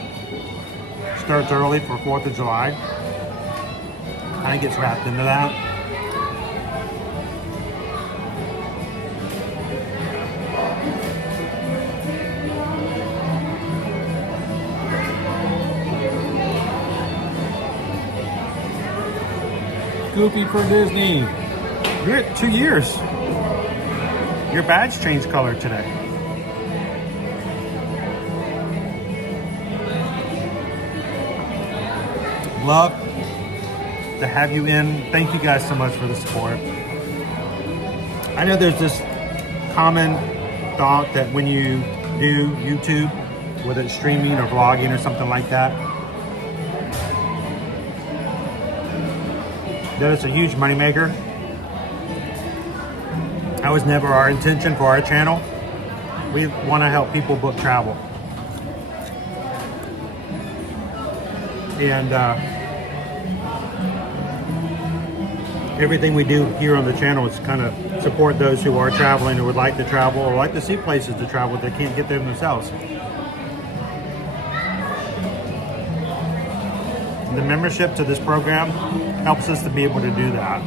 starts early for 4th of July. Kind of gets wrapped into that. Goofy for Disney. You're at 2 years. Your badge changed color today. Love to have you in. Thank you guys so much for the support. I know there's this common thought that when you do YouTube, whether it's streaming or vlogging or something like that, that it's a huge moneymaker. That was never our intention for our channel. We want to help people book travel. And everything we do here on the channel is kind of support those who are traveling, who would like to travel or like to see places to travel that can't get there themselves. The membership to this program helps us to be able to do that.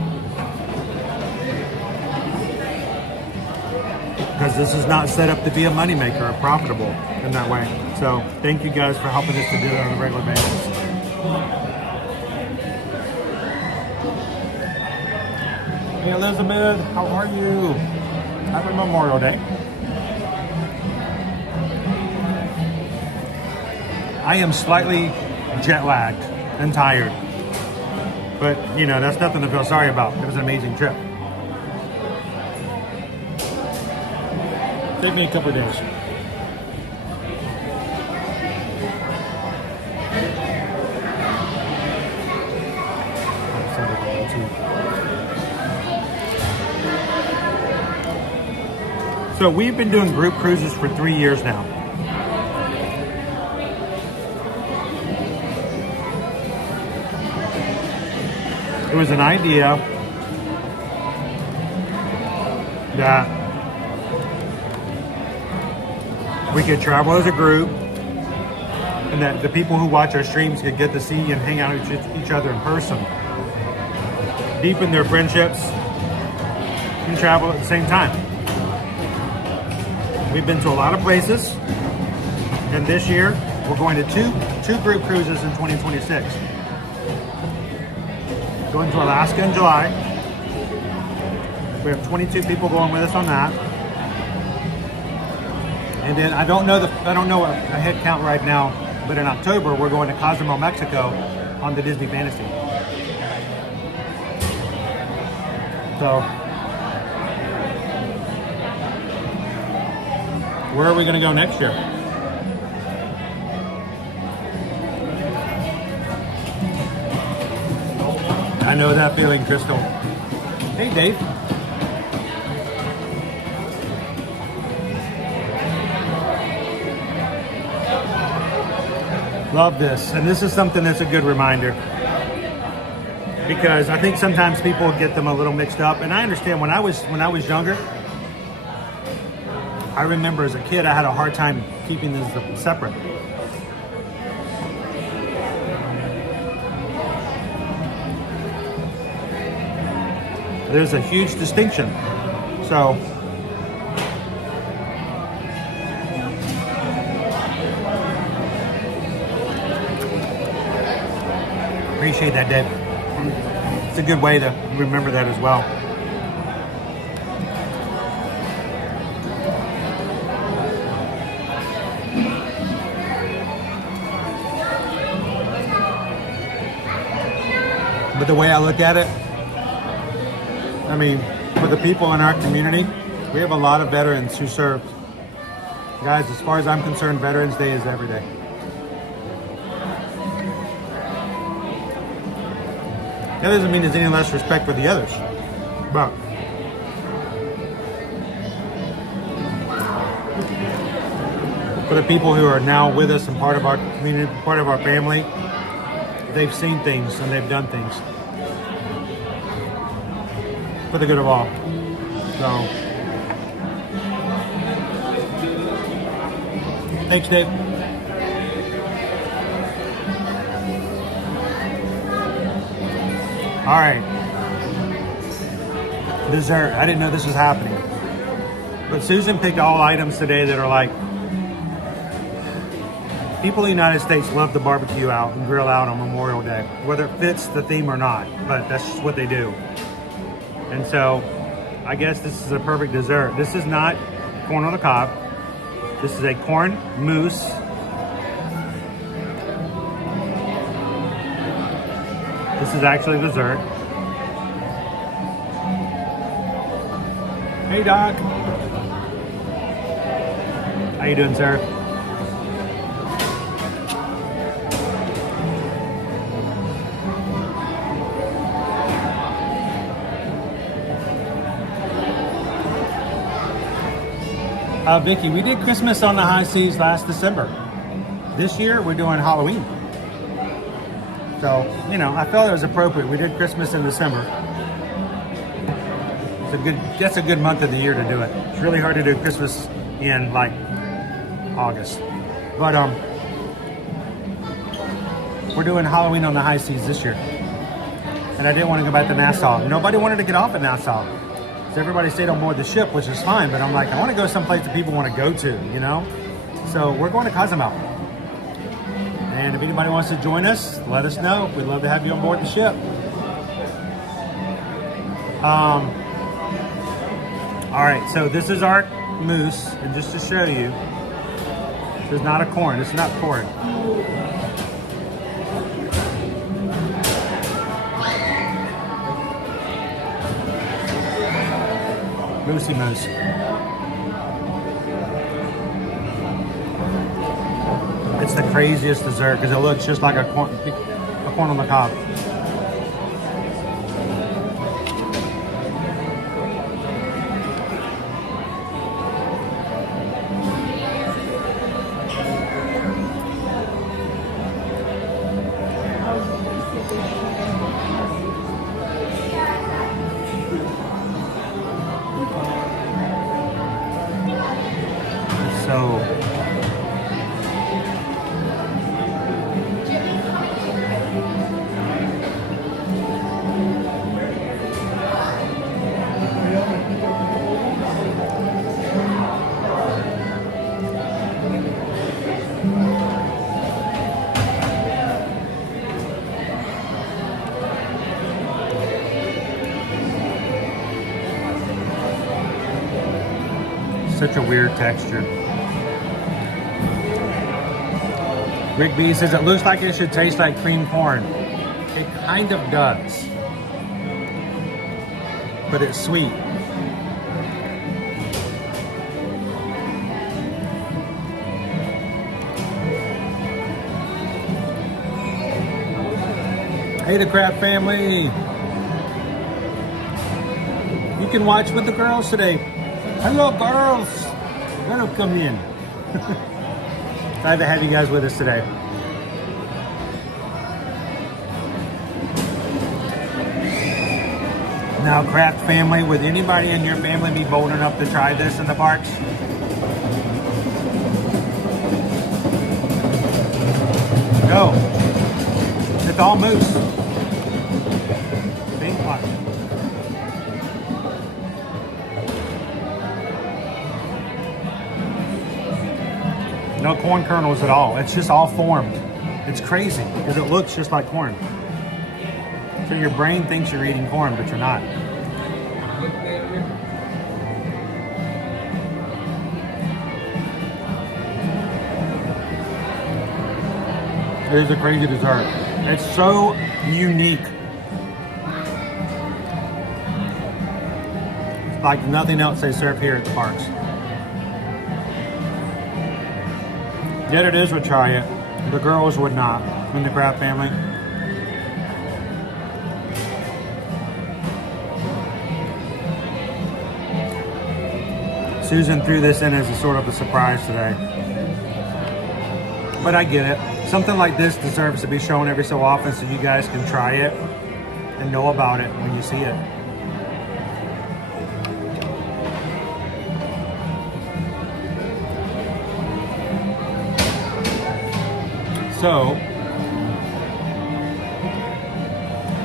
Because this is not set up to be a moneymaker or profitable in that way. So thank you guys for helping us to do that on a regular basis. Hey Elizabeth, how are you? Happy Memorial Day. I am slightly jet lagged and tired. But, you know, that's nothing to feel sorry about. It was an amazing trip. Take me a couple of days. So we've been doing group cruises for 3 years now. It was an idea that we could travel as a group and that the people who watch our streams could get to see and hang out with each other in person. deepen their friendships and travel at the same time. We've been to a lot of places, and this year we're going to two group cruises in 2026. Going to Alaska in July. We have 22 people going with us on that. And then I don't know a head count right now, but in October we're going to Cozumel, Mexico on the Disney Fantasy. So where are we going to go next year? I know that feeling, Crystal. Hey, Dave. Love this. And this is something that's a good reminder. Because I think sometimes people get them a little mixed up. And I understand when I was younger, I remember as a kid I had a hard time keeping this separate. There's a huge distinction. So appreciate that, Dave. It's a good way to remember that as well. But the way I look at it, I mean, for the people in our community, we have a lot of veterans who served. Guys, as far as I'm concerned, Veterans Day is every day. That doesn't mean there's any less respect for the others. But for the people who are now with us and part of our community, part of our family, they've seen things and they've done things for the good of all. So, thanks, Dave. All right. Dessert. I didn't know this was happening. But Susan picked all items today that are like, people in the United States love to barbecue out and grill out on Memorial Day, whether it fits the theme or not, but that's just what they do. And so I guess this is a perfect dessert. This is not corn on the cob. This is a corn mousse. This is actually dessert. Hey, Doc. How you doing, sir? Vicky, we did Christmas on the high seas last December. This year, we're doing Halloween. So, you know, I felt it was appropriate. We did Christmas in December. That's a good month of the year to do it. It's really hard to do Christmas in like August. But we're doing Halloween on the high seas this year. And I didn't want to go back to Nassau. Nobody wanted to get off at Nassau. So everybody stayed on board the ship, which is fine, but I'm like, I want to go someplace that people want to go to, you know? So we're going to Cozumel. And if anybody wants to join us, let us know. We'd love to have you on board the ship. All right, so this is our mousse, and just to show you, this is not a corn. This is not corn. Moussey mousse. It's the craziest dessert because it looks just like a corn on the cob. such a weird texture. Rick B says it looks like it should taste like cream corn. It kind of does, but it's sweet. Hey, the Craft family. You can watch with the girls today. Hello, girls. Let them come in. Glad to have you guys with us today. Now, Craft family, would anybody in your family be bold enough to try this in the parks? Go. It's all moose. Big one. No corn kernels at all. It's just all formed. It's crazy because it looks just like corn. So your brain thinks you're eating corn, but you're not. It is a crazy dessert. It's so unique. It's like nothing else they serve here at the parks. Yet it is would try it. The girls would not in the Craft family. Susan threw this in as a sort of a surprise today. But I get it. Something like this deserves to be shown every so often so you guys can try it and know about it when you see it. So,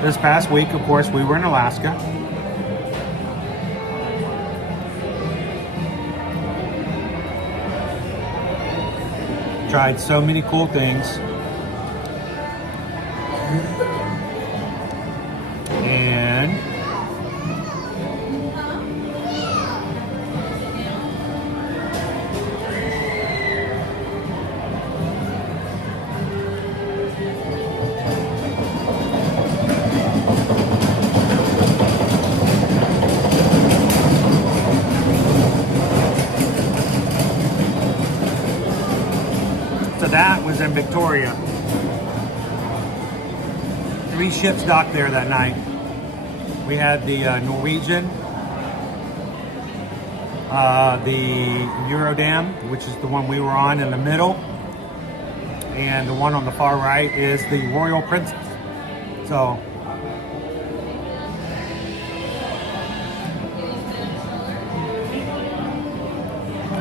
this past week, of course, we were in Alaska. Tried so many cool things. And so that was in Victoria. 3 ships docked there that night. We had the Norwegian, the Eurodam, which is the one we were on in the middle, and the one on the far right is the Royal Princess. So,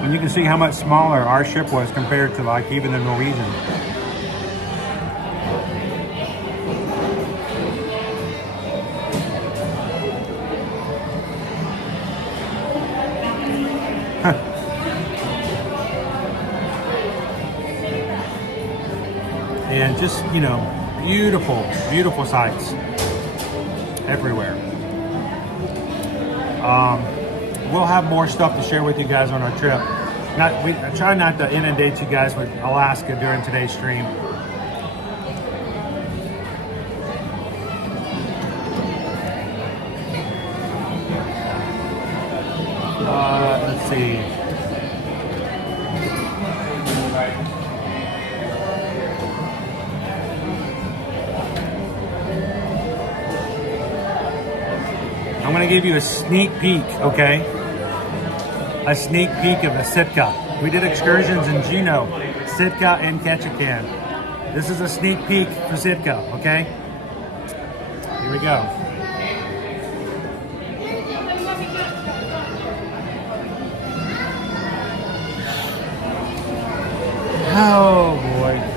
and you can see how much smaller our ship was compared to like even the Norwegian. And just, you know, beautiful, beautiful sights everywhere. We'll have more stuff to share with you guys on our trip. I try not to inundate you guys with Alaska during today's stream. Let's see. I'm going to give you a sneak peek, okay? A sneak peek of the Sitka. We did excursions in Juneau, Sitka, and Ketchikan. This is a sneak peek for Sitka, okay? Here we go. Oh boy.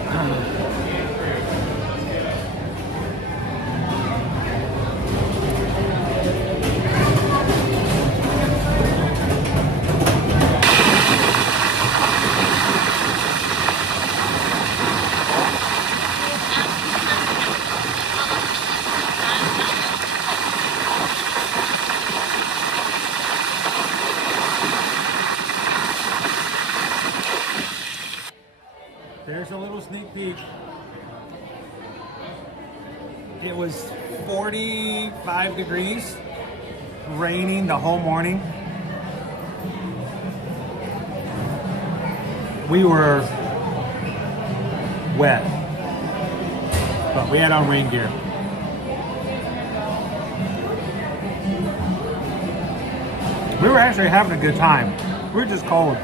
It was 45 degrees, raining the whole morning. We were wet, but we had on rain gear. We were actually having a good time. We were just cold.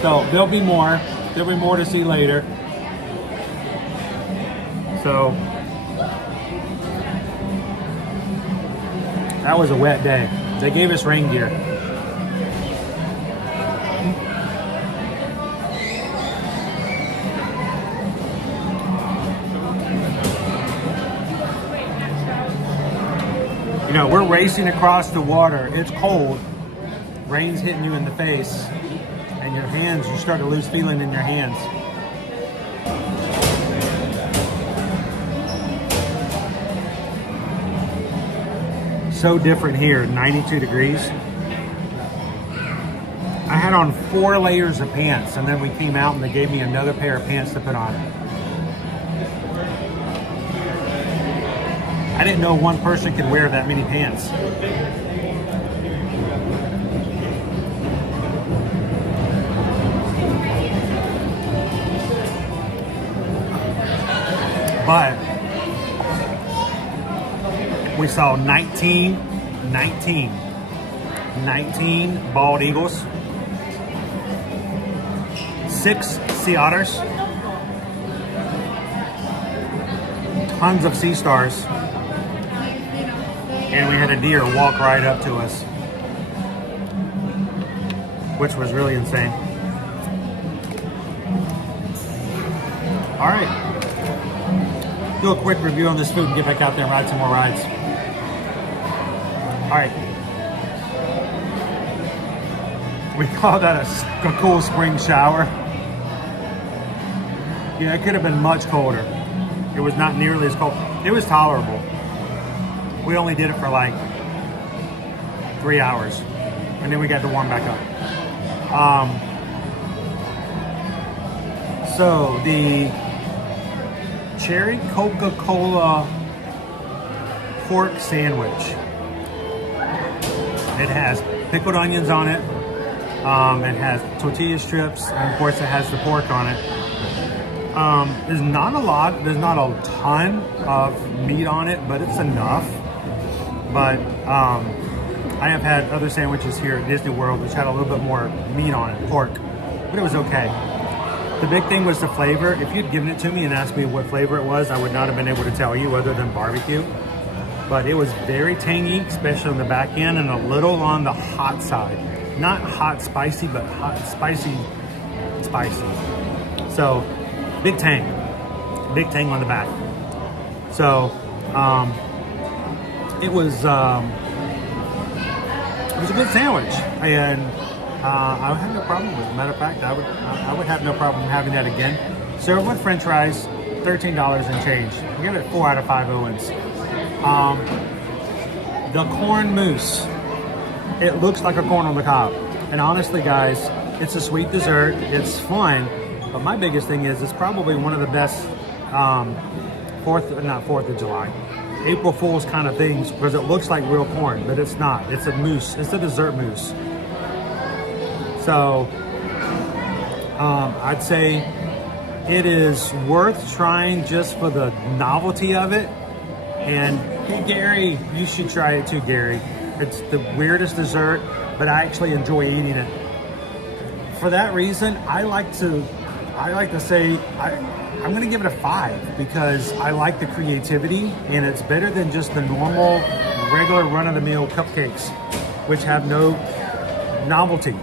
So there'll be more to see later. So that was a wet day. They gave us rain gear. You know, we're racing across the water. It's cold. Rain's hitting you in the face. And your hands, you start to lose feeling in your hands. So different here, 92 degrees. I had on 4 layers of pants, and then we came out and they gave me another pair of pants to put on. I didn't know one person could wear that many pants. But we saw 19 bald eagles, 6 sea otters, tons of sea stars, and we had a deer walk right up to us, which was really insane. All right. Do a quick review on this food and get back out there and ride some more rides. All right. We call that a cool spring shower. Yeah, it could have been much colder. It was not nearly as cold. It was tolerable. We only did it for like 3 hours, and then we got to warm back up. So the cherry Coca-Cola pork sandwich. It has pickled onions on it. It has tortilla strips, and of course it has the pork on it. There's not a ton of meat on it, but it's enough. But I have had other sandwiches here at Disney World which had a little bit more meat on it, pork, but it was okay. The big thing was the flavor. If you'd given it to me and asked me what flavor it was, I would not have been able to tell you other than barbecue. But it was very tangy, especially on the back end, and a little on the hot side. Not hot spicy, but hot spicy. So big tang on the back. So it was a good sandwich, and I have no problem with it. Matter of fact, I would have no problem having that again. Served with French fries, $13 and change. I give it 4 out of 5 Owens. The corn mousse. It looks like a corn on the cob. And honestly, guys, it's a sweet dessert. It's fun. But my biggest thing is it's probably one of the best April Fool's kind of things, because it looks like real corn, but it's not. It's a mousse. It's a dessert mousse. So I'd say it is worth trying just for the novelty of it. And hey, Gary, you should try it too, Gary. It's the weirdest dessert, but I actually enjoy eating it. For that reason, I like to say I'm going to give it a 5 because I like the creativity, and it's better than just the normal, regular run-of-the-mill cupcakes, which have no novelty.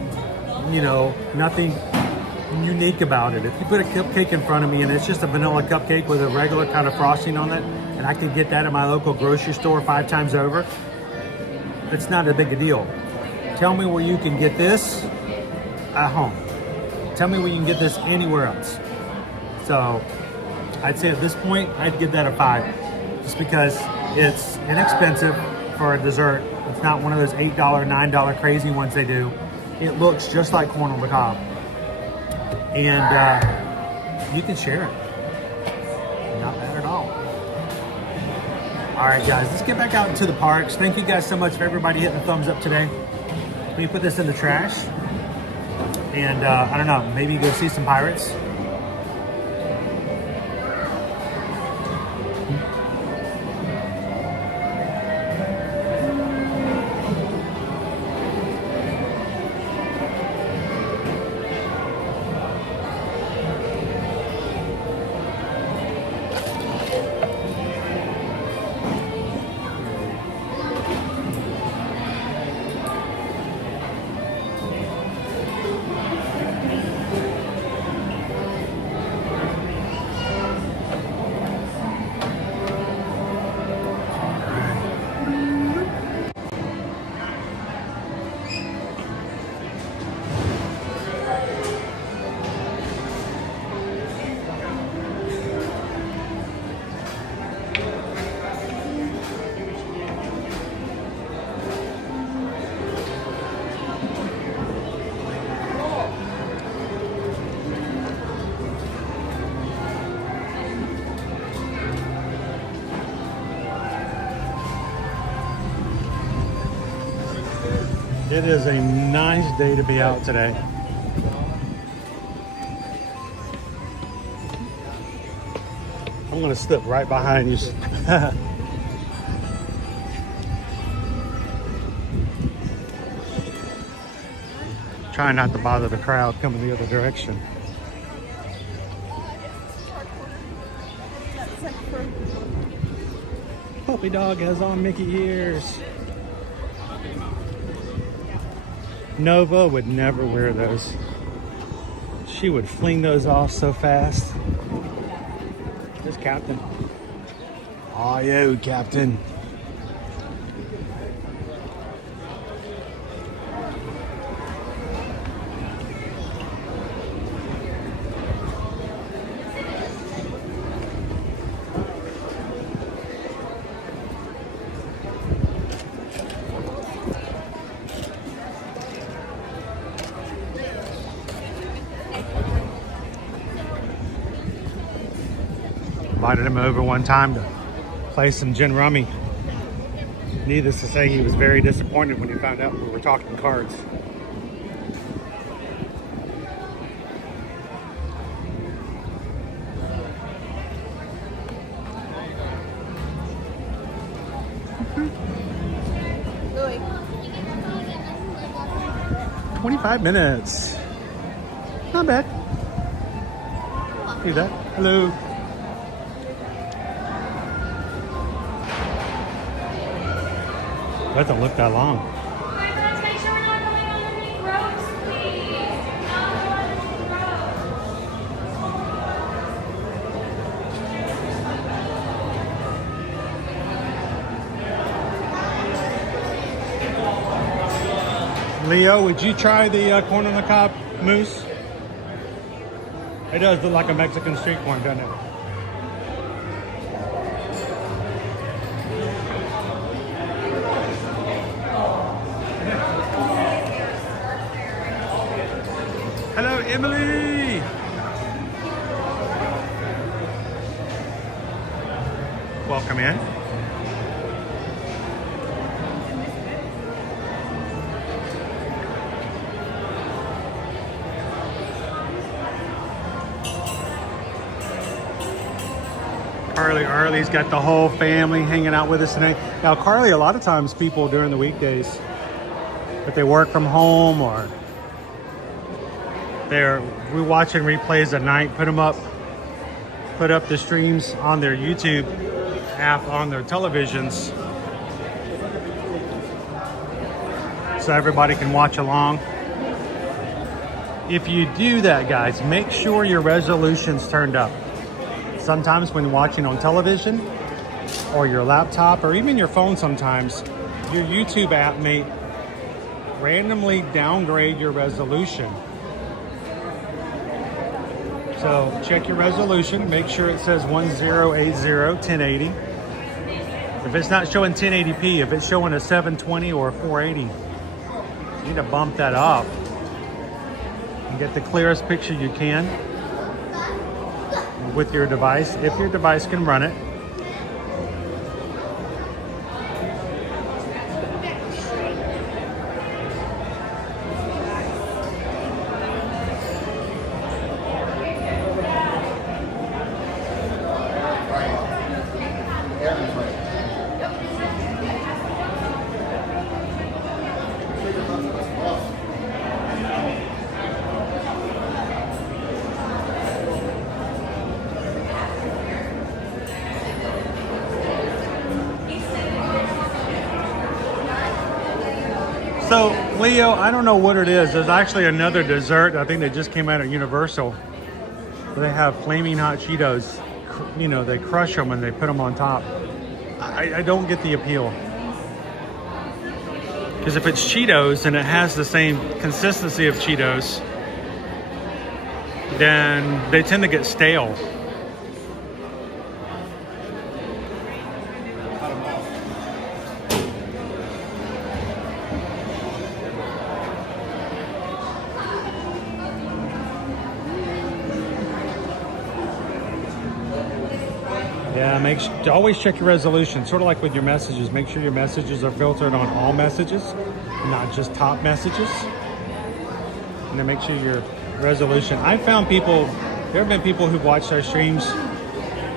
You know, nothing unique about it. If you put a cupcake in front of me and it's just a vanilla cupcake with a regular kind of frosting on it, and I can get that at my local grocery store 5 times over, it's not a big a deal. Tell me where you can get this at home. Tell me where you can get this anywhere else. So I'd say at this point, I'd give that a 5, just because it's inexpensive for a dessert. It's not one of those $8, $9 crazy ones they do. It looks just like corn on the cob. and you can share it. Not bad at all. All right, guys, let's get back out into the parks. Thank you guys so much for everybody hitting the thumbs up today. Let me put this in the trash. And I don't know, maybe go see some pirates. It is a nice day to be out today. I'm gonna slip right behind you. Trying not to bother the crowd coming the other direction. Puppy dog has on Mickey ears. Nova would never wear those. She would fling those off so fast. This Captain. Oh, you, Captain. Invited him over one time to play some gin rummy. Needless to say, he was very disappointed when he found out we were talking cards. Louis. 25 minutes. Not bad. Do that. Hello. That don't look that long. Let's make sure we're not going underneath ropes, please. Not going underneath ropes. Leo, would you try the corn on the cob mousse? It does look like a Mexican street corn, doesn't it? Hello, Emily! Welcome in. Carly's got the whole family hanging out with us today. Now, Carly, a lot of times people during the weekdays, if they work from home or they're watching replays at night, put up the streams on their YouTube app on their televisions so everybody can watch along. If you do that, guys, make sure your resolution's turned up. Sometimes when watching on television or your laptop or even your phone, sometimes your YouTube app may randomly downgrade your resolution. So check your resolution, make sure it says 1080 1080. If it's not showing 1080p, if it's showing a 720 or a 480, you need to bump that up. Get the clearest picture you can with your device, if your device can run it. So, Leo, I don't know what it is. There's actually another dessert. I think they just came out at Universal. They have flaming hot Cheetos. You know, they crush them and they put them on top. I don't get the appeal. Because if it's Cheetos and it has the same consistency of Cheetos, then they tend to get stale. Yeah, always check your resolution. Sort of like with your messages. Make sure your messages are filtered on all messages, not just top messages. And then make sure your resolution. I found people, there have been people who've watched our streams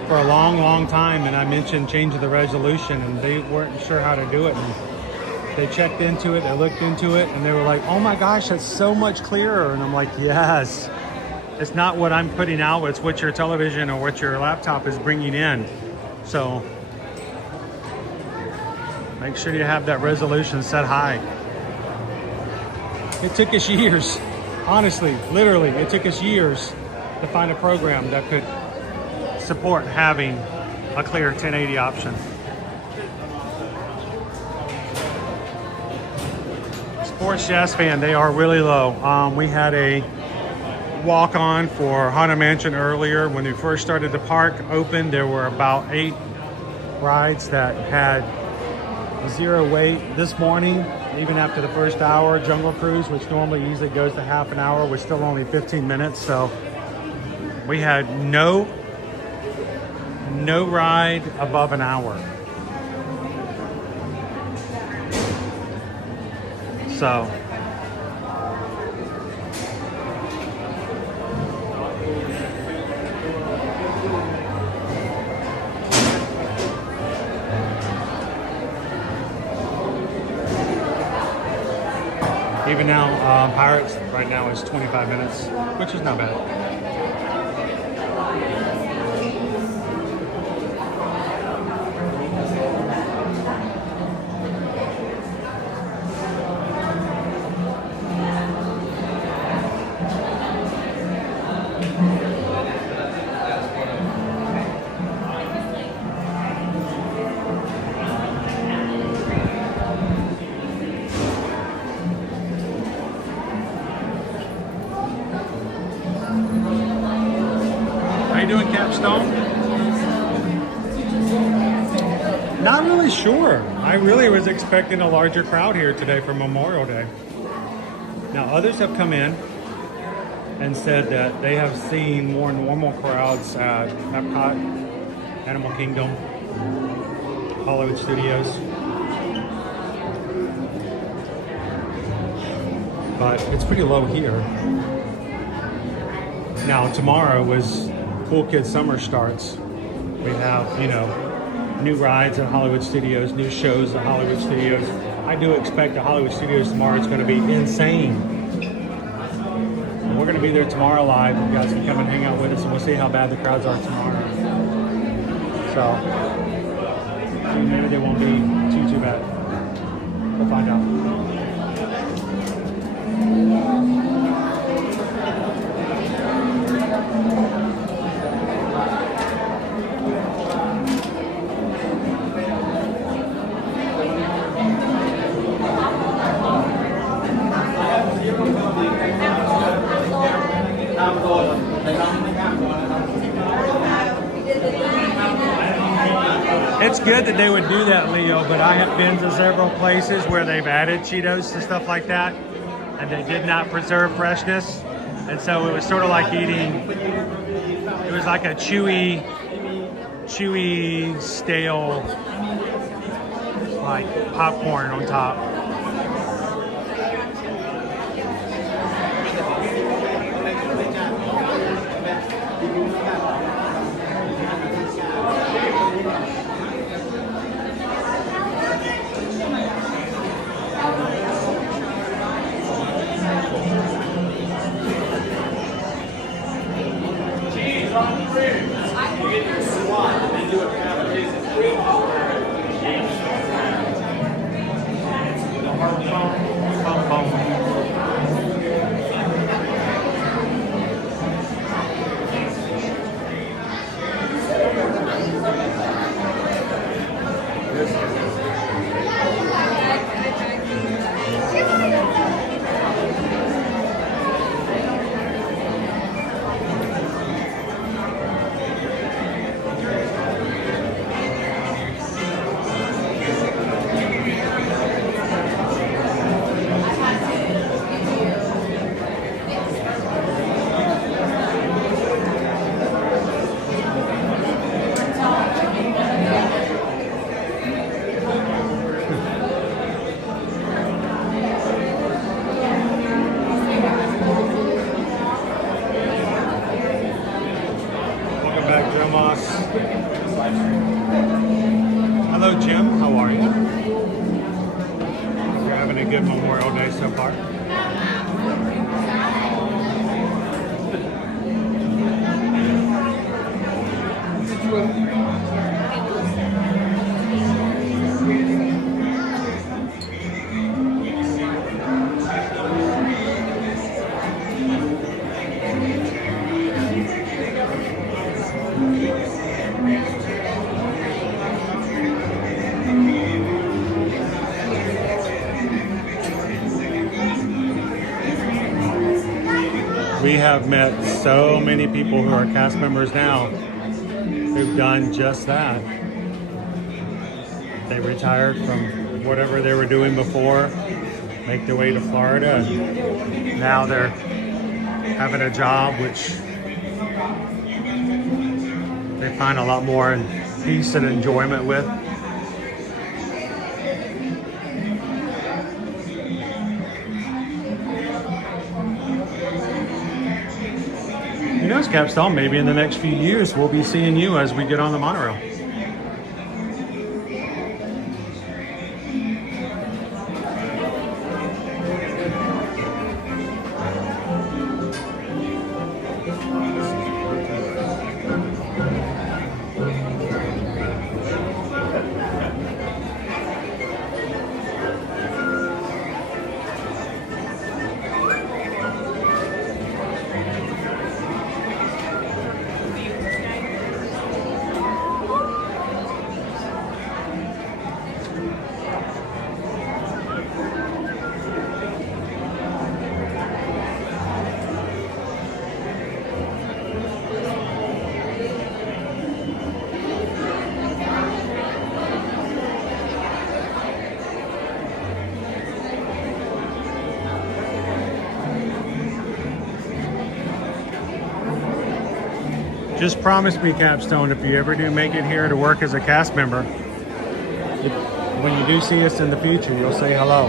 for a long time, and I mentioned changing the resolution, and they weren't sure how to do it. And they checked into it, they looked into it, and they were like, oh my gosh, that's so much clearer. And I'm like, yes. It's not what I'm putting out, it's what your television or what your laptop is bringing in. So make sure you have that resolution set high. It took us years, honestly, literally, it took us years to find a program that could support having a clear 1080 option. Sports Jazz fan, they are really low. We had a walk-on for Haunted Mansion earlier. When we first started the park open, there were about 8 rides that had 0 wait. This morning, even after the first hour, Jungle Cruise, which normally usually goes to half an hour, was still only 15 minutes. So we had no ride above an hour. So even now, Pirates right now is 25 minutes, which is not bad. Doing Capstone? Not really sure. I really was expecting a larger crowd here today for Memorial Day. Now others have come in and said that they have seen more normal crowds at Epcot, Animal Kingdom, Hollywood Studios. But it's pretty low here. Now tomorrow was Cool Kids Summer starts. We have, you know, new rides at Hollywood Studios, new shows at Hollywood Studios. I do expect at Hollywood Studios tomorrow it's going to be insane. And we're going to be there tomorrow live. You guys can come and hang out with us, and we'll see how bad the crowds are tomorrow. So maybe they won't be too bad. We'll find out. It's good that they would do that, Leo, but I have been to several places where they've added Cheetos and stuff like that, and they did not preserve freshness. And so it was sort of like eating, it was like a chewy, stale, like popcorn on top. Hello, Jim. How are you? You're having a good Memorial Day so far? We have met so many people who are cast members now who've done just that. They retired from whatever they were doing before, make their way to Florida, and now they're having a job which they find a lot more peace and enjoyment with. Who knows, Capstone, maybe in the next few years we'll be seeing you as we get on the monorail. Just promise me, Capstone, if you ever do make it here to work as a cast member, when you do see us in the future, you'll say hello.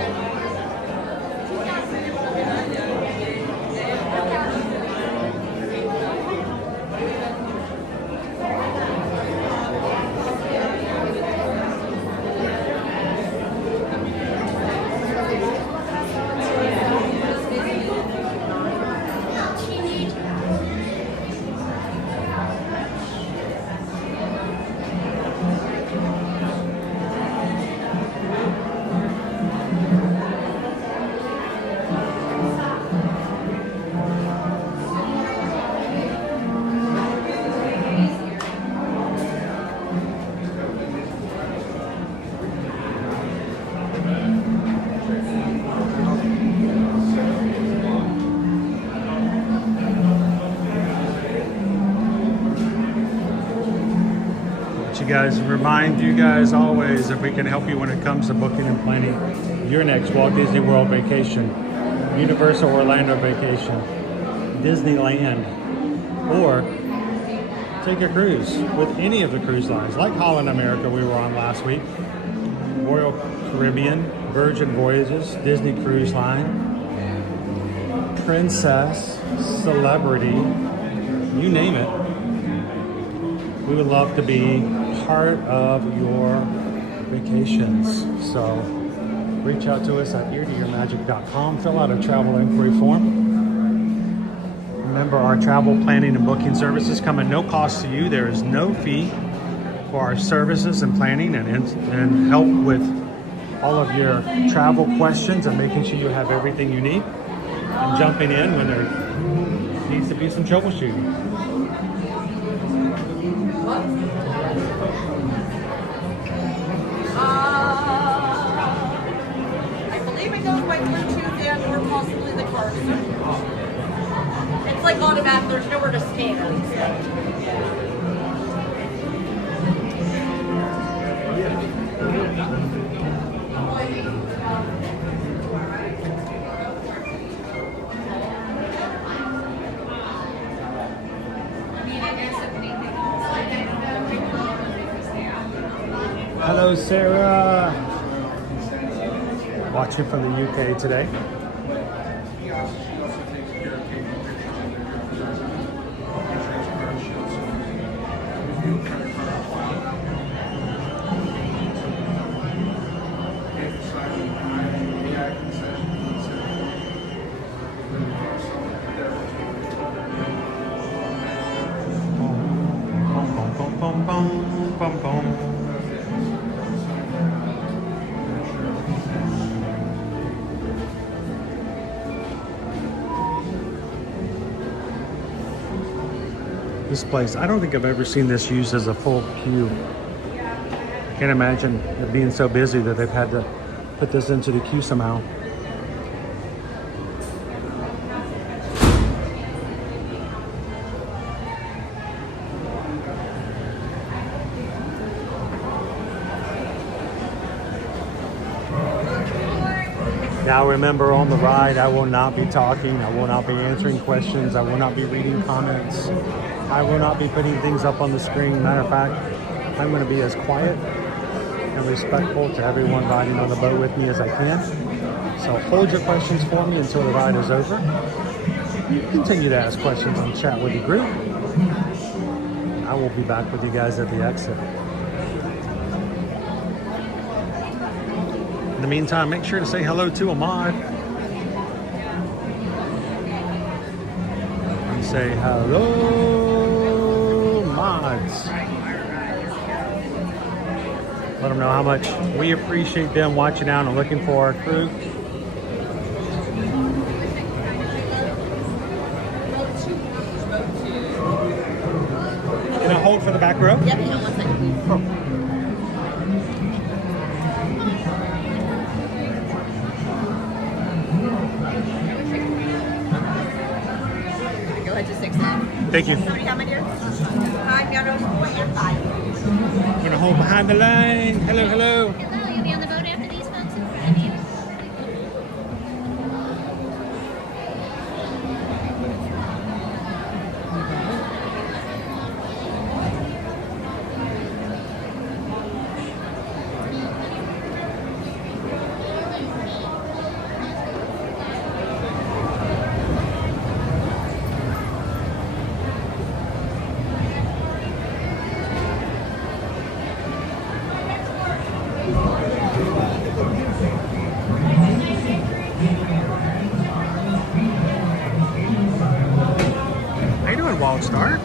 Guys, remind you guys always, if we can help you when it comes to booking and planning your next Walt Disney World vacation, Universal Orlando vacation, Disneyland, or take a cruise with any of the cruise lines, like Holland America we were on last week, Royal Caribbean, Virgin Voyages, Disney Cruise Line, Princess, Celebrity, you name it. We would love to be part of your vacations. So reach out to us at eartoyourmagic.com. Fill out a travel inquiry form. Remember, our travel planning and booking services come at no cost to you. There is no fee for our services and planning and help with all of your travel questions and making sure you have everything you need, and jumping in when there needs to be some troubleshooting. I believe it goes by Bluetooth and or possibly the card. It's like automatic, there's nowhere to scan. Hello, Sarah. Watching from the UK today. This place, I don't think I've ever seen this used as a full queue. I can't imagine it being so busy that they've had to put this into the queue somehow. Now remember, on the ride, I will not be talking, I will not be answering questions, I will not be reading comments, I will not be putting things up on the screen. Matter of fact, I'm going to be as quiet and respectful to everyone riding on the boat with me as I can. So hold your questions for me until the ride is over. Continue to ask questions and chat with the group. I will be back with you guys at the exit. In the meantime, make sure to say hello to Ahmad. And say hello, mods. Let them know how much we appreciate them watching out and looking for our crew. Can I hold for the back row? Yep, hang on 1 second, please. Oh. Go ahead to 6 then. Thank you. Somebody have my dear? 5 down to 4 and 5. I'm gonna hold behind the line. Hello, hello. Hello, you'll be on the boat after these folks in front of you. How you doing, Wild Star?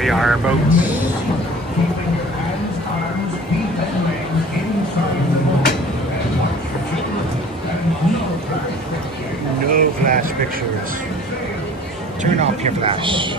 we are, boats. No flash pictures. Turn off your flash.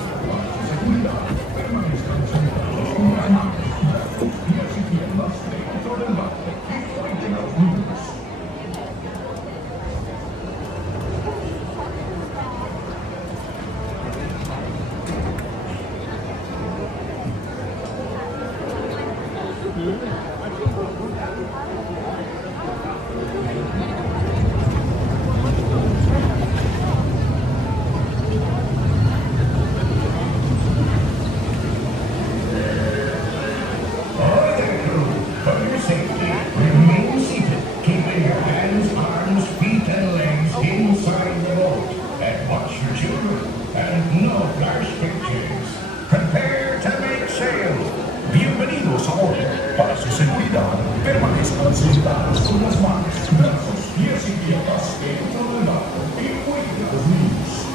Bienvenidos a bordo. Para su seguridad, permanezcan sentados con las manos, brazos, pies y piernas dentro del barco y cuiden a los niños.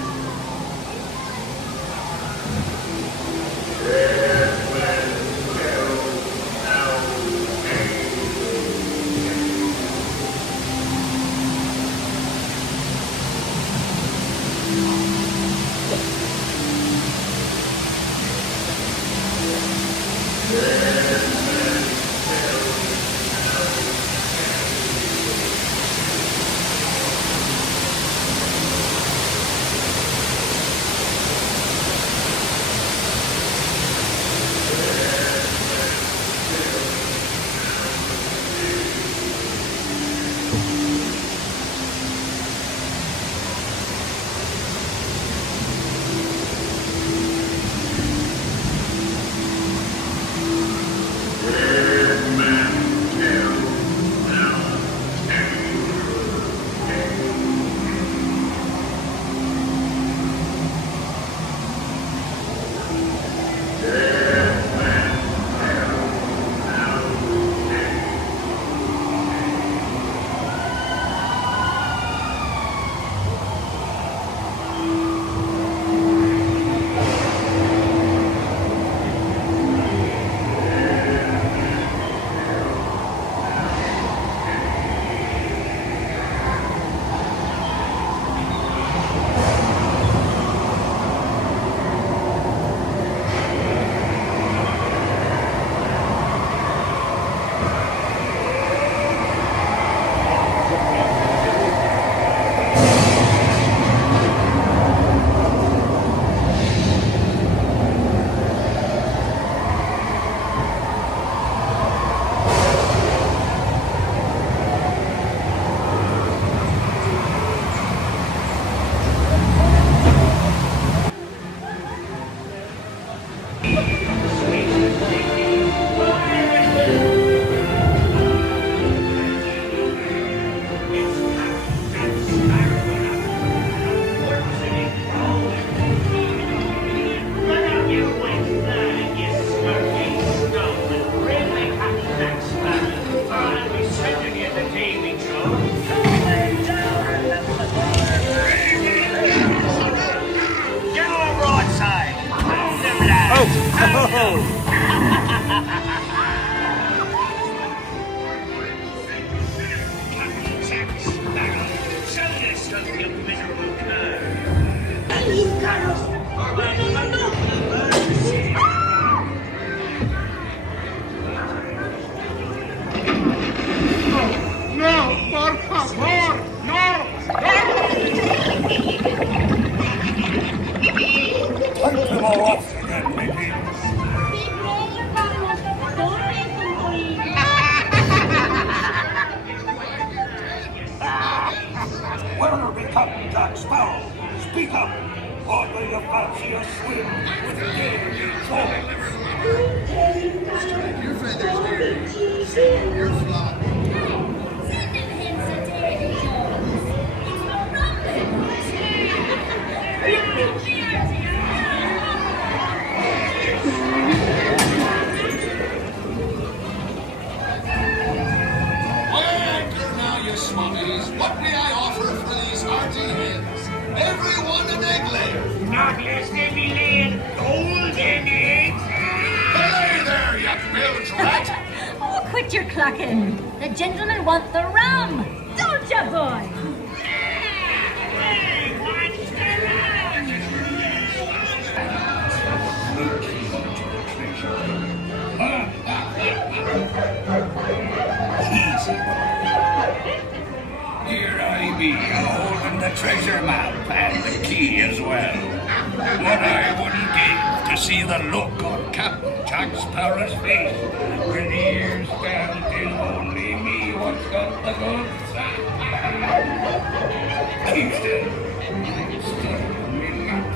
Where be Captain Jack Sparrow? Speak up! Or do you fancy a swim with the daily Your feathers there. You're flawed. What may I offer for these hearty hens? Everyone an egg layer. Not lest they be laying golden eggs. right, you're clucking. The gentlemen want the rum. Don't ya, boy? Here I be, holding the treasure map and the key as well. What I wouldn't give to see the look on Captain Jack Sparrow's face when he hears that it is only me what's got the goods. Keep still. Still, me not.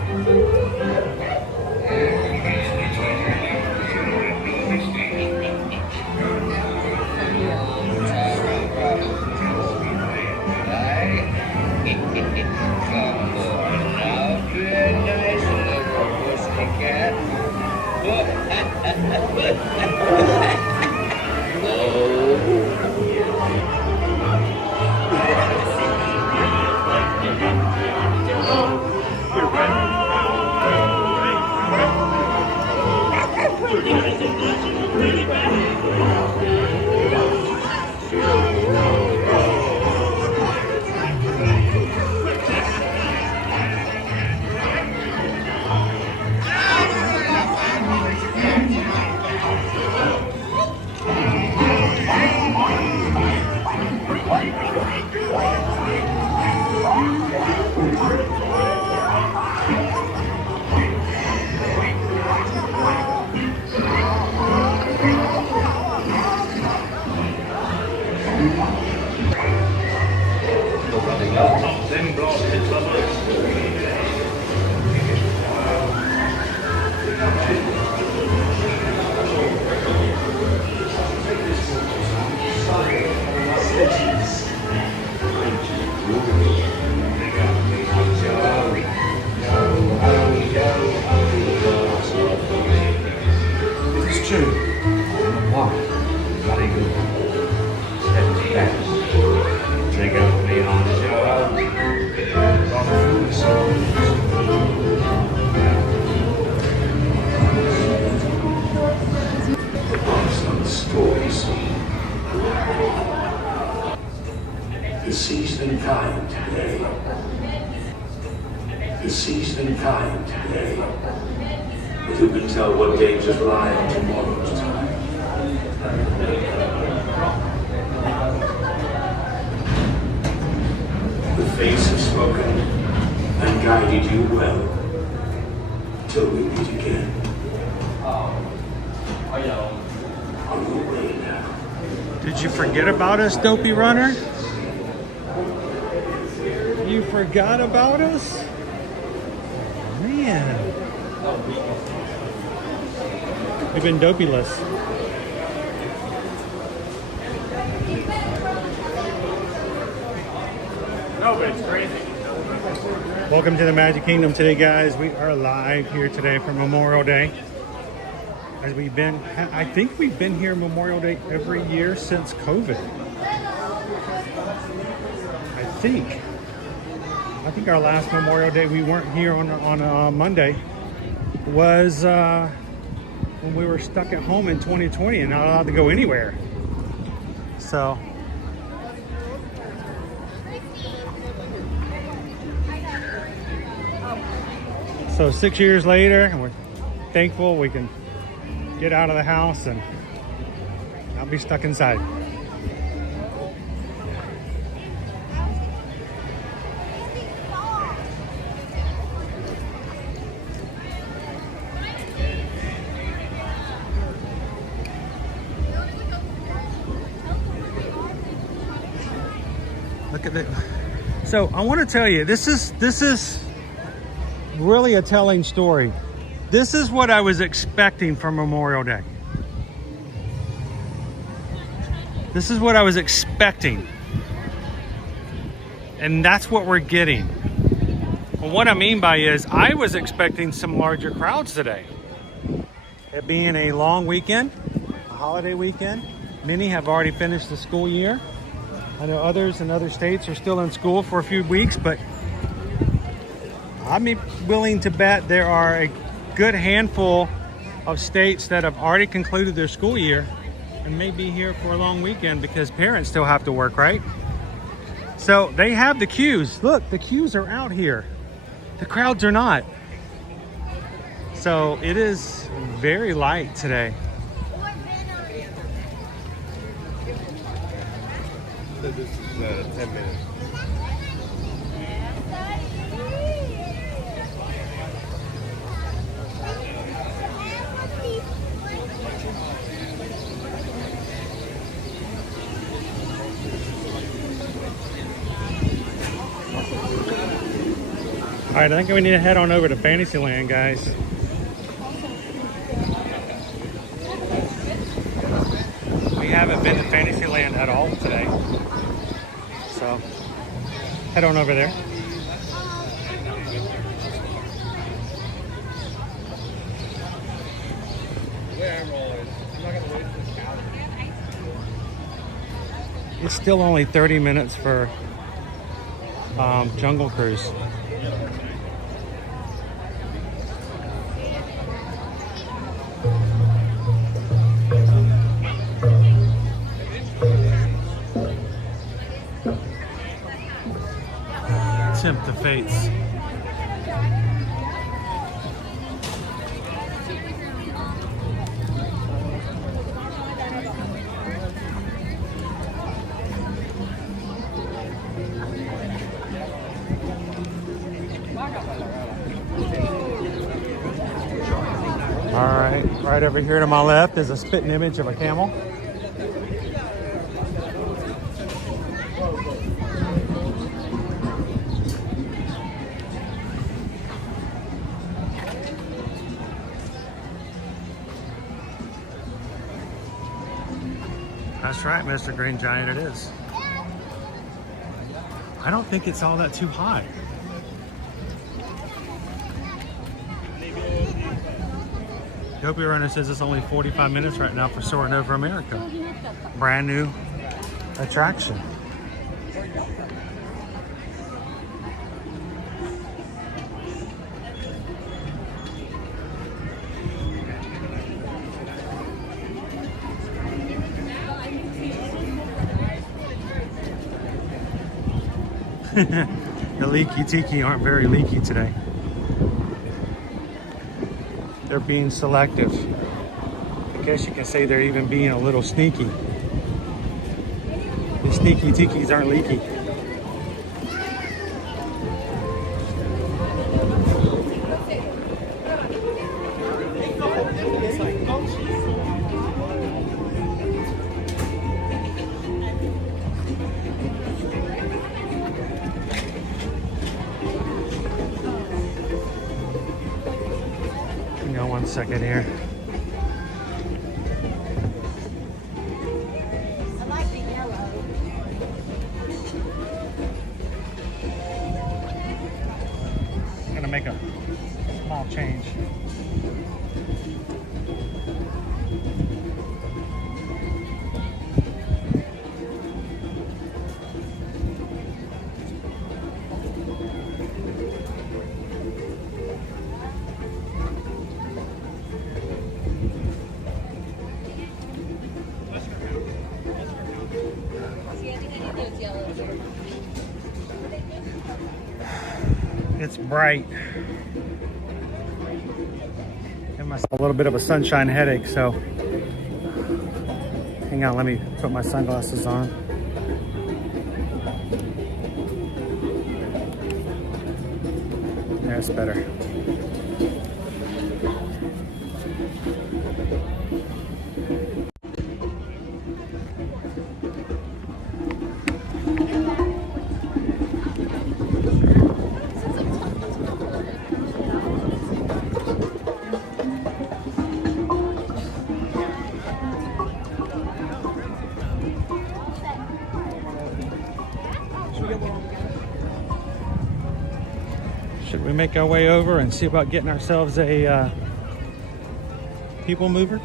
Deceased and kind today. Deceased and kind today. But who can tell what dangers lie on tomorrow's time? The fates have spoken and guided you well. Till we meet again. On your way now. Did you forget about us, Dopey Runner? You forgot about us? Man. We've been dopey-less. No, but it's crazy. Welcome to the Magic Kingdom today, guys. We are live here today for Memorial Day. As I think we've been here Memorial Day every year since COVID. I think our last Memorial Day we weren't here on a Monday was when we were stuck at home in 2020 and not allowed to go anywhere. So So 6 years later, and we're thankful we can get out of the house and not be stuck inside. Look at that. So I want to tell you, this is really a telling story. This is what I was expecting from Memorial Day. This is what I was expecting. And that's what we're getting. And what I mean by is I was expecting some larger crowds today. It being a long weekend, a holiday weekend. Many have already finished the school year. I know others in other states are still in school for a few weeks, but I'm willing to bet there are a good handful of states that have already concluded their school year and and may be here for a long weekend because parents still have to work, right? So they have the queues. Look, the queues are out here. The crowds are not. So it is very light today. This is 10 minutes. All right, I think we need to head on over to Fantasyland, guys. We haven't been to Fantasyland at all today. So, head on over there. It's still only 30 minutes for Jungle Cruise. Tempt the fates. All right, right over here to my left is a spitting image of a camel. That's right, Mr. Green Giant, it is. I don't think it's all that too high. Hopi Runner says it's only 45 minutes right now for Soaring Over America. Brand new attraction. The leaky tiki aren't very leaky today. They're being selective. I guess you can say they're even being a little sneaky. The sneaky tikis aren't leaky. Hang on one second here. I'm gonna make a small change. It's bright. Give myself a little bit of a sunshine headache, so hang on, let me put my sunglasses on. That's better. Should we make our way over and see about getting ourselves a people mover?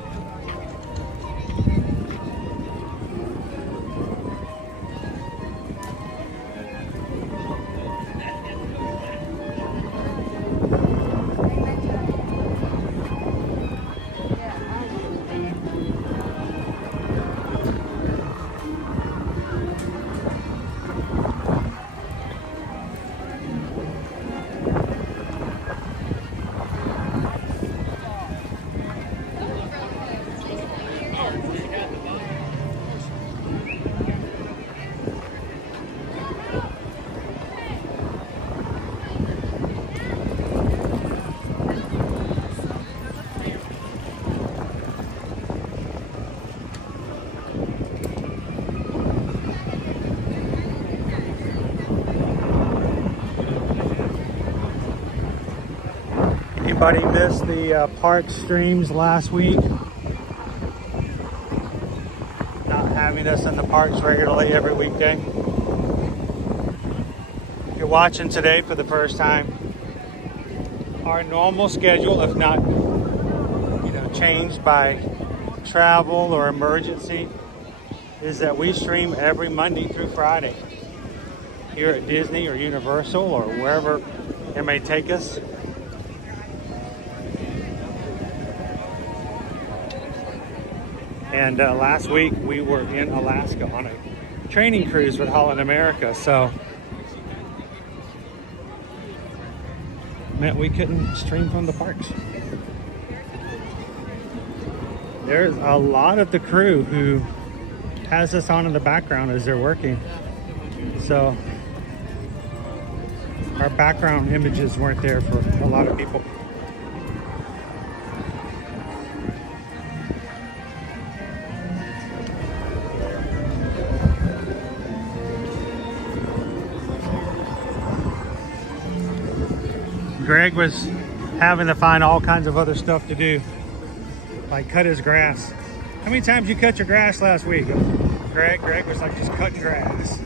everybody missed the park streams last week. Not having us in the parks regularly every weekday. If you're watching today for the first time, our normal schedule, if not, changed by travel or emergency, is that we stream every Monday through Friday here at Disney or Universal or wherever it may take us. And last week we were in Alaska on a training cruise with Holland America, so meant we couldn't stream from the parks. There's a lot of the crew who has us on in the background as they're working, so our background images weren't there for a lot of people. Greg was having to find all kinds of other stuff to do, like cut his grass. How many times you cut your grass last week, Greg? Greg was like, just cut grass.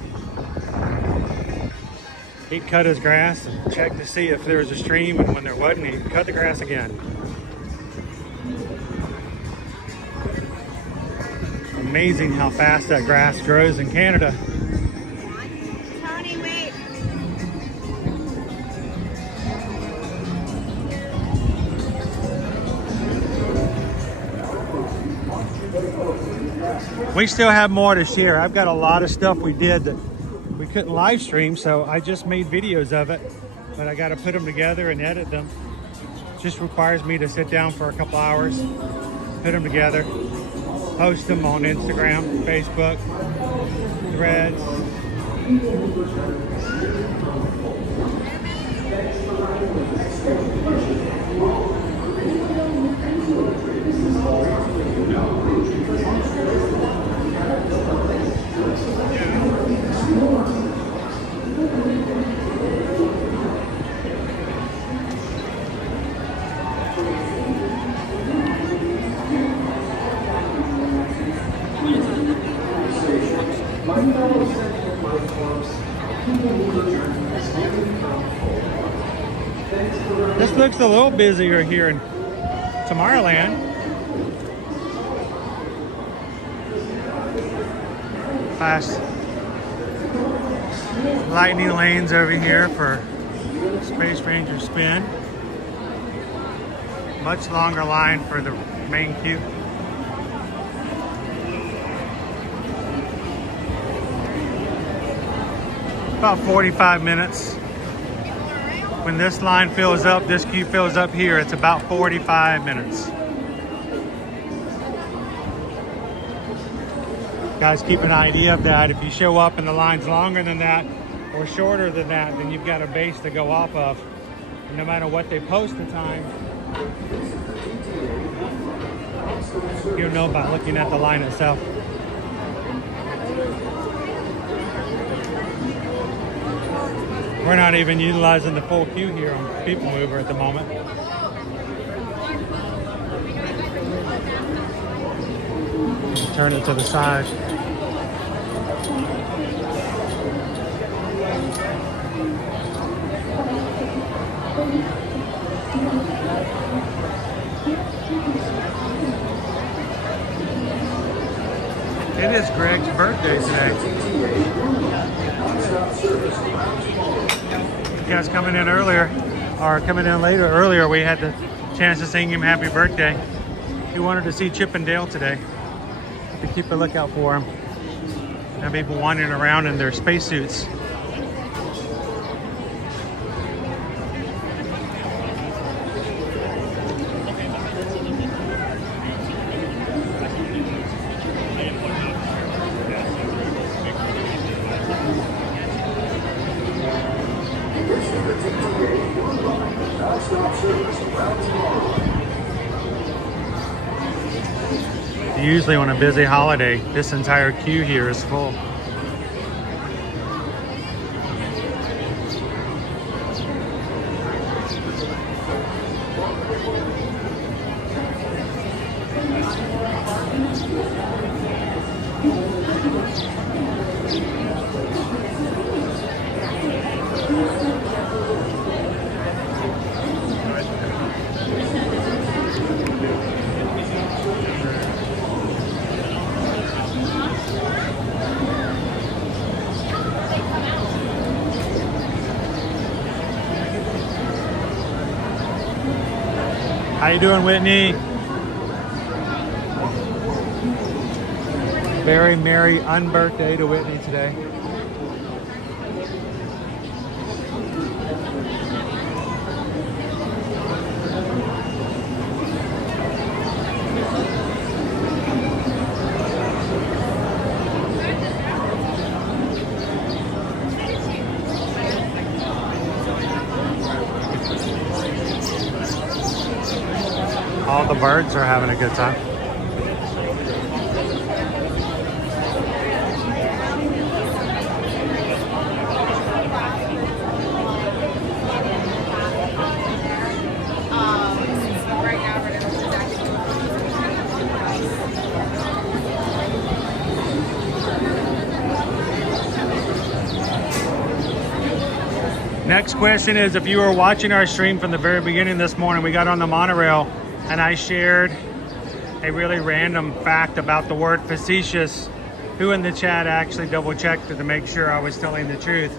He'd cut his grass and check to see if there was a stream, and when there wasn't, he'd cut the grass again. Amazing how fast that grass grows in Canada. Tony, wait. We still have more to share. I've got a lot of stuff we did that we couldn't live stream, so I just made videos of it, but I got to put them together and edit them. Just requires me to sit down for a couple hours, put them together, post them on Instagram, Facebook, Threads. This looks a little busier here in Tomorrowland. Fast lightning lanes over here for Space Ranger Spin. Much longer line for the main queue. About 45 minutes. When this line fills up, this queue fills up here, it's about 45 minutes. Guys, keep an idea of that. If you show up and the line's longer than that or shorter than that, then you've got a base to go off of. And no matter what they post the time, you'll know by looking at the line itself. We're not even utilizing the full queue here on People Mover at the moment. Turn it to the side. It is Greg's birthday today. You guys coming in earlier, or coming in later, earlier, we had the chance to sing him happy birthday. He wanted to see Chip and Dale today. To keep a lookout for him. And people wandering around in their spacesuits. Usually on a busy holiday, this entire queue here is full. How you doing, Whitney? Very merry unbirthday to Whitney today. All the birds are having a good time. Next question is, if you were watching our stream from the very beginning this morning, we got on the monorail and I shared a really random fact about the word facetious. Who in the chat actually double checked it to make sure I was telling the truth?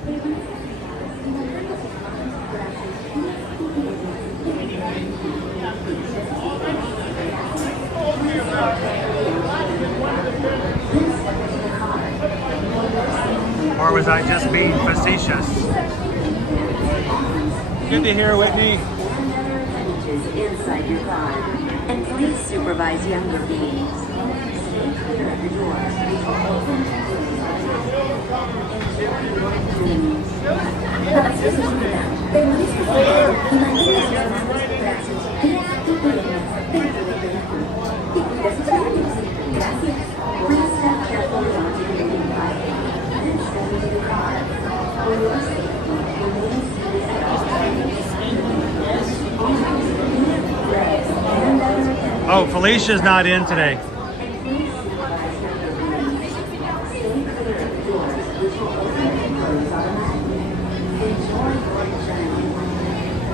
Or was I just being facetious? Good to hear, Whitney. Inside your car, and please supervise younger beings. Stay clear of the doors. Please step carefully onto the green light and step into the car. For your safety, remain seated at all times. Oh, Felicia's not in today.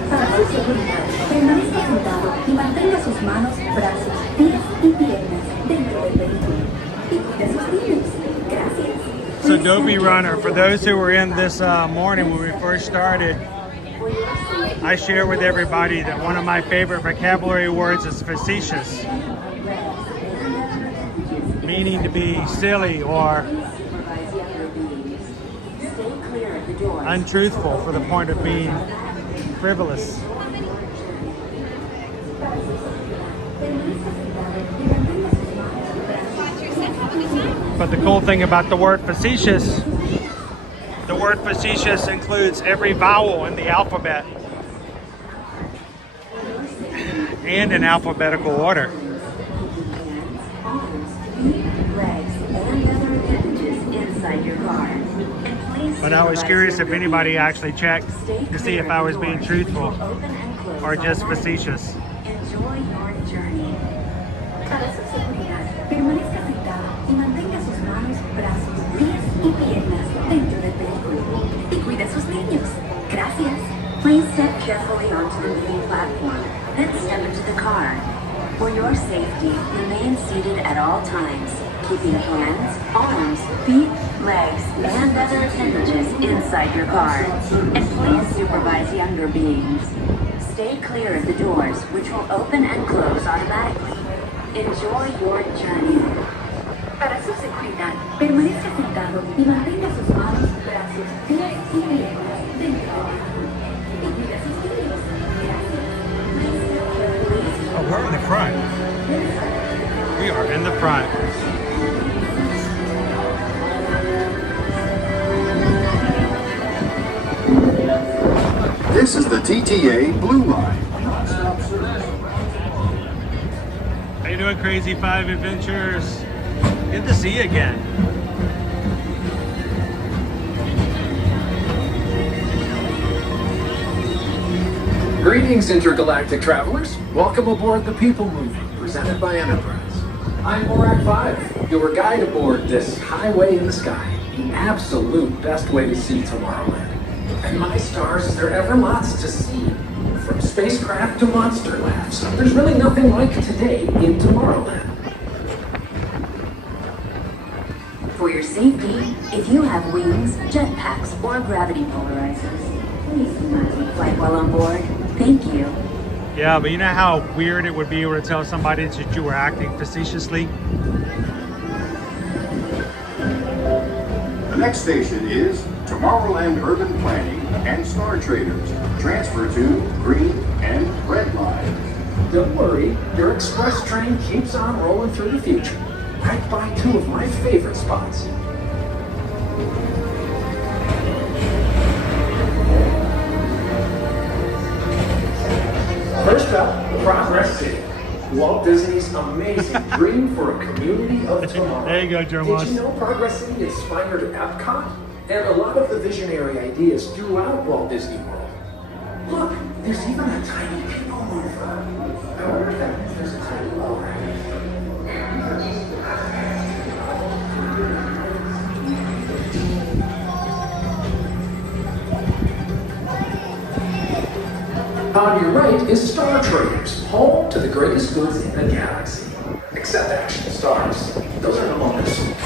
Para su seguridad, permanezca sentado y mantenga sus manos, brazos, pies y piernas dentro del vehículo. Y cuide sus niños. Gracias. So Dopey Runner, for those who were in this morning when we first started, I share with everybody that one of my favorite vocabulary words is facetious, meaning to be silly or untruthful for the point of being frivolous. But the cool thing about the word facetious includes every vowel in the alphabet and in alphabetical order. But I was curious if anybody actually checked to see if I was being truthful or just facetious. Enjoy your journey. Para su seguridad, permanezca sentado y mantenga sus manos, brazos, pies y piernas dentro del vehículo. Y cuide sus niños. Gracias. Please step carefully onto the main platform, then step into the car. For your safety, remain seated at all times, keeping hands, arms, feet, legs, and other appendages inside your car. And please supervise younger beings. Stay clear of the doors, which will open and close automatically. Enjoy your journey. Para su seguridad, permanezca sentado y mantenga sus manos, brazos, pies y piernas dentro del vehículo. Y cuida sus niños. Oh, we're in the front. We are in the front. This is the TTA Blue Line. How you doing, Crazy 5 Adventures? Good to see you again. Greetings, intergalactic travelers. Welcome aboard the People Mover, presented by Enterprise. I'm Borak 5, your guide aboard this highway in the sky, the absolute best way to see Tomorrowland. And my stars, there are ever lots to see. From spacecraft to monster laughs, there's really nothing like today in Tomorrowland. For your safety, if you have wings, jetpacks, or gravity polarizers, please do not take flight while on board. Thank you. Yeah, but you know how weird it would be to tell somebody that you were acting facetiously? The next station is Tomorrowland Urban Planning and Star Traders. Transfer to green and red lines. Don't worry, your express train keeps on rolling through the future, right by two of my favorite spots. First up, Progress City. Walt Disney's amazing dream for a community of tomorrow. There you go, Jeremiah. Did you know Progress City inspired Epcot? And a lot of the visionary ideas throughout Walt Disney World. Look, there's even a tiny people mover. I wonder if that means there's a tiny mover. On your right is Star Traders, home to the greatest goods in the galaxy. Except action stars. Those are no longer sold.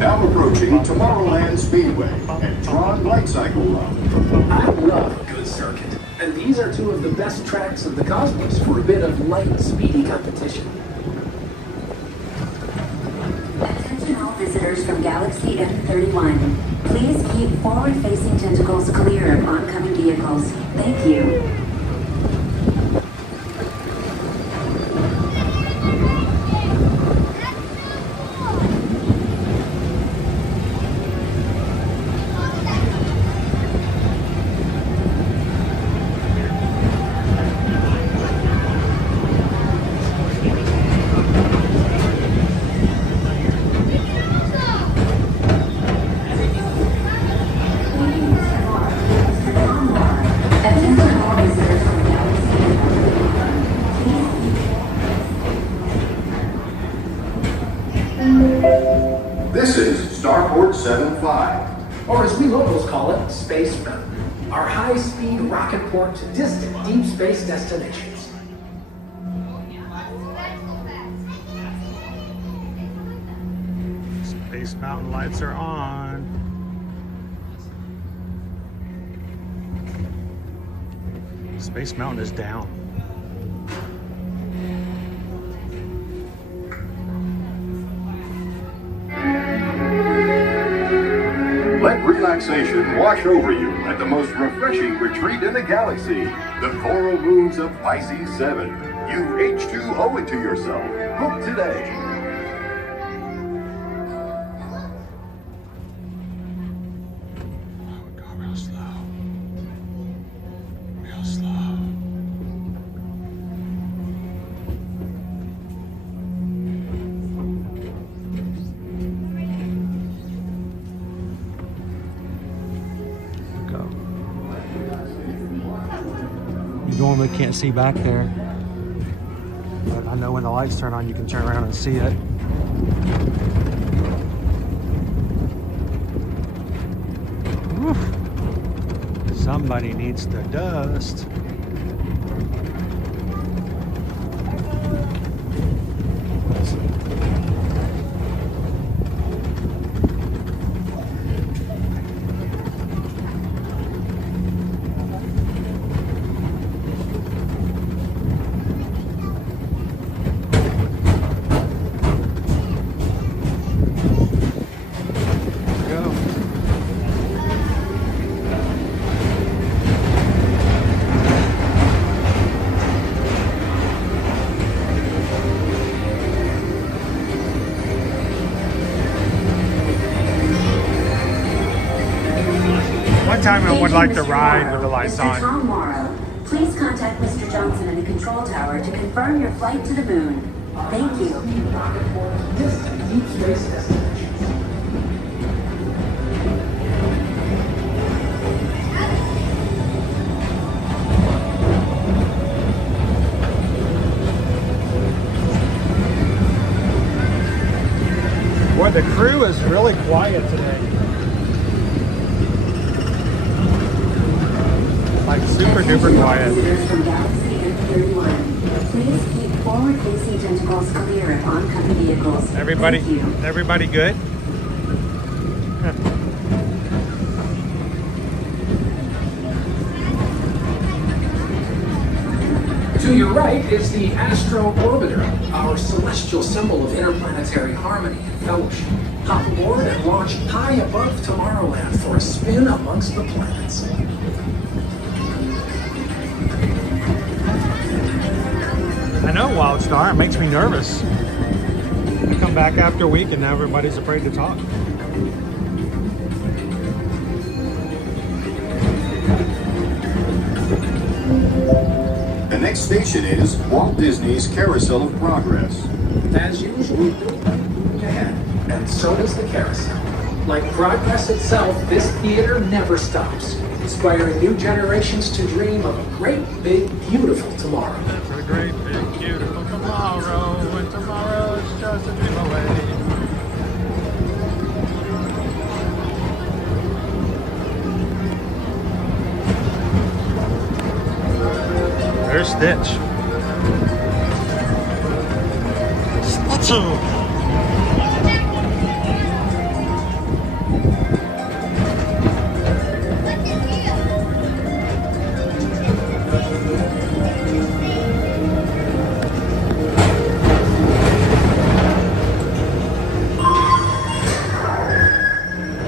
Now approaching Tomorrowland Speedway and Tron Light Cycle Run. I love a good circuit, and these are two of the best tracks of the cosmos for a bit of light, speedy competition. Attention all visitors from Galaxy M31. Please keep forward-facing tentacles clear of oncoming vehicles. Thank you. This is Starport 75. Or as we locals call it, Space Mountain. Our high-speed rocket port to distant deep space destinations. Space Mountain lights are on. Space Mountain is down. Let relaxation wash over you at the most refreshing retreat in the galaxy, the Coral Moons of Pisces 7. You H2O it to yourself. Book today. Real slow. Real slow. Go. You normally can't see back there, but I know when the lights turn on, you can turn around and see it. Somebody needs the dust. One time I would like to ride with the lights Mr. on. Tom Morrow, please contact Mr. Johnson in the control tower to confirm your flight to the moon. Thank you. Distant deep space destinations. quiet today. Like super duper quiet. From Galaxy M31. Please keep forward-facing tentacles clear of oncoming vehicles. Everybody, Thank you. everybody good? To your right is the Astro Orbiter, our celestial symbol of interplanetary harmony and fellowship. Hop aboard and launch high above Tomorrowland for a spin amongst the planets. I know, Wildstar. It makes me nervous. I come back after a week and now everybody's afraid to talk. The next station is Walt Disney's Carousel of Progress. As usual, ahead, and so does the carousel. Like progress itself, this theater never stops, inspiring new generations to dream of a great, big, beautiful tomorrow. It's a great, big, beautiful tomorrow, and tomorrow is just a dream away. There's Stitch. Stitch!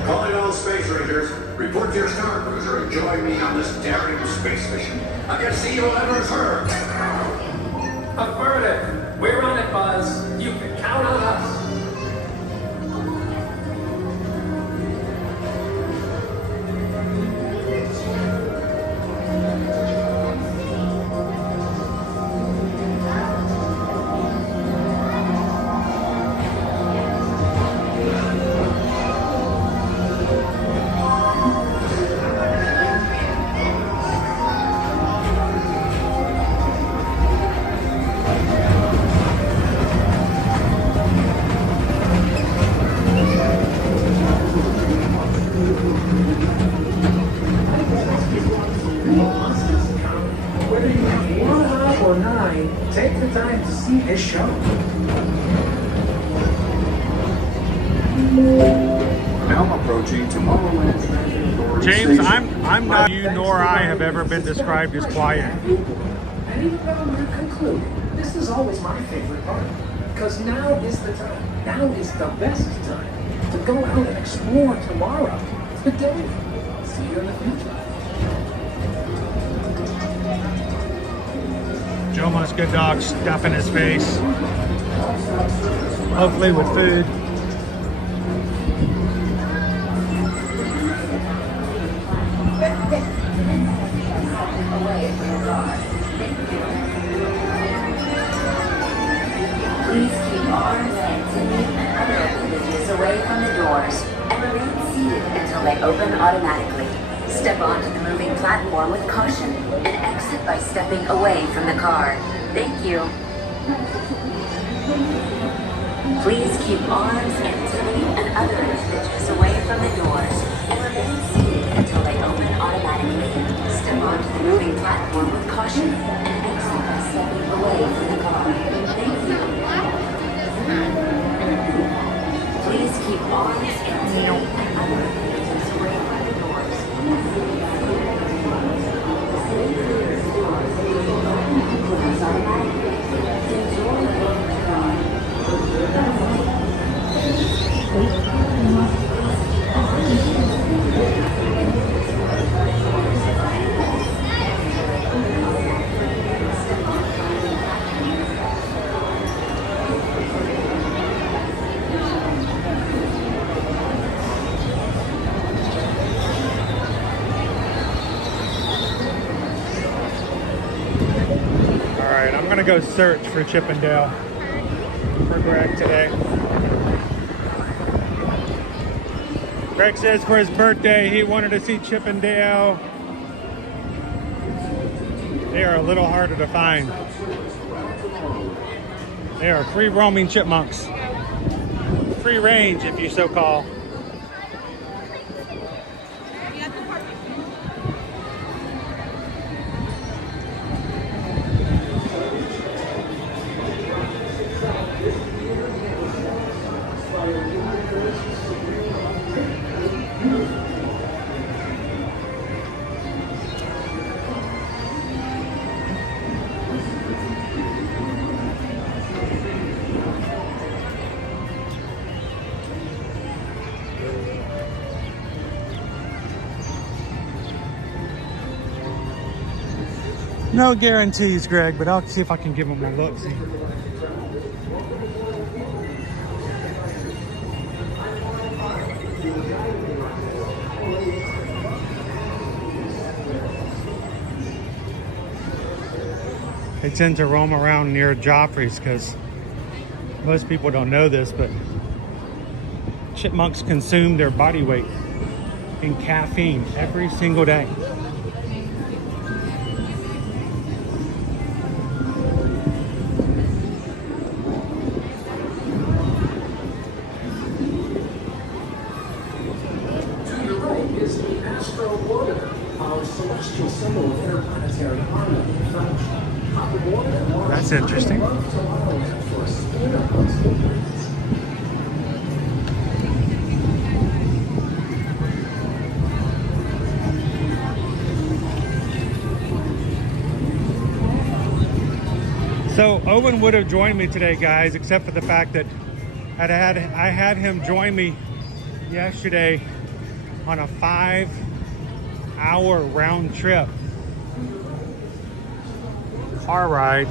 Calling all space rangers. Report to your star cruiser and join me on this daring space mission against the evil Emperor's herd. Affirmative. We're on it, Buzz. You can count on us. Whether you have 1 hop or 9, take the time to see this show. Now approaching Tomorrowland Transit Authority James, Station. I'm not you nor I have ever been described as quiet. And even though we're concluded, this is always my favorite part. Because now is the time. Now is the best time to go out and explore tomorrow. Today. See you in the future. Jomo's good dog stuffing his face. Hopefully with food. Please keep arms, hands, and other appendages away from the doors and remain seated until they open automatically. Step onto the moving platform with caution and exit by stepping away from the car. Thank you. Please keep arms, hands, and other appendages away from the doors and remain seated until they open automatically. Step onto the moving platform with caution and exit by stepping away from the car. Thank you. Please keep arms, hands, and other appendages away from the doors. Alright, I'm gonna go search for Chippendale for Greg today. Greg says for his birthday he wanted to see Chippendale. They are a little harder to find. They are free roaming chipmunks. Free range, if you so call. No guarantees, Greg, but I'll see if I can give him a look. See. They tend to roam around near Joffrey's because most people don't know this, but chipmunks consume their body weight in caffeine every single day. To your right is the Astro Orbiter, our celestial symbol of interplanetary harmony and friendship. That's interesting. So Owen would have joined me today, guys, except for the fact that I had him join me yesterday on a 5-hour round trip car ride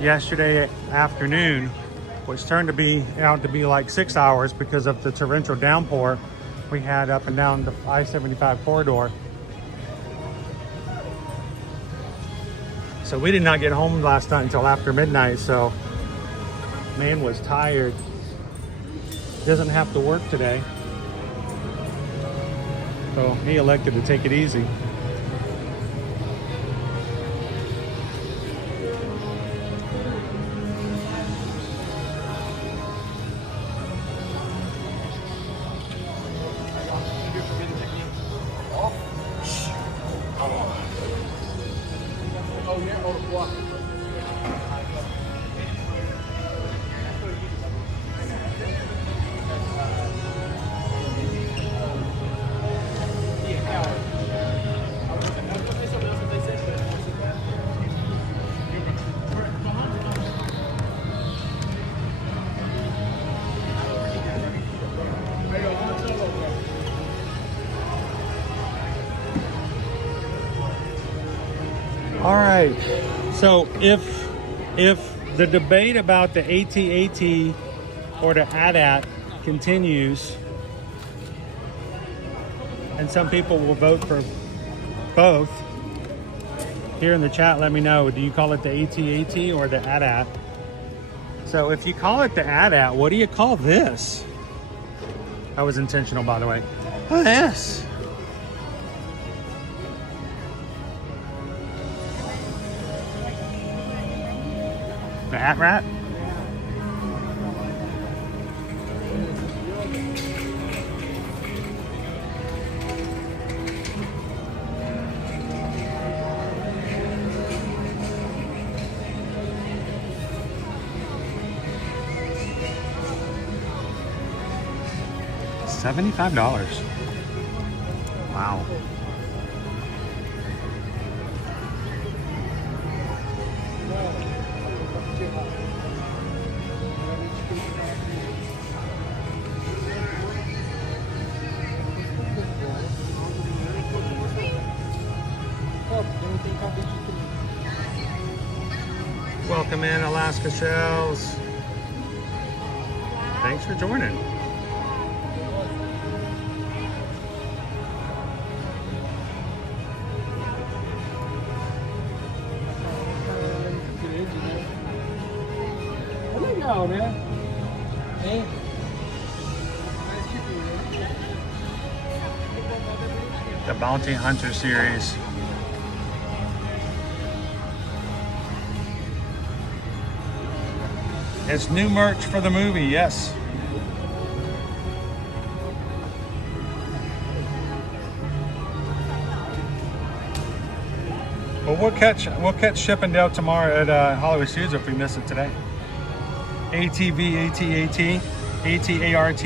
yesterday afternoon, which turned out to be like 6 hours because of the torrential downpour we had up and down the I-75 corridor. So we did not get home last night until after midnight, so man was tired. Doesn't have to work today, so he elected to take it easy. All right, so if the debate about the AT-AT or the AT-AT continues, and some people will vote for both, here in the chat, let me know, do you call it the AT-AT or the AT-AT? So if you call it the AT-AT, what do you call this? That was intentional, by the way. What is this? The AT-RAT? $75. Wow. Welcome in, Alaska Shells. Thanks for joining. Legal, né? Hein? The Bounty Hunter series. It's new merch for the movie, yes. Well, we'll catch Shippendale tomorrow at Hollywood Studios if we miss it today. ATV, AT-AT, AT-ART.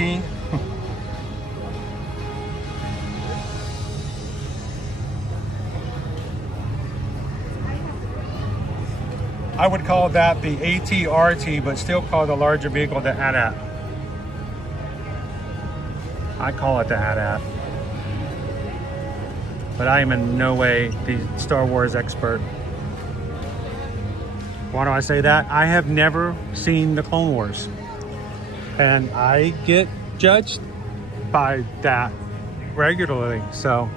I would call that the AT-RT, but still call the larger vehicle the AT-AT. I call it the AT-AT. But I am in no way the Star Wars expert. Why do I say that? I have never seen the Clone Wars. And I get judged by that regularly, so.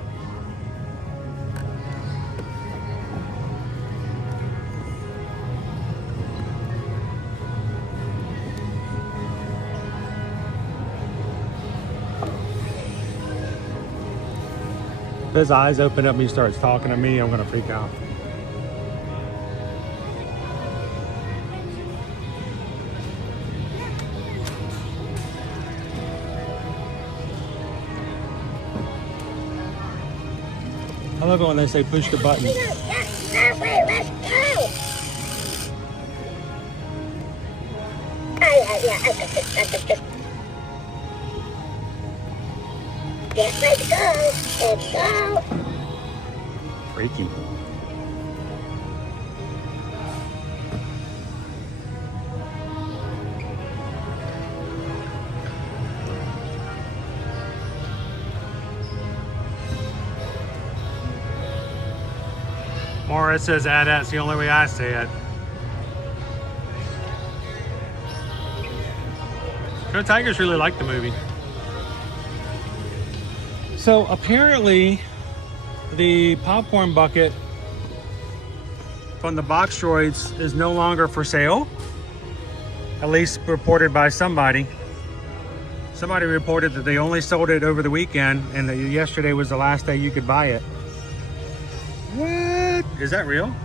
If his eyes open up and he starts talking to me, I'm gonna freak out. I love it when they say push the button. Let's go! Yeah, I got this. Yes, let's go! Let's go! Freaky. Morris says AT-AT's the only way I say it. Go Tigers really liked the movie. So apparently the popcorn bucket from the box droids is no longer for sale. At least reported by somebody. Somebody reported that they only sold it over the weekend and that yesterday was the last day you could buy it. What? Is that real?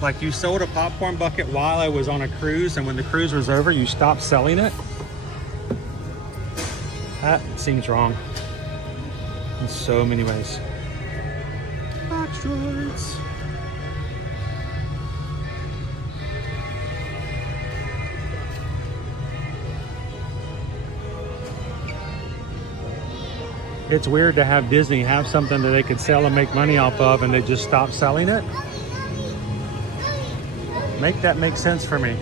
Like you sold a popcorn bucket while I was on a cruise, and when the cruise was over, you stopped selling it? That seems wrong in so many ways. Box droids. It's weird to have Disney have something that they could sell and make money off of, and they just stop selling it. Make that make sense for me.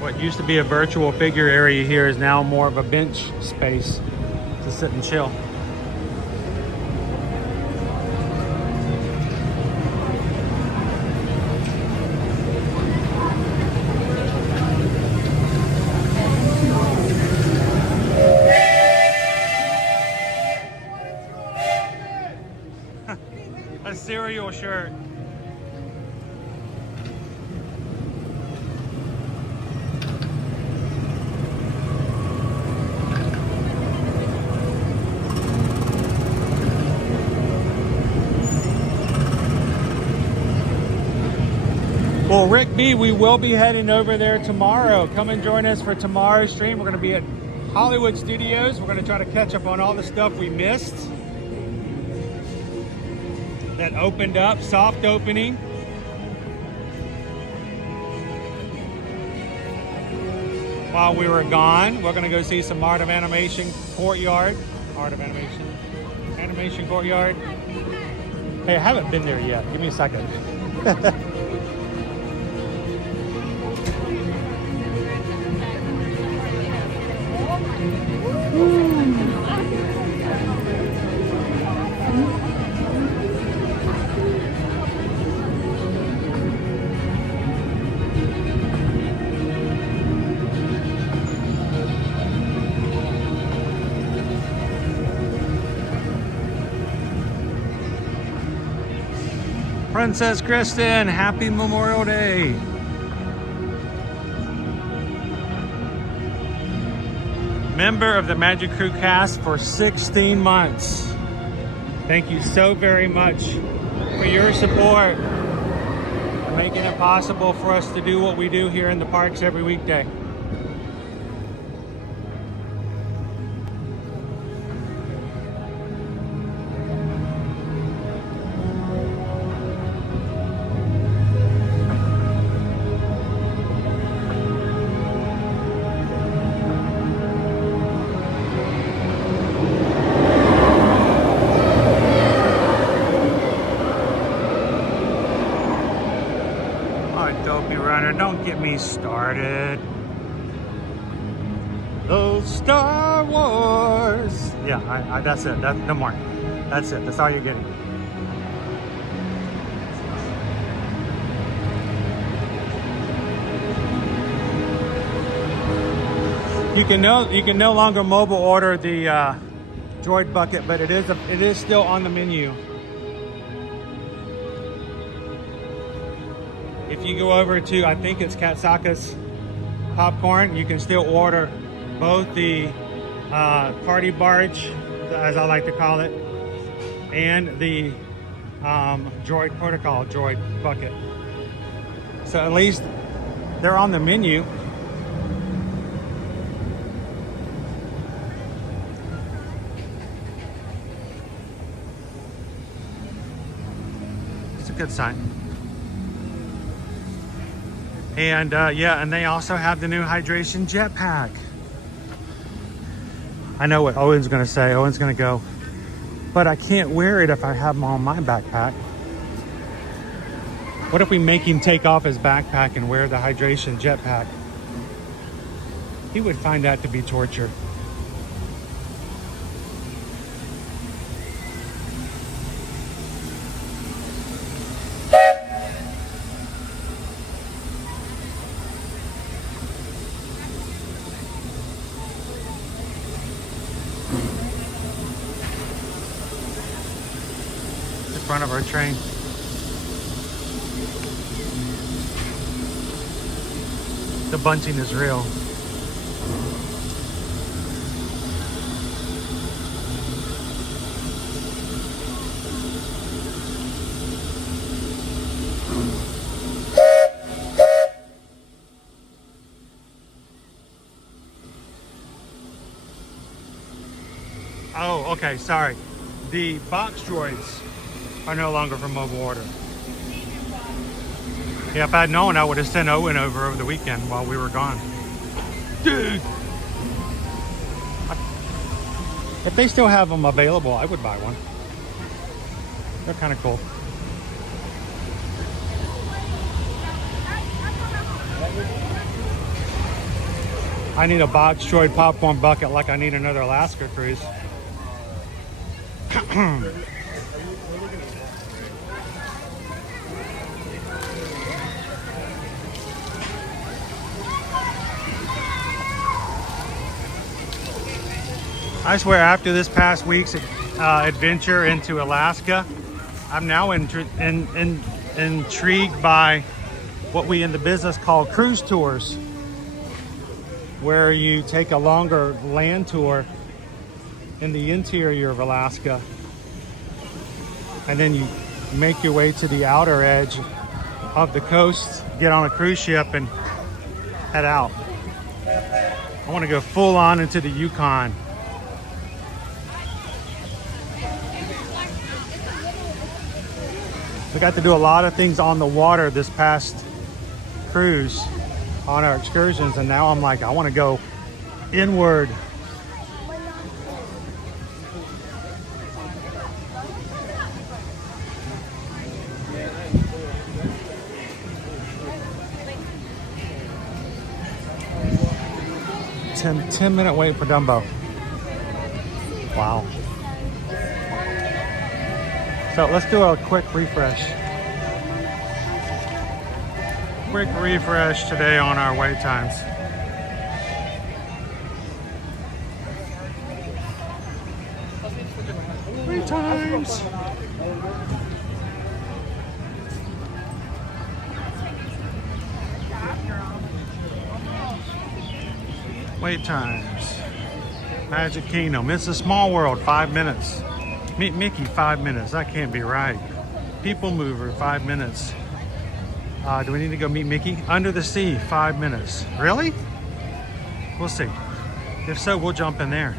What used to be a virtual figure area here is now more of a bench space to sit and chill. A cereal shirt. Well, Rick B, we will be heading over there tomorrow. Come and join us for tomorrow's stream. We're going to be at Hollywood Studios. We're going to try to catch up on all the stuff we missed that opened up, soft opening. While we were gone, we're going to go see some Art of Animation Courtyard. Art of Animation. Animation Courtyard. Hey, I haven't been there yet. Give me a second. Princess Kristen, happy Memorial Day. Member of the Magic Crew cast for 16 months. Thank you so very much for your support, for making it possible for us to do what we do here in the parks every weekday. Fighter, don't get me started. Those Star Wars. Yeah, that's it. No more. That's it. That's all you're getting. You can no longer mobile order the droid bucket, but it is still on the menu. If you go over to, I think it's Katsaka's Popcorn, you can still order both the party barge, as I like to call it, and the droid protocol droid bucket. So at least they're on the menu. It's a good sign. And yeah, and they also have the new hydration jetpack. I know what Owen's gonna say. Owen's gonna go, but I can't wear it if I have them on my backpack. What if we make him take off his backpack and wear the hydration jetpack? He would find that to be torture. Front of our train. The bunting is real. Oh, okay, sorry. The box droids are no longer for mobile order. Yeah, if I'd known, I would have sent Owen over the weekend while we were gone. Dude! If they still have them available, I would buy one. They're kind of cool. I need a box droid popcorn bucket like I need another Alaska cruise. I swear, after this past week's adventure into Alaska, I'm now intrigued by what we in the business call cruise tours, where you take a longer land tour in the interior of Alaska, and then you make your way to the outer edge of the coast, get on a cruise ship, and head out. I want to go full on into the Yukon. We got to do a lot of things on the water this past cruise on our excursions, and now I'm like, I want to go inward. Ten minute wait for Dumbo. Wow. So let's do a quick refresh. Quick refresh today on our wait times. Wait times. Wait times. Magic Kingdom. It's a Small World, 5 minutes. Meet Mickey, 5 minutes. That can't be right. People Mover, 5 minutes. Do we need to go meet Mickey? Under the Sea, 5 minutes. Really? We'll see. If so, we'll jump in there.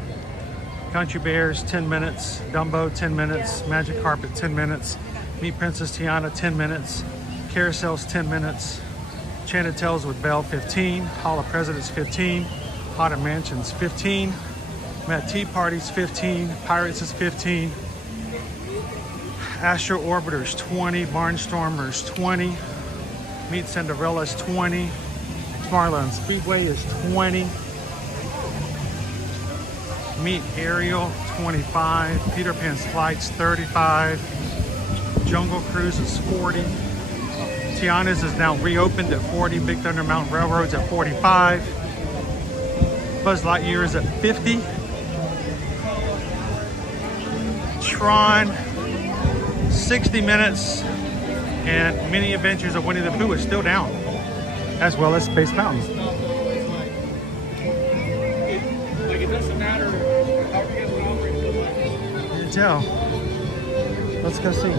Country Bears, 10 minutes. Dumbo, 10 minutes. Magic Carpet, 10 minutes. Meet Princess Tiana, 10 minutes. Carousels, 10 minutes. Enchanted Tales with Belle, 15. Hall of Presidents, 15. Haunted Mansions, 15. Met Tea Parties, 15. Pirates is 15. Astro Orbiters, 20. Barnstormers, 20. Meet Cinderella is 20. Tomorrowland Speedway is 20. Meet Ariel, 25. Peter Pan's Flight's 35. Jungle Cruise is 40. Tiana's is now reopened at 40. Big Thunder Mountain Railroad's at 45. Buzz Lightyear is at 50. Tron, 60 minutes. And Mini Adventures of Winnie the Pooh is still down, as well as Space Mountain. Like, it doesn't matter how you guys operate. You can tell. Let's go see.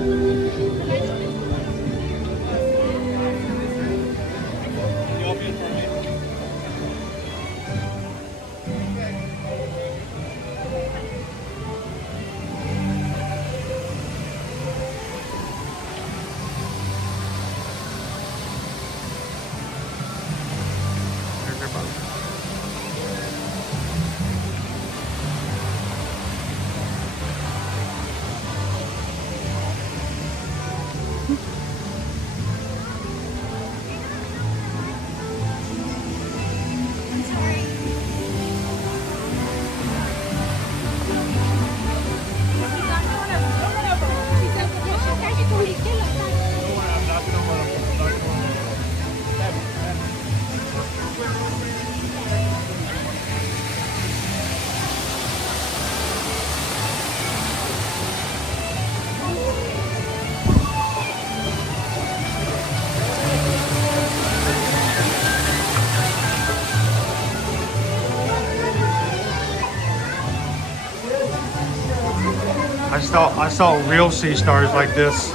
I saw real sea stars like this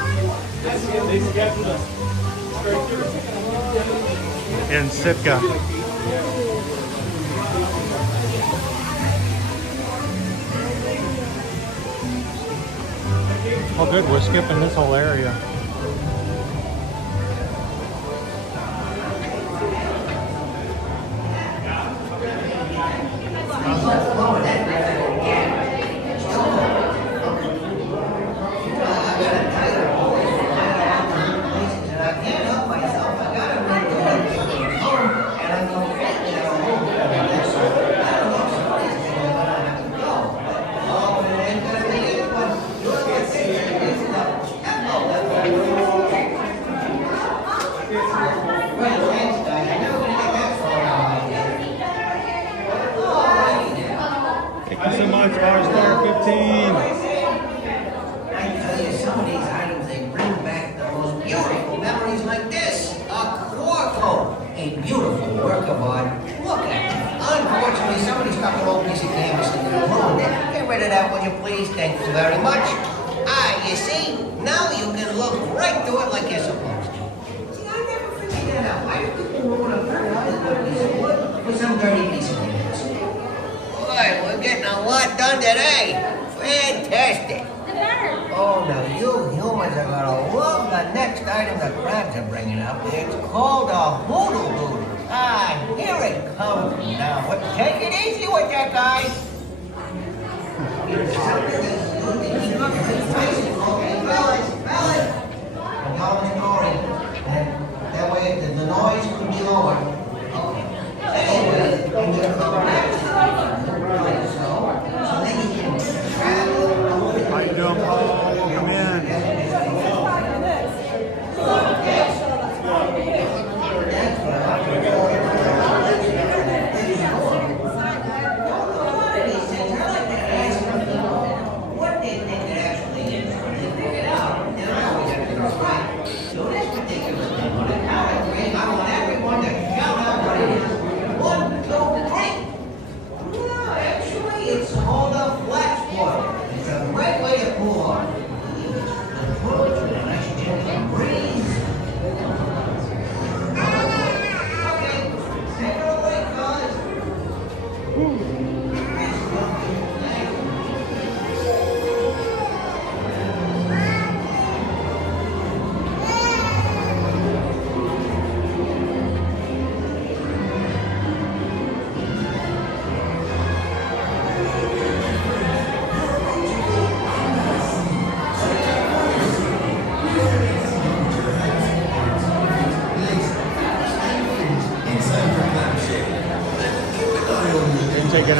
in Sitka. Oh good, we're skipping this whole area.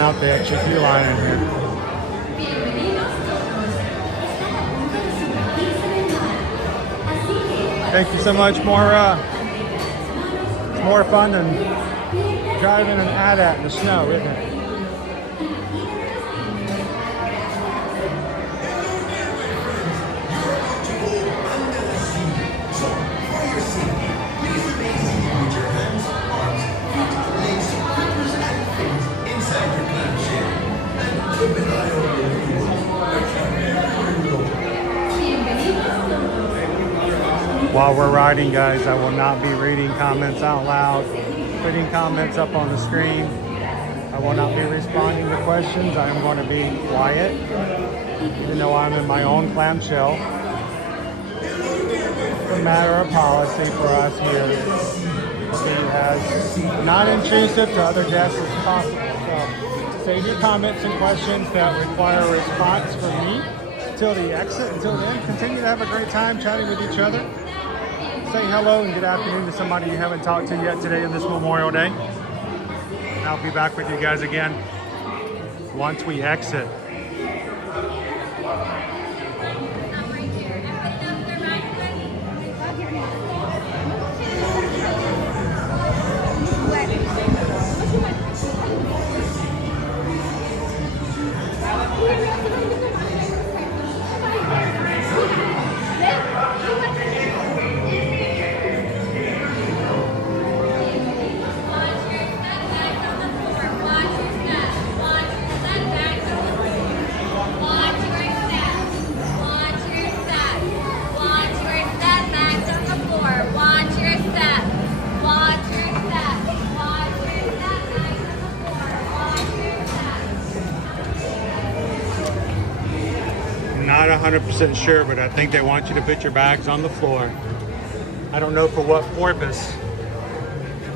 out the HQ line in here. Thank you so much. It's more fun than driving an AT-AT in the snow, isn't it? While we're riding, guys, I will not be reading comments out loud, putting comments up on the screen. I will not be responding to questions. I am going to be quiet, even though I'm in my own clamshell. It's a matter of policy for us here to be as non-intrusive to other guests as possible. So save your comments and questions that require a response from me until the exit. Until then, continue to have a great time chatting with each other. Say hello and good afternoon to somebody you haven't talked to yet today on this Memorial Day. And I'll be back with you guys again once we exit. Not 100% sure, but I think they want you to put your bags on the floor. I don't know for what purpose,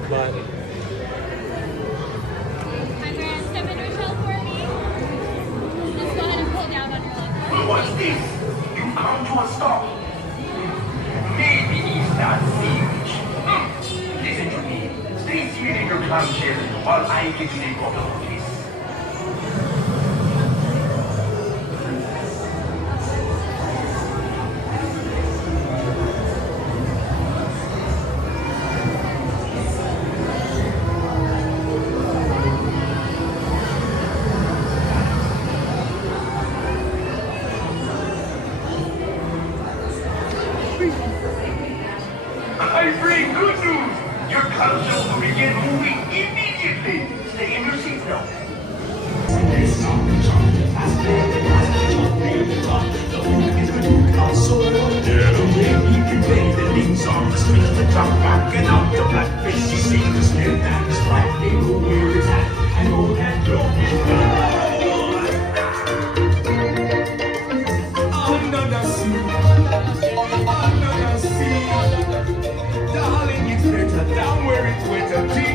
but... What's this? You come to a stop. Maybe he's not serious. Listen to me. Stay seated in your clamshell while I get you the bottle of this. I bring good news. Your console will begin moving immediately. Stay in your seats now. Darling, it's better down where it's wetter.